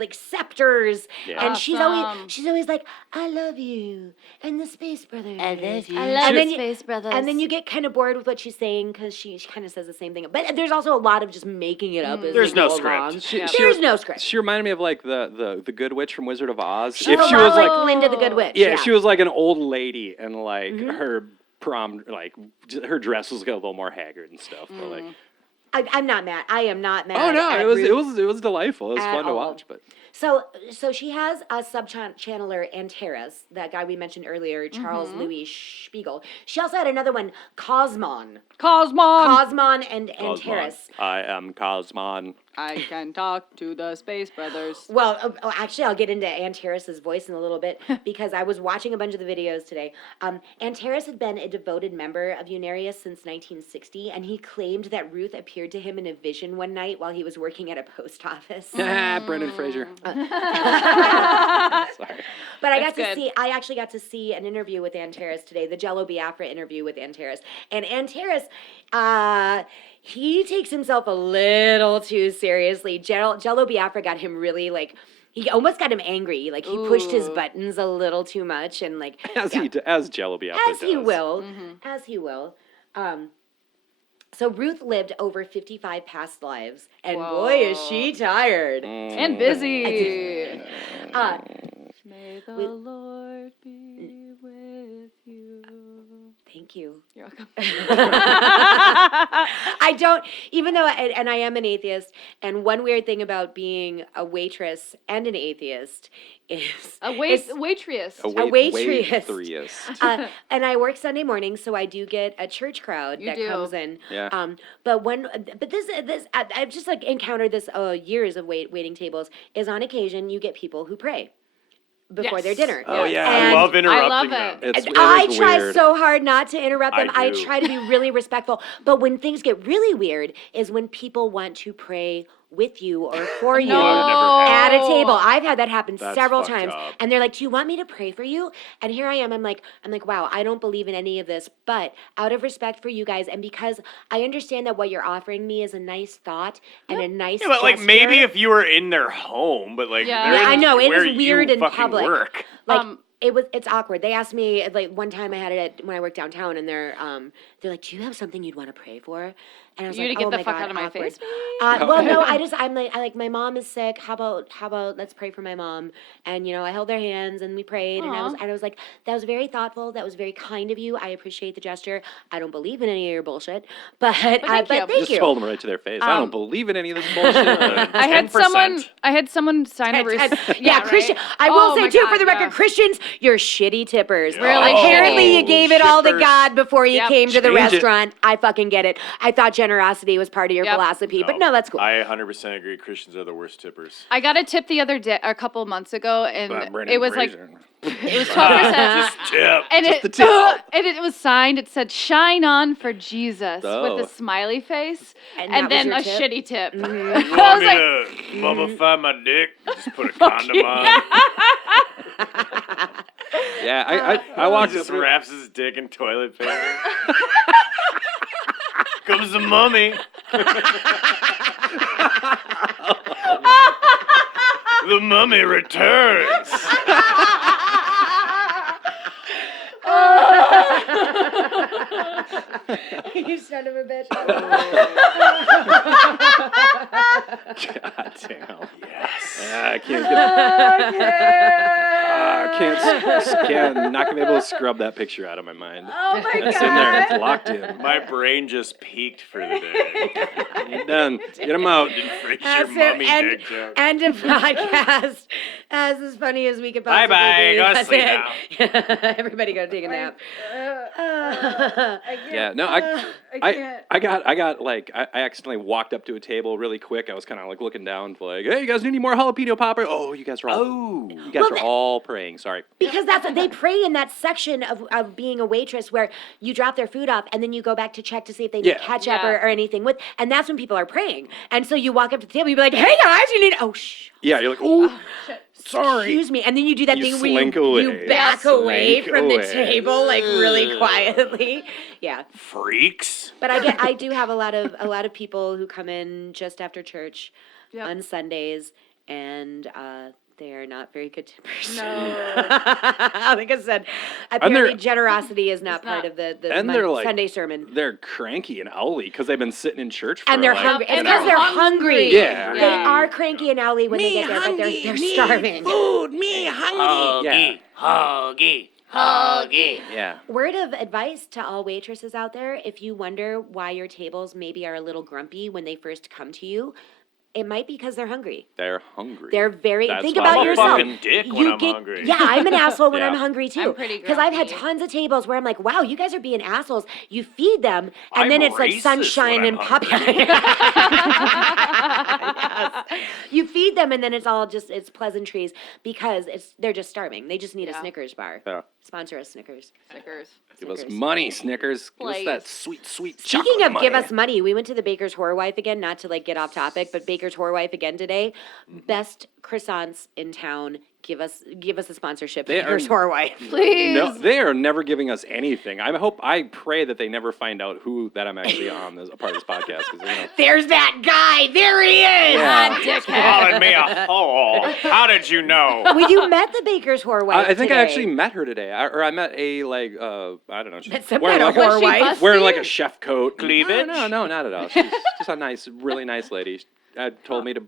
like scepters, Yeah. and she's Awesome. always like, "I love you," and the Space Brothers. I love you. I love and then the you, Space Brothers. And then you get kind of bored with what she's saying because she kind of says the same thing. But there's also a lot of just making it up. As There's they no go script. along. She- There's no script. She reminded me of like the Good Witch from Wizard of Oz. She's if a she lot was like, Linda the Good Witch. yeah, if she was like an old lady and like her prom, like her dress was like, a little more haggard and stuff. But like, I'm not mad. I am not mad. oh no, at it was Ruth. it was delightful. It was At fun to all. watch. But So she has a sub-channeler, Antares, that guy we mentioned earlier, Charles Louis Spiegel. She also had another one, Cosmon. Cosmon and Antares. I am Cosmon. I can talk to the Space Brothers. Well, actually, I'll get into Antares' voice in a little bit because I was watching a bunch of the videos today. Antares had been a devoted member of Unarius since 1960, and he claimed that Ruth appeared to him in a vision one night while he was working at a post office. Brendan Fraser. Sorry. But I That's good. I actually got to see an interview with Antares today, the Jello Biafra interview with Antares. And Antares, he takes himself a little too seriously. Jello Biafra got him really like, he almost got him angry. Like he pushed his Ooh. buttons a little too much and like, As Jello Biafra as he does. will, as he will. So Ruth lived over 55 past lives, and boy is she tired. And busy. Uh, May the we- Lord be with you. Thank you. You're welcome. I don't, even though, and I am an atheist, and one weird thing about being a waitress and an atheist is Waitress. Waitress. and I work Sunday mornings, so I do get a church crowd You that do. comes in. Yeah. But this I've just like encountered this years of waiting tables. Is on occasion you get people who pray before their Yes. dinner. Oh yeah, And I love interrupting love them. it. I is try weird. so hard not to interrupt them. I do. try to be really respectful. But when things get really weird is when people want to pray with you or for you No. at a table. I've had that happen That's several fucked times. up. And they're like, "Do you want me to pray for you?" And here I am. I'm like, "Wow, I don't believe in any of this, but out of respect for you guys and because I understand that what you're offering me is a nice thought and a nice Yeah, but like maybe gesture." if you were in their home, but like Yeah. they're Yeah, I know, it where is weird you in fucking public. work. Like it's awkward. They asked me like one time I had it when I worked downtown, and they're like, "Do you have something you'd want to pray for?" And I was You like, to get "Oh the my fuck God, out of my awkward." face. Well, no, I'm like my mom is sick. How about let's pray for my mom? And I held their hands and we prayed, and Aw. I was like, that was very thoughtful. That was very kind of you. I appreciate the gesture. I don't believe in any of your bullshit, but thank you. thank Just you. told them right to their face. I don't believe in any of this bullshit. I had 10%. someone sign a Yeah, Christian. I will Oh say my too, God, for the record, yeah. Christians, you're shitty tippers. Really Apparently, shitty. you gave it all to Shippers. God before you Yep. came to the the change it. restaurant. I fucking get it. I thought generosity was part of your Yep. philosophy, but no, that's cool. I 100% agree. Christians are the worst tippers. I got a tip the other day, a couple months ago, and Brendan it was Fraser. it was 12%. Just tip. And Just it, the tip. and it was signed. It said "Shine on for Jesus" Oh. with a smiley face, And and, that was then your a tip? shitty tip. You I want was me like, to mummify my dick? Just put a condom on. Yeah, I walked He just through. wraps his dick in toilet paper. Comes the mummy. The mummy returns. You son of a bitch. God damn. Yes. I can't not gonna be able to scrub that picture out of my mind. Oh my It's in there. It's locked in. My brain just peaked for the day. You're done. Get him out. Fraser That's it. mummy dick joke. End of podcast. That's as funny as we could possibly Bye-bye. be. Go That's sleep it. Everybody go take a nap. Yeah, no, I got like I accidentally walked up to a table really quick. I was kind of like looking down, like, hey, you guys need any more jalapeno popper? Oh, you guys are all all praying. Sorry. Because that's what they pray in that section of being a waitress where you drop their food off and then you go back to check to see if they need Yeah. ketchup Yeah. or anything with, and that's when people are praying. And so you walk up to the table, you be like, hey guys, you need, Yeah, you're like, oh, sorry. excuse me. And then you do that You thing where slink you away. back Yeah, away slink from the away. table, like really quietly. Yeah. Freaks. But I do have a lot of people who come in just after church on Sundays, and they are not very good tippers. No. Like I said, apparently generosity is not part of the and they're like- Sunday sermon. They're cranky and owly because they've been sitting in church for And they're like, hungry. It's and because they're they're hungry. Yeah. They are cranky and owly when they get there, but they're starving. Food, me hungry. Huggy. Yeah. Word of advice to all waitresses out there, if you wonder why your tables maybe are a little grumpy when they first come to you, it might be because they're hungry. They're hungry. They're very. That's Think why about I'm a yourself. fucking dick when I'm hungry. Yeah, I'm an asshole when Yeah. I'm hungry too. I'm pretty Because I've had grumpy. tons of tables where I'm like, wow, you guys are being assholes. You feed them, and I'm then it's like racist sunshine when and I'm puppy. hungry. Yes. You feed them, and then it's all just pleasantries because they're just starving. They just need a Yeah. Snickers bar. Yeah. Sponsor us, Snickers. Snickers. Give us Snickers. money, Snickers. Give us that Please. sweet, sweet Speaking chocolate of money. give us money, we went to the Baker's Whore Wife again, not to like get off topic, but Baker's Whore Wife again today. Best croissants in town. Give us a sponsorship. They Baker's are- Whore Wife. Please. No, they are never giving us anything. I pray that they never find out that I'm actually on this a part of this podcast. 'Cause, There's that guy. There he is. Yeah. Calling me a hole. How did you know? Well, you met the Baker's Whore Wife. I think I today. actually met her today, or I met a I don't know, she's Met some wearing kind of like, whore she wife. busty? wearing like a chef coat. Cleavage? No, not at all. She's just a nice, really nice lady. Told me to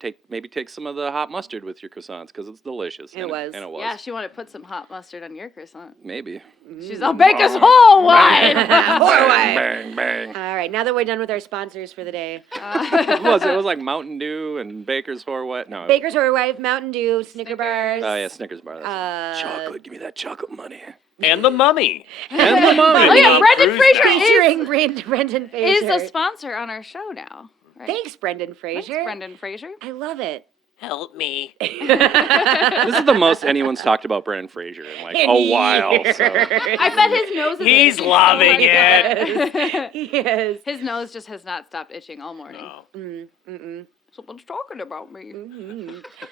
take some of the hot mustard with your croissants because it's delicious. It was. And it was. Yeah, she wanted to put some hot mustard on your croissant. Maybe. She's a Baker's whole wife. Whore wife. Bang, bang. All right, now that we're done with our sponsors for the day, It was like Mountain Dew and Baker's or what? No. Baker's Whore Wife, Mountain Dew, Snicker bars. Oh yeah, Snickers bar. That's it. Uh, Chocolate. Give me that chocolate money. And the mummy. And the mummy. Oh yeah, Tom Brendan Cruise Fraser Featuring Brendan Fraser. is a sponsor on our show now. Right? Thanks, Brendan Thanks, Fraser. Brendan Fraser. I love it. Help me. This is the most anyone's talked about Brendan Fraser in like a while. So. I bet his nose is He's itching so loving much. it. He is. His nose just has not stopped itching all morning. No. Someone's talking about me.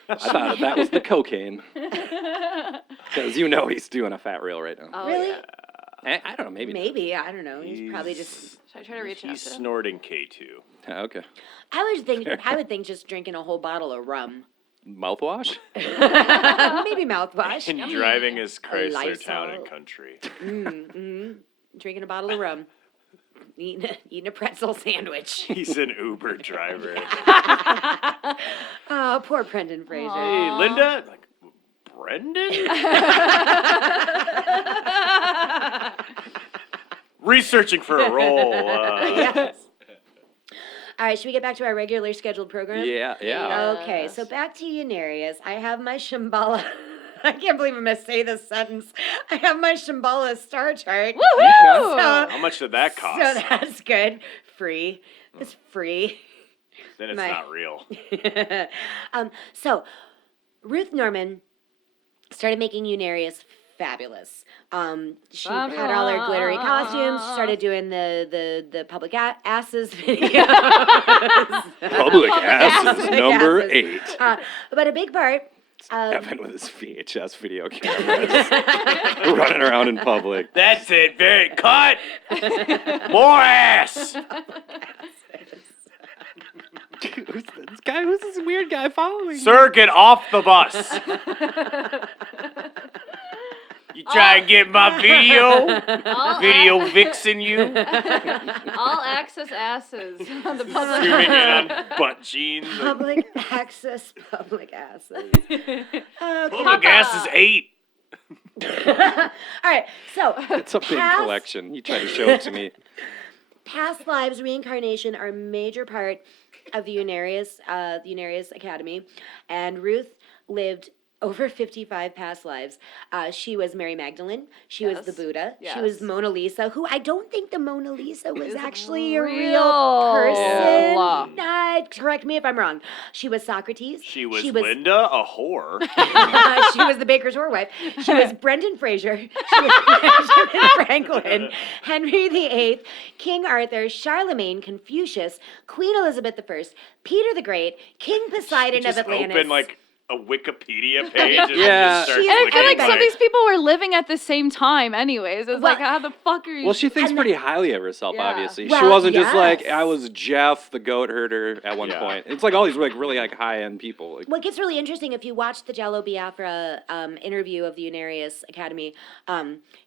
I thought that was the cocaine. Because you know he's doing a fat reel right now. Oh, Really? yeah. I don't know, maybe. Maybe, I don't know. He's probably just. Should I try to reach out He's to him? snorting K2. Okay. I would think just drinking a whole bottle of rum. Mouthwash? Maybe mouthwash. And driving his Chrysler Lysol. Town and Country. Drinking a bottle of rum. Eating a pretzel sandwich. He's an Uber driver. Oh, poor Brendan Fraser. Hey, Linda? Like, Brendan? Researching for a role. Yes. All right, should we get back to our regular scheduled program? Yeah. Okay, so back to Unarius. I have my Shambhala. I can't believe I'm going to say this sentence. I have my Shambhala star chart. Woohoo! How much did that cost? So that's good. Free. It's free. Then it's my- not real. So, Ruth Norman started making Unarius fabulous. She had all her glittery costumes. She started doing the public asses videos. Public asses Public number asses. 8. But a big part. Evan with his VHS video cameras, running around in public. That's it. Very cut. More ass. Who's this guy? Who's this weird guy following? Sir, get off the bus. You try and get my video vixen you. All access asses on the public. Zooming in on butt jeans. Public access, public asses. Okay. Public ass is 8. All right, so It's a big collection. You tried to show it to me. past lives, reincarnation are a major part of the Unarius Academy, and Ruth lived over 55 past lives. She was Mary Magdalene. She was the Yes. Buddha. She Yes. was Mona Lisa, who I don't think the Mona Lisa was Is actually a real real. person. Yeah. Correct me if I'm wrong. She was Socrates. She was Linda, a whore. She was the baker's whorewife. She was Brendan Fraser. She was Benjamin Franklin, Henry VIII, King Arthur, Charlemagne, Confucius, Queen Elizabeth I, Peter the Great, King Poseidon Just of Atlantis. open like a Wikipedia page and Yeah. just start She- And I feel clicking, like some of these people were living at the same time, anyways. It's like, Well- how the fuck are you? Well, she thinks And pretty highly of herself, Yeah. obviously. She Well, wasn't just like, yes. I was Jeff, the goat herder, at one Yeah. point. It's like all these like really like high-end people. Like, What gets really interesting, if you watch the Jello Biafra interview of the Unarius Academy,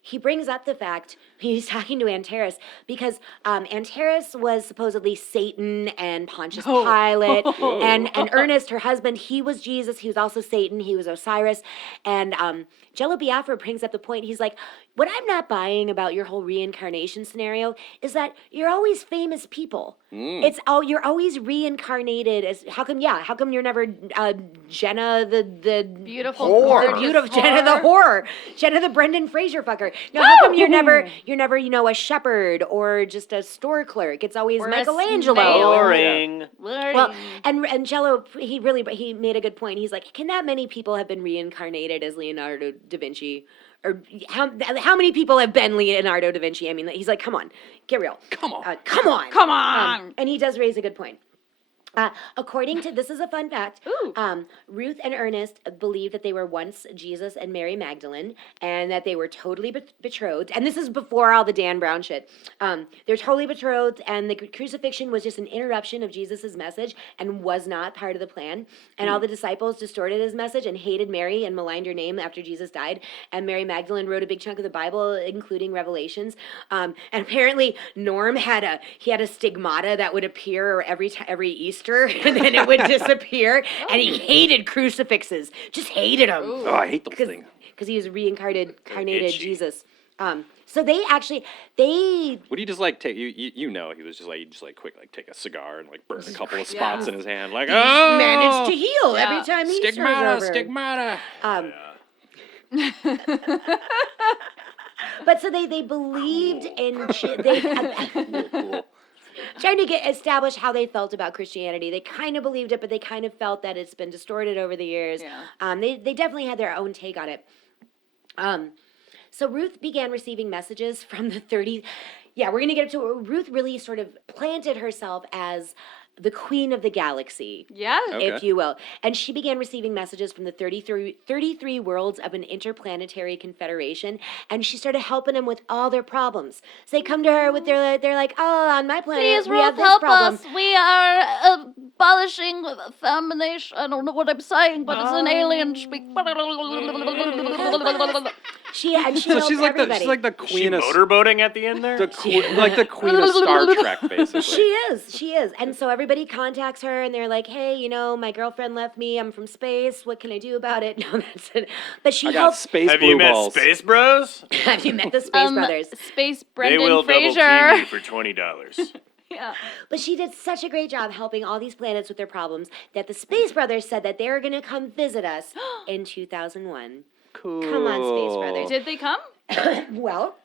he brings up the fact, he's talking to Antares, because Antares was supposedly Satan and Pontius Pilate, and Ernest, her husband, he was Jesus, he was also Satan, he was Osiris, and Jello Biafra brings up the point, he's like, what I'm not buying about your whole reincarnation scenario is that you're always famous people. It's you're always reincarnated as how come you're never Jenna the beautiful, Whore. gorgeous beautiful Jenna the whore, Jenna the Brendan Fraser fucker. No, how come you're never a shepherd or just a store clerk? It's always Or a Michelangelo. snail. Boring. Well, and Jello, he made a good point. He's like, can that many people have been reincarnated as Leonardo da Vinci? Or how many people have been Leonardo da Vinci? I mean, he's like, come on, get real. come on. Come on. Come on. And he does raise a good point. According to, this is a fun fact, Ooh. Ruth and Ernest believed that they were once Jesus and Mary Magdalene, and that they were totally betrothed. And this is before all the Dan Brown shit. They're totally betrothed, and the crucifixion was just an interruption of Jesus' message and was not part of the plan. And all the disciples distorted his message and hated Mary and maligned her name after Jesus died. And Mary Magdalene wrote a big chunk of the Bible, including Revelations. And apparently Norm had a stigmata that would appear every Easter. And then it would disappear, and he hated crucifixes, just hated them. Oh, I hate those things. Because he was reincarnated itchy. Jesus. So they Would he just like take you know he was just like quick like take a cigar and like burn a couple of spots in his hand like managed to heal Yeah. every time Easter's stigmata. over. But so they believed in trying to establish how they felt about Christianity. They kind of believed it, but they kind of felt that it's been distorted over the years. Yeah. They definitely had their own take on it. So Ruth began receiving messages from the 30s. Yeah, we're going to get to it. Ruth really sort of planted herself as the queen of the galaxy, Yeah. if you will. And she began receiving messages from the 33 worlds of an interplanetary confederation, and she started helping them with all their problems. So they come to her with they're like, oh, on my planet, Please, we have Ruth, this help problem. us. We are abolishing feminism. I don't know what I'm saying, but it's an alien speak. She So helped she's like everybody. the Is she queen of motorboating at the end there? the queen of Star Trek basically. She is. And so everybody contacts her and they're like, hey, my girlfriend left me. I'm from space. What can I do about it? No, that's it. But she I got helped. space Have blue you met balls. Space Bros? Have you met the Space Brothers? Space They Brendan will Fraser. double team you for $20. Yeah. But she did such a great job helping all these planets with their problems that the Space Brothers said that they were going to come visit us in 2001. Cool. Come on, Space Brothers. Did they come? Well,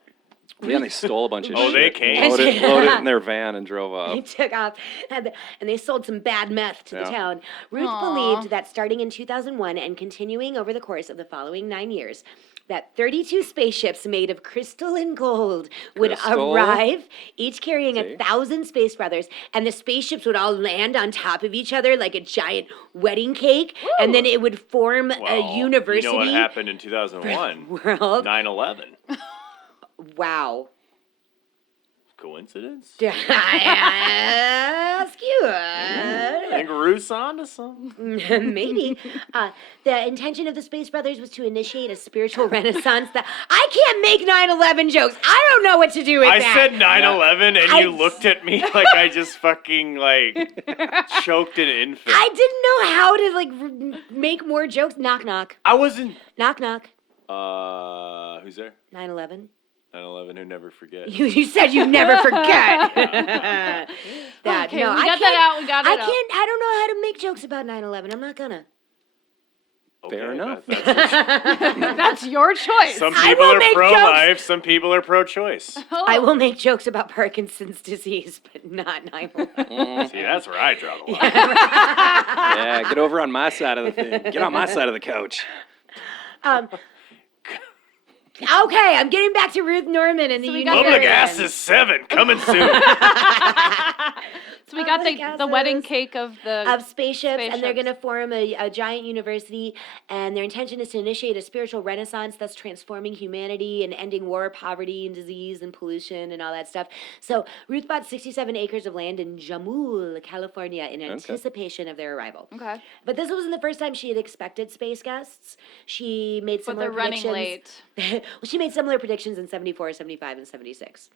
Yeah, and they stole a bunch of Oh, shit. they came. Loaded it in their van and drove they off. took off, and they sold some bad meth to the Yeah. town. Ruth Aw. believed that starting in 2001 and continuing over the course of the following 9 years, that 32 spaceships made of crystal and gold would Crystal? arrive, each carrying See? 1,000 Space Brothers, and the spaceships would all land on top of each other like a giant wedding cake, and then it would form Well, a university You know what happened in 2001? world. 9/11. Wow. Coincidence? Ask you. I think Ruth's onto something. Maybe. The intention of the Space Brothers was to initiate a spiritual renaissance that I can't make 9/11 jokes. I don't know what to do with I that. said 9/11 and you I- looked at me like I just fucking choked an infant. I didn't know how to make more jokes. Knock knock. I wasn't. Knock knock. Who's there? 9/11. 9/11 who never forget. You said you never forget. That Okay, no, we I got can't, that out. We got I it out. can't. I don't know how to make jokes about 9/11. I'm not gonna. Fair enough. That's your choice. Some I people will are make pro-life, some people are pro-choice. I will make jokes about Parkinson's disease, but not 9/11. See, that's where I draw the line. Yeah, get over on my side of the thing. Get on my side of the couch. Okay, I'm getting back to Ruth Norman and the we got Public Unarians. Ass is 7, coming soon. So we got Public the wedding asses cake of the of spaceships, and they're Spaceships. going to form a giant university, and their intention is to initiate a spiritual renaissance that's transforming humanity and ending war, poverty, and disease and pollution and all that stuff. So Ruth bought 67 acres of land in Jamul, California, in anticipation of their arrival. Okay. But this wasn't the first time she had expected space guests. She made But similar they're running predictions. late. Well, she made similar predictions in 74, 75, and 76.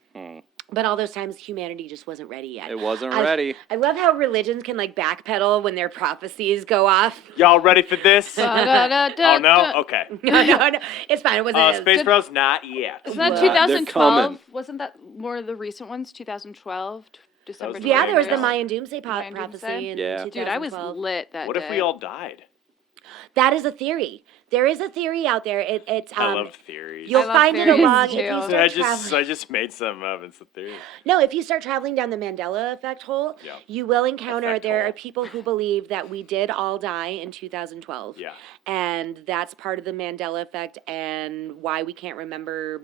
But all those times, humanity just wasn't ready yet. It wasn't ready. I love how religions can backpedal when their prophecies go off. Y'all ready for this? Oh, Oh no? Okay. No, it's fine. It wasn't. Space Bros, not yet. Isn't that Well, they're 2012? coming. Wasn't that more of the recent ones? 2012, December. was Yeah, there was the 21st? Mayan Doomsday Mayan prophecy Doomsday? in Yeah. 2012. Dude, I was lit that What day. if we all died? That is a theory. There is a theory out there. It's I love theories. You'll I love find it theories, along if too. you I start traveling. I just made some up. It's a theory. No, if you start traveling down the Mandela effect hole, Yeah. you will encounter Effect there hole. are people who believe that we did all die in 2012. Yeah. And that's part of the Mandela effect and why we can't remember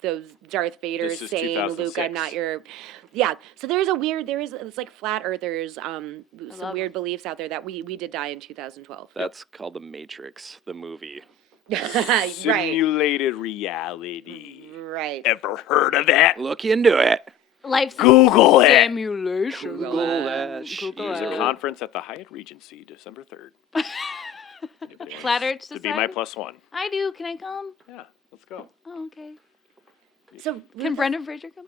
those Darth Vader This is saying, Luke, 2006. I'm not your... Yeah, so it's like flat earthers, some love weird beliefs out there that we did die in 2012. That's called The Matrix, the movie. Right, Simulated reality. right. Ever heard of that? Look into it. Life's Google it. simulation. Google that Google There's a it. conference at the Hyatt Regency, December 3rd. Anybody Flat wants Earth to be my Society? +1. I do. Can I come? Yeah, let's go. Oh, okay. So, Can Brendan Fraser come?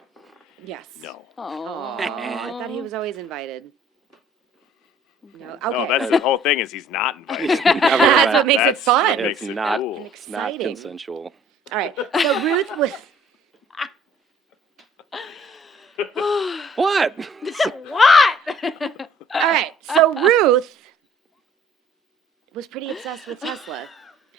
Yes. No. Oh. I thought he was always invited. No, okay. No, that's the whole thing is he's not invited. That's what makes it That's fun. what makes It's it not- cool. And It's not exciting. consensual. All right. So Ruth was. What? What? All right. So Ruth was pretty obsessed with Tesla.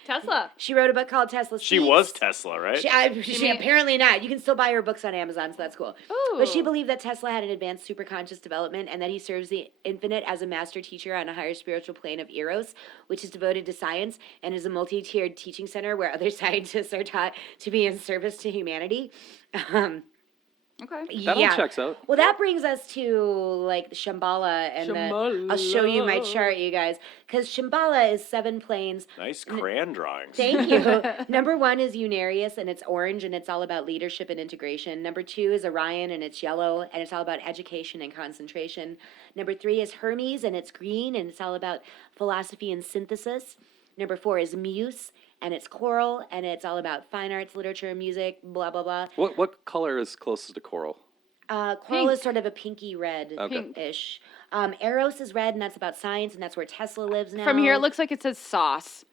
Tesla. She wrote a book called Tesla. She Speaks. was Tesla, right? She mean- apparently not. You can still buy her books on Amazon, so that's cool. Ooh. But she believed that Tesla had an advanced superconscious development and that he serves the infinite as a master teacher on a higher spiritual plane of Eros, which is devoted to science and is a multi-tiered teaching center where other scientists are taught to be in service to humanity. Okay. That all checks out. Well, that brings us to like the Shambhala, and I'll show you my chart, you guys, because Shambhala is 7 planes. Nice crayon drawings. Thank you. Number 1 is Unarius, and it's orange, and it's all about leadership and integration. Number 2 is Orion, and it's yellow, and it's all about education and concentration. Number 3 is Hermes, and it's green, and it's all about philosophy and synthesis. Number 4 is Muse, and it's coral, and it's all about fine arts, literature, music, blah, blah, blah. What color is closest to coral? Coral Pink. is sort of a pinky red Okay. ish. Eros is red, and that's about science, and that's where Tesla lives now. From here, it looks like it says sauce.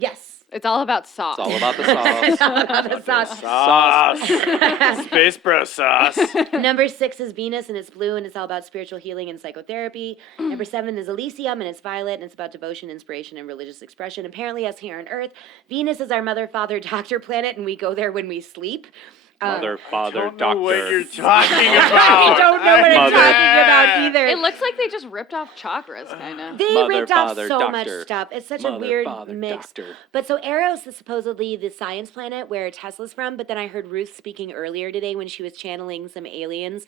Yes. It's all about sauce. It's all about the sauce. It's all about the sauce. Sauce. Space Bro sauce. Number 6 is Venus, and it's blue, and it's all about spiritual healing and psychotherapy. Number 7 is Elysium, and it's violet, and it's about devotion, inspiration, and religious expression. Apparently, us here on Earth, Venus is our mother, father, doctor planet, and we go there when we sleep. Mother, father, Don't know what doctor. you're talking I about. don't know what I'm Mother. talking about either. It looks like they just ripped off chakras, kind of. They Mother, ripped off father, so doctor. much stuff. It's such a Mother, weird father, mix. doctor. But so Eros is supposedly the science planet where Tesla's from, but then I heard Ruth speaking earlier today when she was channeling some aliens.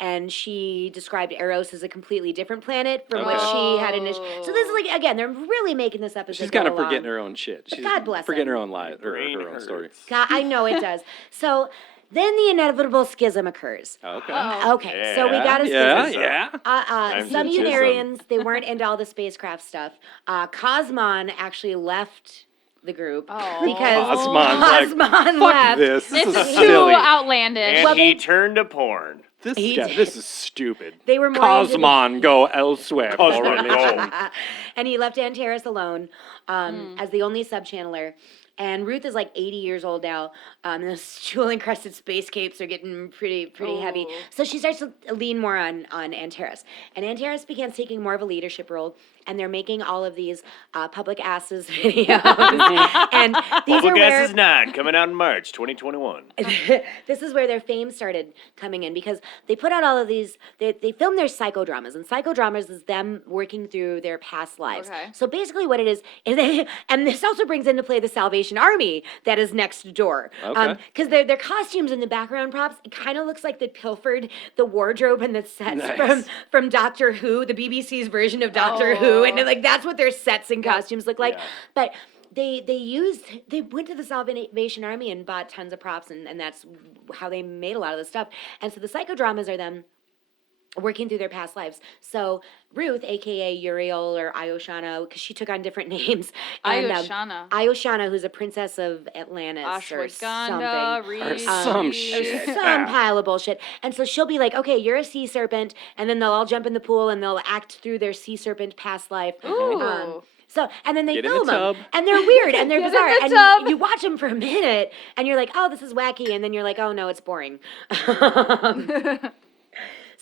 And she described Eros as a completely different planet from what she had initially. So this is like, again, they're really making this up as She's they go kind of along. forgetting her own shit. But She's God bless forgetting them. her own life or Brain her own story. hurts. God, I know it does. So then the inevitable schism occurs. Okay. Okay, so we got a Yeah, schism. yeah. Times Some and schism. Unarians, they weren't into all the spacecraft stuff. Cosmon actually left the group Oh. because Cosmon's like, Cosmon Fuck left. this. This It's is too silly. outlandish. And Well, he they- turned to porn. This He guy, did. this is stupid. They were more into the- Cosmon, go elsewhere. Cosmon, Alright. go. And he left Antares alone as the only sub-channeler. And Ruth is like 80 years old now. And those jewel-encrusted space capes are getting pretty heavy. Ooh. So she starts to lean more on Antares. And Antares begins taking more of a leadership role. And they're making all of these public asses videos. And these are Public where... Asses 9 coming out in March 2021. This is where their fame started coming in because they put out all of these, they filmed their psychodramas, and psychodramas is them working through their past lives. Okay. So basically what it is they, and this also brings into play the Salvation Army that is next door. Okay. Because their costumes and the background props, it kind of looks like they pilfered the wardrobe and the sets Nice. from Doctor Who, the BBC's version of Doctor Who, and like that's what their sets and costumes look like. Yeah. But they went to the Salvation Army and bought tons of props, and that's how they made a lot of the stuff. And so the psychodramas are them working through their past lives. So Ruth, aka Uriel or Ioshana, because she took on different names. And, Ioshana. Ioshana, who's a princess of Atlantis or Ashwagandha, something. Or Reese. some shit. Some pile of bullshit. And so she'll be like, okay, you're a sea serpent, and then they'll all jump in the pool and they'll act through their sea serpent past life. Ooh. So, and then they Get in the film them, tub. and they're weird, and they're Get in bizarre, the and tub. you watch them for a minute, and you're like, oh, this is wacky, and then you're like, oh, no, it's boring.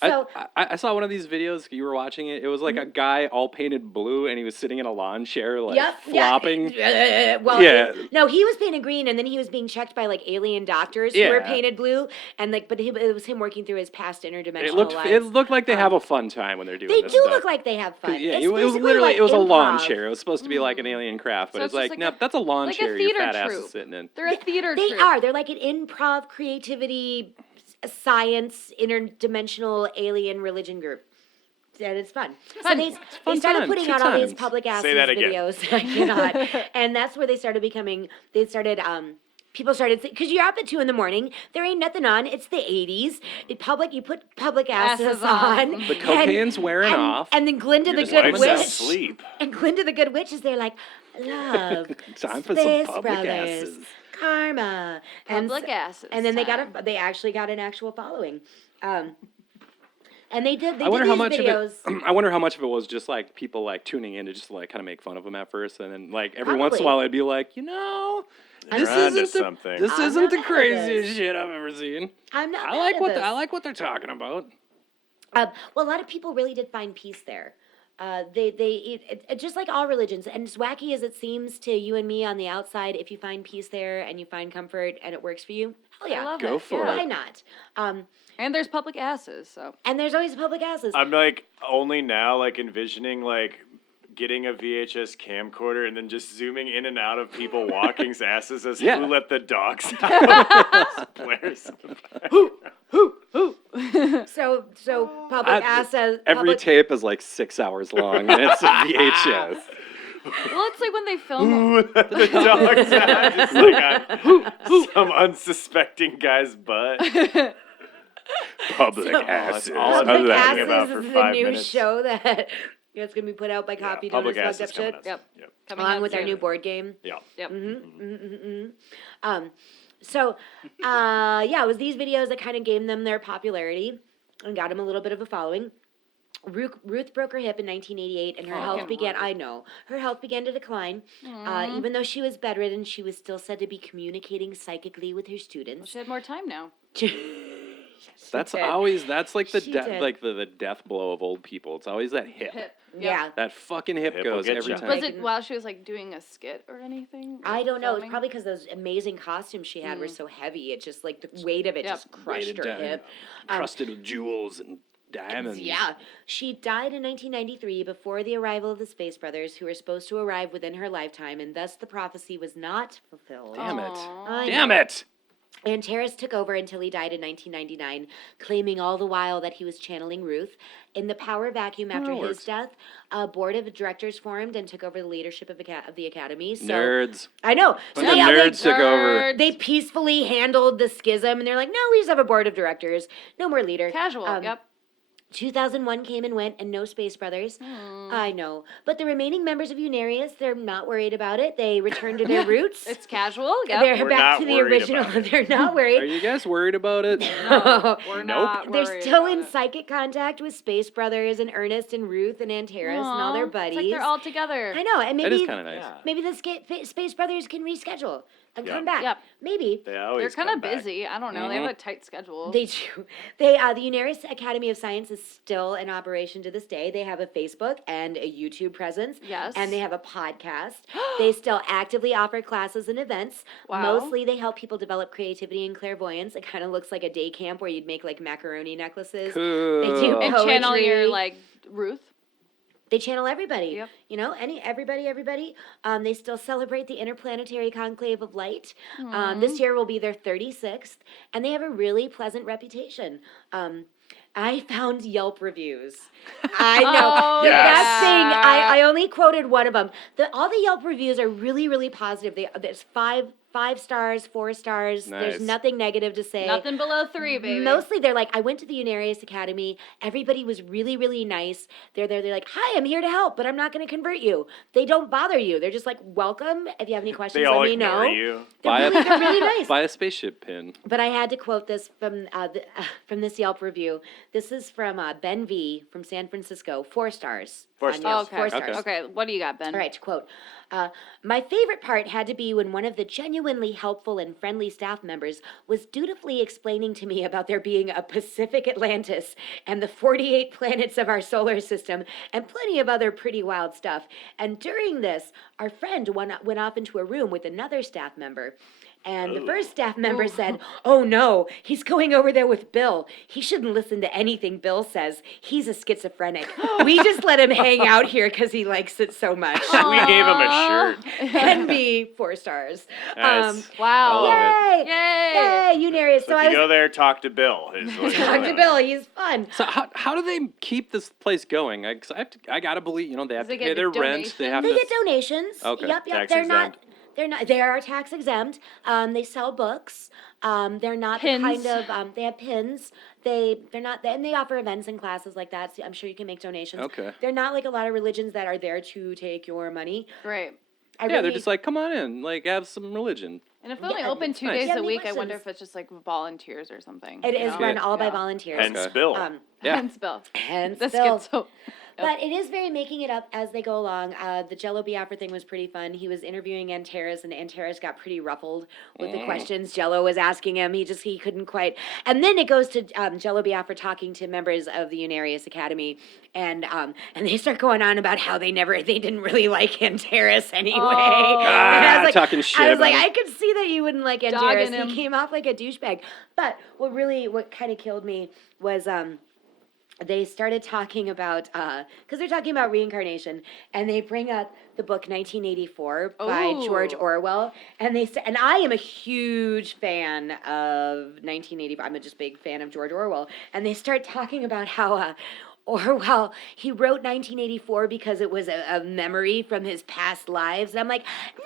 So, I saw one of these videos. You were watching it. It was like a guy all painted blue, and he was sitting in a lawn chair, like flopping. Well, Yeah. no, he was painted green, and then he was being checked by like alien doctors who were Yeah. painted blue, and like, but it was him working through his past interdimensional lives. It looked like they have a fun time when they're doing They this do stuff. look like they have fun. Yeah, It's it was basically literally like it was a lawn improv. chair. It was supposed to be like an alien craft, but So it's it's like, just no, like a- that's a lawn like a chair. Your theater fat ass troupe. is sitting in. They're a theater They troupe. are. They're like an improv, creativity, science, interdimensional alien religion group. And it's fun. So they fun started time. putting Two out all these times. public asses Say that again. videos. I cannot. And that's where they started people started, because you're up at 2 a.m, there ain't nothing on, it's the 80s. You put public asses Asses on. on. The cocaine's wearing off. And then Glinda the Just Good wipes Witch. out sleep. And Glinda the Good Witch is there like, love, Time for some Space public Brothers, asses. karma. Public asses. And then time. they actually got an actual following. And they did I wonder these how much videos. of it. I wonder how much of it was just like people like tuning in to just like kind of make fun of them at first, and then like every once in a Probably. while I'd be like, you know, this They're onto isn't the something. this I'm isn't not the mad at craziest this. shit I've ever seen. I'm not I mad like at what this. I like what they're talking about. Well, a lot of people really did find peace there. It just like all religions, and as wacky as it seems to you and me on the outside, if you find peace there and you find comfort and it works for you, hell yeah, I love Go it. for why it. not? And there's public asses, so. And there's always public asses. I'm like only now like envisioning like getting a VHS camcorder and then just zooming in and out of people walking's asses as Yeah. Who Let the Dogs Out blares. So public asses. Every public, tape is like 6 hours long, and it's a VHS. Well, it's like when they film. Who Let the Dogs Out? Just like on some unsuspecting guy's butt. Public that's asses. all I'm Public thinking asses about for is the 5 new minutes. show that it's gonna be put out by Coffee Public Donuts Asses Fucked Up coming Shit. up. Yep. Yep. Coming Along out with our soon. new board game. Yeah. Yep. Yeah, it was these videos that kind of gave them their popularity and got them a little bit of a following. Ruth broke her hip in 1988, and her health began to decline. Even though she was bedridden, she was still said to be communicating psychically with her Well, students. she had more time now. That's did. like the She did. the death blow of old people. It's always that hip. Hip. Yeah. That fucking hip Hip will goes get every ya. time. Was it while she was like doing a skit or anything? I don't know. It's Filming? probably because those amazing costumes she had were so heavy. It just like the weight of it Yep. just crushed Weighted her down, hip. crusted with jewels and diamonds. Yeah. She died in 1993 before the arrival of the Space Brothers, who were supposed to arrive within her lifetime, and thus the prophecy was not fulfilled. Damn it. I Damn know. it. Antares took over until he died in 1999, claiming all the while that he was channeling Ruth. In the power vacuum after Oh, his works. death, a board of directors formed and took over the leadership of the academy. So Nerds. I know. So Bunch of nerds took over. they peacefully handled the schism, and they're like, no, we just have a board of directors. No more leader. Casual. Yep. 2001 came and went, and no Space Brothers. I know. But the remaining members of Unarius, they're not worried about it. They returned to their roots. It's casual. Yep. They're We're back not to the worried original. about it. They're not Are worried. you guys worried about it? No, we're not They're worried still about in it. psychic contact with Space Brothers and Ernest and Ruth and Antares and all their Aw, buddies. It's like they're all together. I know, and That is maybe kind of nice. maybe the Space Brothers can reschedule and Yep. come back. Yep. Maybe. They They're always kind come of back. busy. I don't know. They have a tight schedule. They do. The Unarius Academy of Science is still in operation to this day. They have a Facebook and a YouTube presence. Yes. And they have a podcast. They still actively offer classes and events. Wow. Mostly they help people develop creativity and clairvoyance. It kind of looks like a day camp where you'd make like macaroni necklaces. Cool. They do and channel your poetry. like Ruth. They channel everybody. Yep. You know, everybody. They still celebrate the Interplanetary Conclave of Light. This year will be their 36th, and they have a really pleasant reputation. I found Yelp reviews. I know. Oh, The Yes. best thing, I only quoted one of them. All the Yelp reviews are really, really positive. There's five stars, 4 stars. There's Nice. nothing negative to say. Nothing below 3, baby. Mostly they're like, I went to the Unarius Academy. Everybody was really, really nice. They're there. They're like, hi, I'm here to help, but I'm not going to convert you. They don't bother you. They're just like, welcome. If you have any questions, They all let me ignore know. you. They're really nice. Buy a spaceship pin. But I had to quote this from this Yelp review. This is from Ben V. from San Francisco. 4 stars. 4 on stars. Yelp. Okay. 4 stars. Okay. What do you got, Ben? All right, to quote. My favorite part had to be when one of the genuinely helpful and friendly staff members was dutifully explaining to me about there being a Pacific Atlantis and the 48 planets of our solar system and plenty of other pretty wild stuff. And during this, our friend went off into a room with another staff member. And the first staff member said, oh no, he's going over there with Bill. He shouldn't listen to anything Bill says. He's a schizophrenic. We just let him hang out here because he likes it so much. We gave him a shirt. And be 4 stars. Nice. Wow. I love Yay! Yay. Yay, Unarius. So So if I you was go there, talk to Bill. Is what talk you're to Bill. He's fun. So how do they keep this place going? Cause I gotta believe, they have Does to they pay get their the rent. They have They to. get donations. Okay. Yep. Tax They're exempt. not. They are tax exempt. They sell books. They're not the Pins. kind of. They have pins. They're not. And they offer events and classes like that. So I'm sure you can make donations. Okay. They're not like a lot of religions that are there to take your money. Great. They're just like, come on in, have some religion. And if they're only Yeah, open 2 nice. days Do you have a any week, I wonder if questions? it's just like volunteers or something. It you is know? run all by Yeah. volunteers. Hence Okay. Bill. Yeah. Hence Bill. Hence This Bill. gets so. But it is very making it up as they go along. The Jello Biafra thing was pretty fun. He was interviewing Antares, and Antares got pretty ruffled with the questions Jello was asking him. He couldn't quite. And then it goes to Jello Biafra talking to members of the Unarius Academy, and they start going on about how they didn't really like Antares anyway. Oh. And I was like, Talking shit I was like, about I could see that you wouldn't like Antares. Dogging him. He came off like a douchebag. But what kind of killed me was they started talking about because they're talking about reincarnation, and they bring up the book 1984 by George Ooh. Orwell, and and I am a huge fan of 1984. I'm a just big fan of George Orwell, and they start talking about how Orwell, he wrote 1984 because it was a memory from his past lives, and I'm like, no,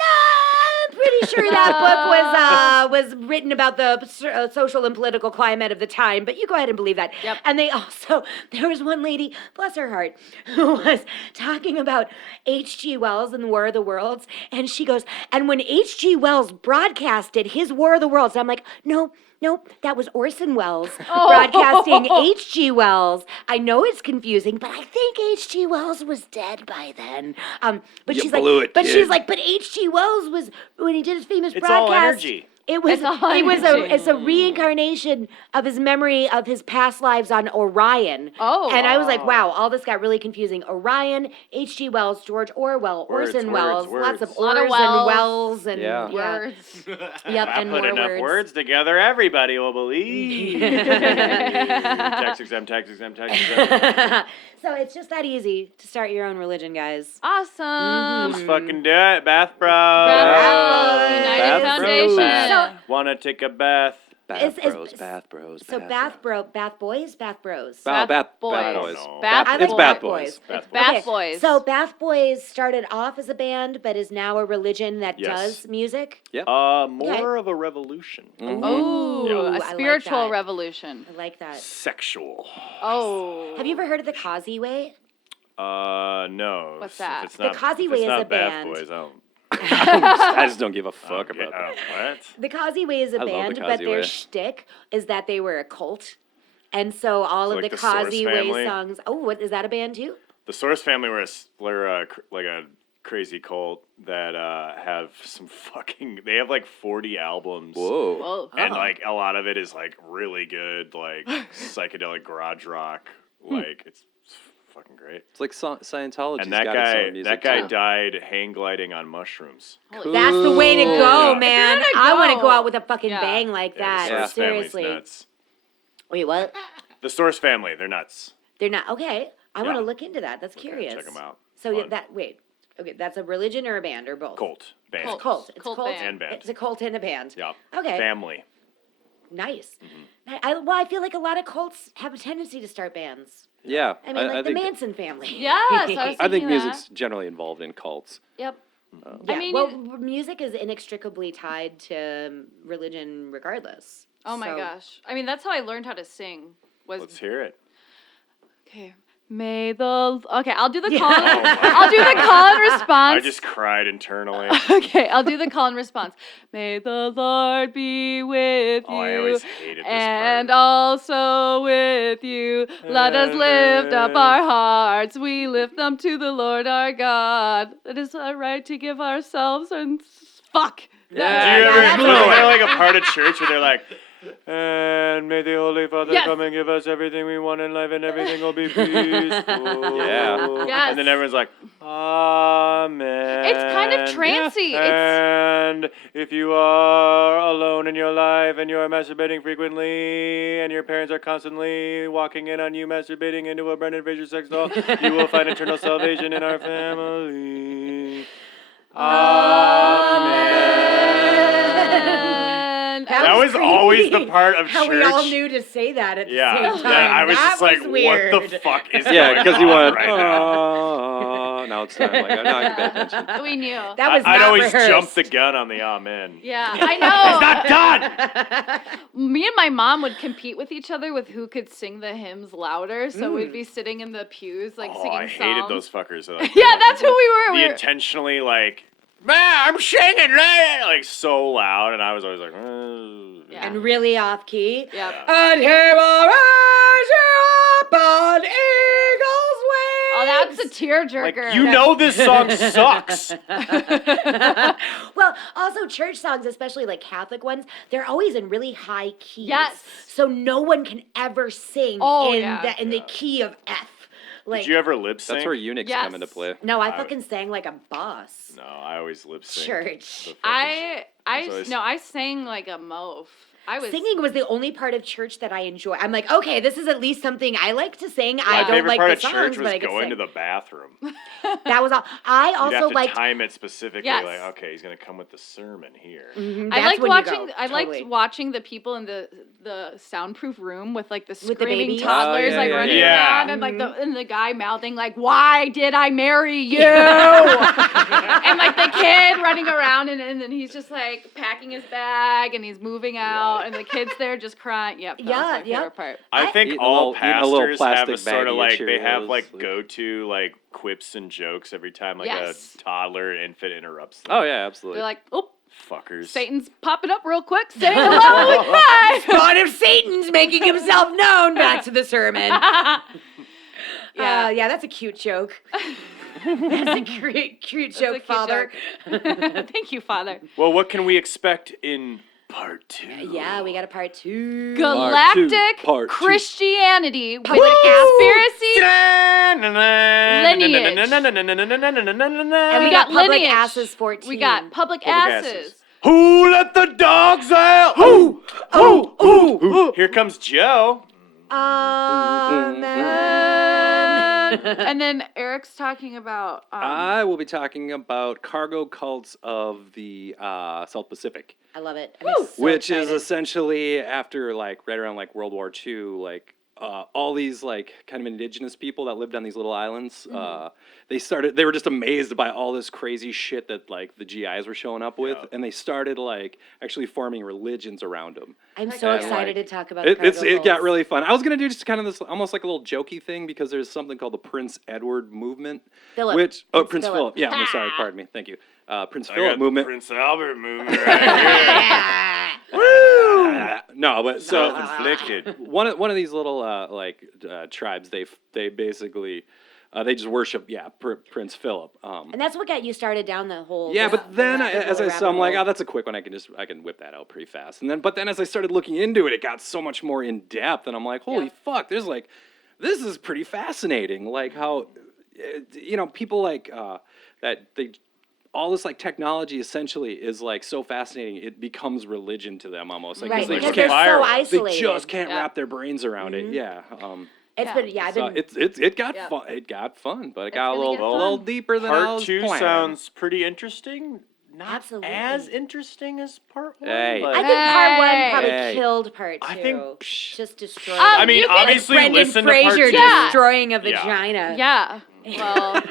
I'm pretty sure that book was written about the social and political climate of the time, but you go ahead and believe that. Yep. And there was one lady, bless her heart, who was talking about H.G. Wells and the War of the Worlds, and she goes, and when H.G. Wells broadcasted his War of the Worlds, I'm like, no, Nope, that was Orson Welles Oh. broadcasting H.G. Wells. I know it's confusing, but I think H.G. Wells was dead by then. But You she's blew like, it, but kid. she's like, but H.G. Wells was when he did his famous It's all broadcast. energy. It was It's all it's a reincarnation of his memory of his past lives on Orion. Oh. And I was like, wow, all this got really confusing. Orion, H.G. Wells, George Orwell, Words, Orson words, Welles, lots of words. Lot of ors and Wells. wells and Yeah. Words. Yep, I and put more enough words. words together, everybody will believe. Tax exempt, tax exempt, tax exempt. So it's just that easy to start your own religion, guys. Awesome. Let's fucking do it, Bath Bros. Bath Bros, United Bath Foundation. Bros. So- Wanna take a bath? Bath Is- bros, bath bros. So Bath Boys, Bath Bros. Bath Bath boys. Boys. No. Bath I like It's Boys. Bath Bath Boys. Boys. Bath It's Bath Okay, Boys. So Bath Boys started off as a band, but is now a religion that Yes. does music. More of a revolution. Ooh, Yeah. a I like spiritual that. revolution. I like that. Sexual. Oh. Have you ever heard of the Causeway? No. What's If that? it's The not, Causeway if it's is not a Bath band. Boys, I don't. I just don't give a fuck Okay, about that. what? The Causeway is a I love the band, but their Causeway. shtick is that they were a cult. And so all So of like the the Source Causeway family? songs. Oh, what is that a band too? The Source family were like a crazy cult that have some fucking. They have like 40 albums. Whoa. Whoa. And like a lot of it is like really good, like psychedelic garage rock. Like it's fucking great. It's like Scientology. And that guy died hang gliding on mushrooms. Holy That's the way to go, Yeah. man. If you're I gonna want to go- go out with a fucking Yeah. bang like Yeah, that. the Source family's Seriously. nuts. Wait, what? The Source family, they're nuts. They're not okay. I want Yeah. to look into that. That's curious. Check them out. So Fun. okay, that's a religion or a band or both? Cult band. It's a cult. It's Cult a cult band. And band. It's a cult and a band. Yeah. Okay. Family. Nice. Mm-hmm. I feel like a lot of cults have a tendency to start bands. Yeah. I mean, like the think, Manson family. Yes, I was I think thinking music's generally involved in cults. Yep. Yeah, I mean, well, music is inextricably tied to religion, regardless. oh my So- gosh. I mean, that's how I learned how to sing. Was Let's hear it. okay. May the okay, I'll do the Yeah. call. Oh my I'll do the call and response. I just cried internally. Okay, I'll do the call and response. May the Lord be with Oh, I you, always hated this and part. also with you. Let us lift up our hearts. We lift them to the Lord our God. It is our right to give ourselves and fuck. Do you ever that's is right. there like a part of church where they're like, and may the Holy Father Yes. come and give us everything we want in life and everything will be peaceful. Yeah. Yes. And then everyone's like, Amen. It's kind of trancy. And if you are alone in your life and you are masturbating frequently and your parents are constantly walking in on you masturbating into a Brendan Fraser sex doll, you will find eternal salvation in our family. And That was always the part of How we all church. knew to say that at the Yeah, same time. yeah, I was That just like, weird. what the fuck is Yeah, going because on you went, right now? now it's time. Like, now I can pay attention. we knew. That was I'd not always rehearsed. jump the gun on the amen. Yeah, I know. Not done! Me and my mom would compete with each other with who could sing the hymns louder. So we'd be sitting in the pews like Oh, singing I hated psalms. those fuckers. Like, Yeah, that's who we were. We the were intentionally like, man, I'm singing like so loud, and I was always like, Yeah. And really off key. Yep. And he will raise you up on eagle's wings. Oh, that's a like tearjerker. you know this song sucks. Well, also church songs, especially like Catholic ones, they're always in really high keys. Yes. So no one can ever sing Oh, in yeah. the key of F. Like, Did you ever lip sync? That's where eunuchs Yes. come into play. no, I I- fucking sang like a boss. No, I always lip sync. Church. I always- I sang like a moaf. I was Singing was the only part of church that I enjoy. I'm like, okay, this is at least something I like to sing. My I don't favorite like part the of songs, church but was I could going sing. to the bathroom. That was all. I You'd also have to liked. time it specifically. Yes. Like, okay, he's gonna come with the sermon here. Mhm, I that's liked when you watching. go. I Totally. liked watching the people in the soundproof room with like the With the screaming babies? toddlers Oh, yeah, like yeah, running yeah. around and like the guy mouthing like, "Why did I marry you?" and like the kid running around and then he's just like packing his bag and he's moving out and the kids there just crying. Yep. That was Yeah, my yeah. favorite part. I think Eating a all little- eating a little pastors have a plastic sort of baggie like of they have Cheerios, like like- go-to like quips and jokes every time like Yes. a toddler infant interrupts them. Oh, yeah, absolutely. They're like, "Oh, Fuckers. Satan's popping up real quick. Say hello. Hi. Spawn of Satan's making himself known. Back to the sermon. Yeah, that's a cute joke. That's a cute That's a joke, cute Father. joke. Thank you, Father. Well, what can we expect in part 2? Yeah, we got a part 2. Galactic Part two. Christianity with Public conspiracy. And We got got Public lineage. Asses 14. We got public Asses. asses. Who let the dogs out? Who? Who? Here comes Joe. And then Eric's talking about I will be talking about cargo cults of the South Pacific, I love it. I'm so which is excited. essentially after like right around like World War II, like all these like kind of indigenous people that lived on these little islands. They were just amazed by all this crazy shit that like the GIs were showing up with, and they started like actually forming religions around them. I'm so And, excited like, to talk about It cargo got cults. really fun. I was gonna do just kind of this almost like a little jokey thing because there's something called the Prince Edward movement, Philip. which Prince Prince Philip. Philip. Yeah, I'm sorry. Pardon me. Thank you. Prince I Philip got movement. the Prince Albert movement right here. No, but so Self-inflicted. one of these little tribes, they basically they just worship Prince Philip. And that's what got you started down the whole. Yeah, the- but then the as I rabbit saw, I'm like, hole. oh, that's a quick one. I can whip that out pretty fast. But then as I started looking into it, it got so much more in depth, and I'm like, holy fuck, this is pretty fascinating. Like how, people like that all this like technology essentially is like so fascinating. It becomes religion to them almost. Like 'cause Right, they because just they're can't, so isolated. they just can't Yeah. wrap their brains around it. Yeah. It's been, I've So been. it got Yeah. fun. It got fun, but it It's got a gonna little get fun. little deeper than I Part was 2 planning. sounds pretty interesting. Not Absolutely. as interesting as part 1. Hey. but- I think part one Hey. probably Hey. killed part 2. I think- just destroyed. I mean, you can- obviously, Brendan listen to part Fraser 2. Yeah. destroying a Yeah. vagina. Yeah. Well,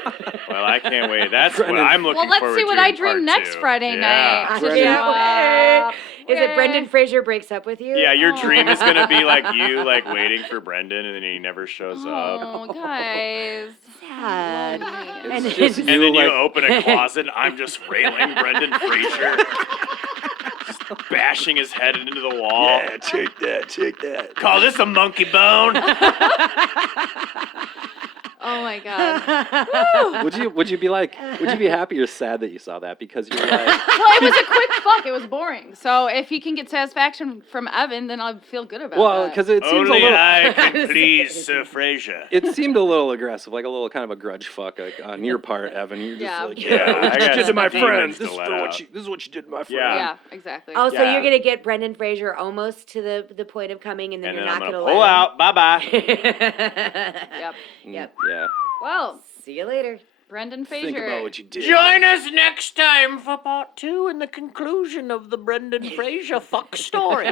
Well, I can't wait. That's what Brendan- I'm looking well, let's forward see what to I in dream part next 2. Friday night. I To Brendan- show can't up. wait. Is it Yay. Brendan Fraser breaks up with you? Yeah, your Aw. dream is gonna be like you, like waiting for Brendan, and then he never shows up. Oh, guys. Sad. Lonely. And It's then- just And then you like- open a closet, and I'm just railing Brendan Fraser, just bashing his head into the wall. take that. Call this a monkey bone. Oh my god. Would you be happy or sad that you saw that because you're like Well, it was a quick fuck. It was boring. So if he can get satisfaction from Evan, then I'll feel good about well that. because it seems Only a little I can please Sir Fraser. it seemed a little aggressive, like a little kind of a grudge fuck like, on your part, Evan. You're just Yeah. like, Yeah, I what you got did to my some demons friend. to This is let for out. what you did to my friend. Yeah. Yeah, exactly. Oh, so Yeah. you're gonna get Brendan Fraser almost to the point of coming, and then And you're then I'm not gonna gonna pull let out. Bye bye. him. Yep. Yep. Yeah. Well, See you later. Brendan Fraser. Think about what you did. Join us next time for part 2 and the conclusion of the Brendan Fraser fuck story.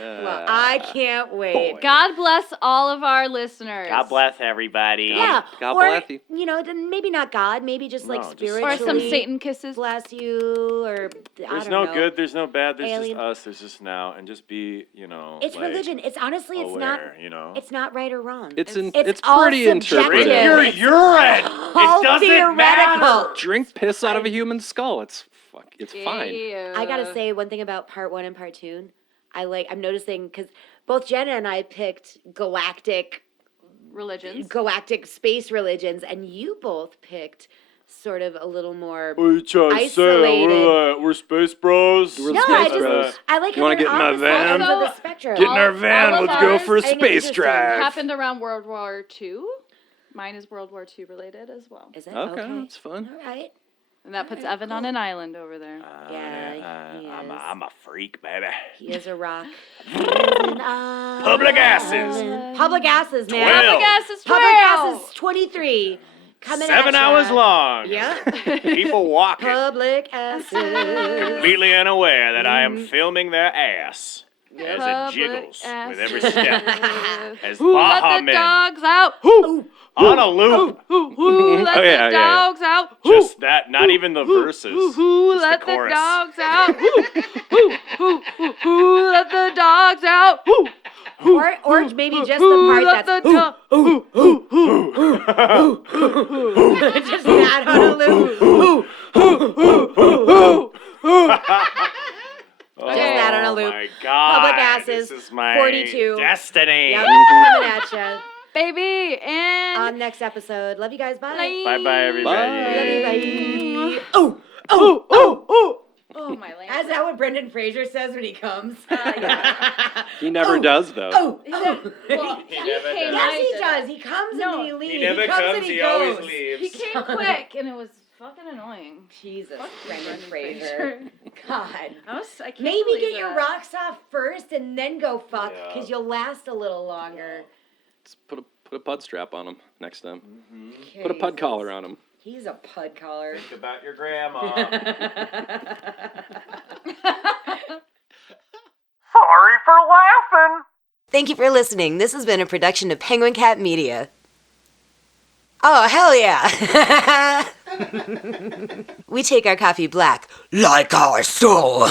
Well, I can't wait. God bless all of our listeners. God bless everybody. Yeah. God or, bless you. Then maybe not God, maybe just like No, just- spiritually. Or some Satan kisses. bless you, or I There's don't no know. good, there's no bad, there's Alien. just us, there's just now, and just be, It's like, religion. It's honestly, it's not. aware, It's not right or wrong. It's It's all pretty subjective. interpretive. Drink your It's urine. all It doesn't theoretical. matter. Drink piss out of a human skull. It's fine. Yeah. I gotta say one thing about part 1 and part 2. I'm noticing because both Jenna and I picked galactic Religions. space religions, and you both picked sort of a little more. What are you trying to say? We're space bros? We're No, space I just bros. I like You how wanna they're get in my opposite van? ends of the Also, spectrum. Get in our All van. of Let's go ours for a I think it's space interesting. drive. Happened around World War II. Mine is World War II related as well. Is it Okay, okay? that's fun. All right. And that puts Evan on an island over there. Yeah, he is. I'm a freak, baby. He is a rock. Public Public asses. Public asses, man. 12. Public asses Public 12. asses 23. Coming 7 at ya. hours long. Yep. People walking, Public asses. completely unaware that I am filming their ass as it Public jiggles with every asses. step. As Who Baja let the men dogs out? on a loop. Who let Oh, yeah, the yeah. dogs out? Just that, not even the verses. Who just let the the chorus. dogs out? Who let the dogs out? Or maybe just the Who part let that's the just that on a loop. Just that on a loop. Oh my God. Public asses, This is my 42. destiny. Yep, coming at ya. Baby, and On next episode. Love you guys. Bye. Bye-bye, everybody. Love you. Bye. Oh. oh my land. Is that what Brendan Fraser says when he comes? He never does though. Oh. Well, he never came. does. Yes, he I does. He comes No, and then he leaves. He never comes comes, and he goes. always leaves. He came quick, and it was fucking annoying. Jesus, Fuck you, Brendan Brendan Fraser. God. I can't Maybe believe get your that. rocks off first and then go fuck, Yeah. because you'll last a little longer. Just put a pud strap on him next time. Mm-hmm. Put a pud collar on him. He's a pud collar. Think about your grandma. Sorry for laughing. Thank you for listening. This has been a production of Penguin Cat Media. Oh, hell yeah. We take our coffee black, like our soul.